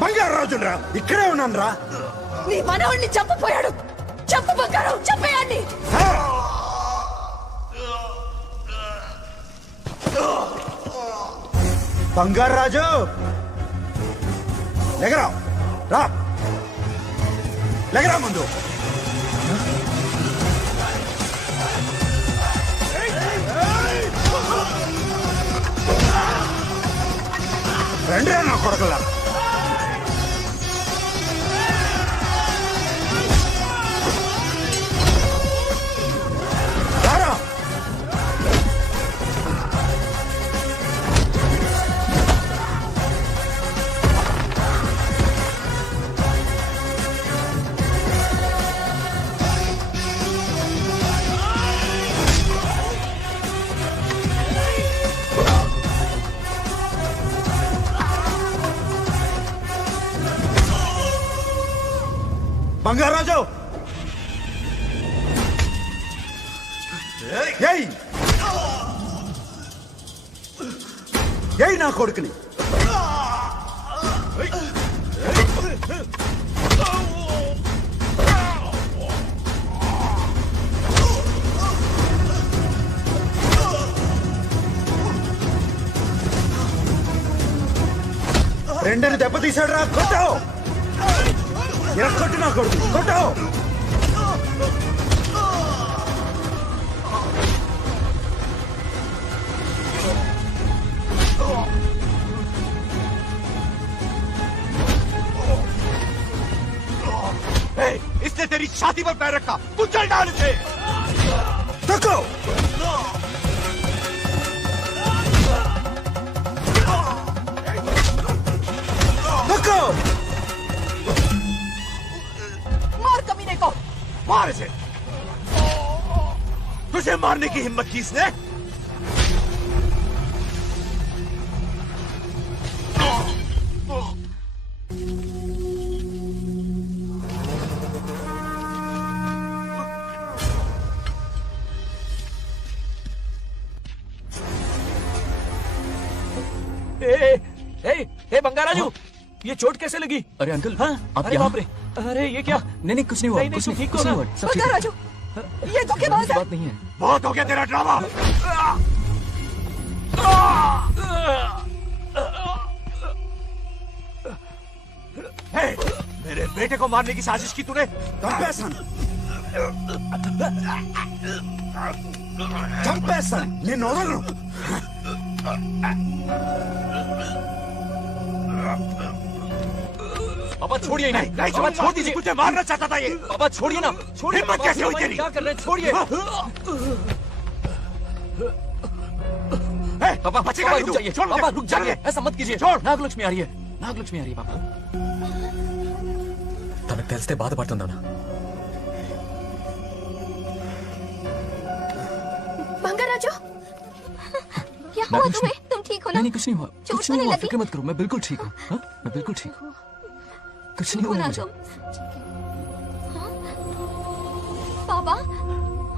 బంగారు రాజురా, ఇక్కడే ఉన్నాను రా. నీ మనవాడిని చంపపోయాడు. చంపు బంగారం, చంపేయండి. बंगार राजू लेकर आओ राम लेकर आओ मुंडू రెండే నా కొడకలా బంగారాజు ఏయ్ నా కొడుకుని రెండని దెబ్బతీశాడు రా కొట్టావు కొట్టు నా కొడుకు కొట్టావు इसने तेरी छाती पर पैर रखा कुचल डाल इसे तको तको मार कमीने को मार इसे तुझे मारने की हिम्मत की इसने बंगाराजू ये चोट कैसे लगी? अरे अंकल हाँ? आप अरे यहाँ? बाप रे, अरे ये क्या? नहीं कुछ नहीं हुआ, नहीं, कुछ तू नहीं, ठीक कुछ हो नहीं ना? हुआ, सब ठीक है। राजू ये धोखेबाज है। बात नहीं है। बहुत हो गया तेरा ड्रामा। मेरे बेटे को मारने की साजिश की तूने? చంపేస్తాను నిన్ను వదలను पापा छोड़िए इन्हें। नहीं, पापा छोड़ दीजिए। मुझे मारना चाहता था ये। पापा छोड़िए ना, छोड़िए। हिम्मत पापा, कैसे हुई पापा, तेरी? क्या कर रहे हैं? छोड़िए। पापा बचेगा पापा नहीं रुक तू। जाइए। छोड़ मुझे। पापा रुक जाइए, छोड़। ऐसा मत कीजिए। छोड़। नागलक्ष्मी आ रही है, नागलक्ष्मी आ रही है पापा। తనకు తెలిస్తే బాధపడుతుందా? बंगाराजू क्या हुआ तुम्हें? तुम ठीक हो ना? नहीं कुछ नहीं हुआ, चोट कुछ तो नहीं नहीं हुआ, लगी? फिक्र मत करो, मैं बिल्कुल ठीक हूँ। हाँ? मैं बिल्कुल ठीक हूँ, कुछ नहीं हो हुआ ना मुझे। तुम? हाँ? पापा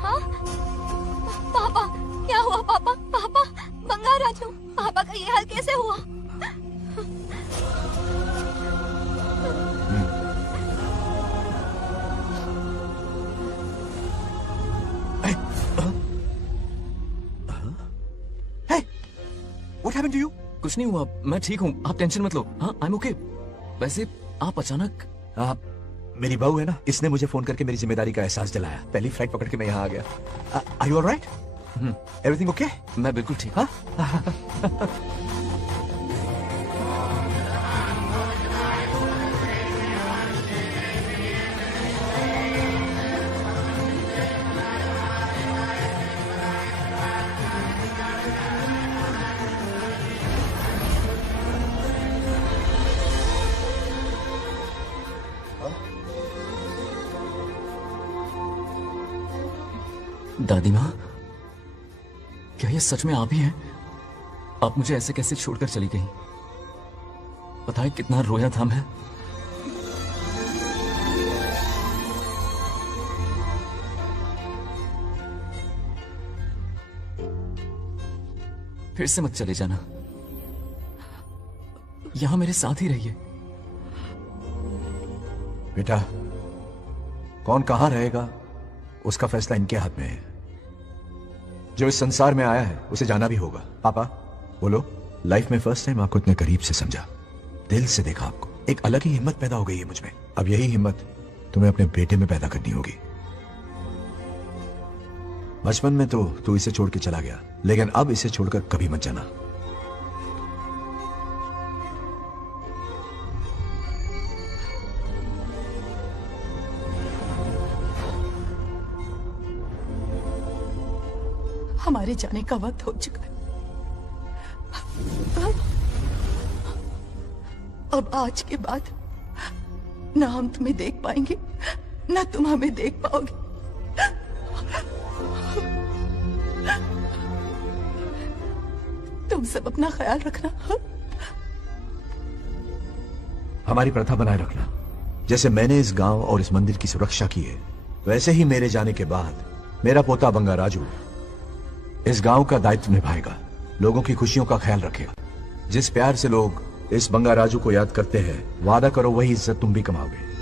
हाँ पापा क्या हुआ? पापा पापा बंगाराजू पापा का ये हाल कैसे हुआ? What happened to you? कुछ नहीं हुआ, मैं ठीक हूँ, आप टेंशन मत लो। हाँ I'm okay। वैसे आप अचानक मेरी बहू है ना, इसने मुझे फोन करके मेरी जिम्मेदारी का एहसास दिलाया। पहली फ्लाइट पकड़ के मैं यहाँ आ गया। Are you all right? Everything okay? मैं बिल्कुल ठीक। हाँ? दादी माँ, क्या ये सच में आप ही हैं? आप मुझे ऐसे कैसे छोड़कर चली गई? पता है कितना रोया था मैं। फिर से मत चले जाना, यहां मेरे साथ ही रहिए। बेटा, कौन कहां रहेगा उसका फैसला इनके हाथ में है। जो इस संसार में आया है उसे जाना भी होगा। पापा बोलो। लाइफ में फर्स्ट टाइम आपको इतने करीब से समझा, दिल से देखा आपको। एक अलग ही हिम्मत पैदा हो गई है मुझ में। अब यही हिम्मत तुम्हें अपने बेटे में पैदा करनी होगी। बचपन में तो तू इसे छोड़ के चला गया, लेकिन अब इसे छोड़कर कभी मत जाना। हमारे जाने का वक्त हो चुका है। अब आज के बाद ना हम तुम्हें देख पाएंगे, ना तुम हमें देख पाओगे। तुम सब अपना ख्याल रखना। हमारी प्रथा बनाए रखना। जैसे मैंने इस गांव और इस मंदिर की सुरक्षा की है, वैसे ही मेरे जाने के बाद मेरा पोता बंगा राजू इस गांव का दायित्व निभाएगा, लोगों की खुशियों का ख्याल रखेगा। जिस प्यार से लोग इस बंगा राजू को याद करते हैं, वादा करो वही इज्जत तुम भी कमाओगे।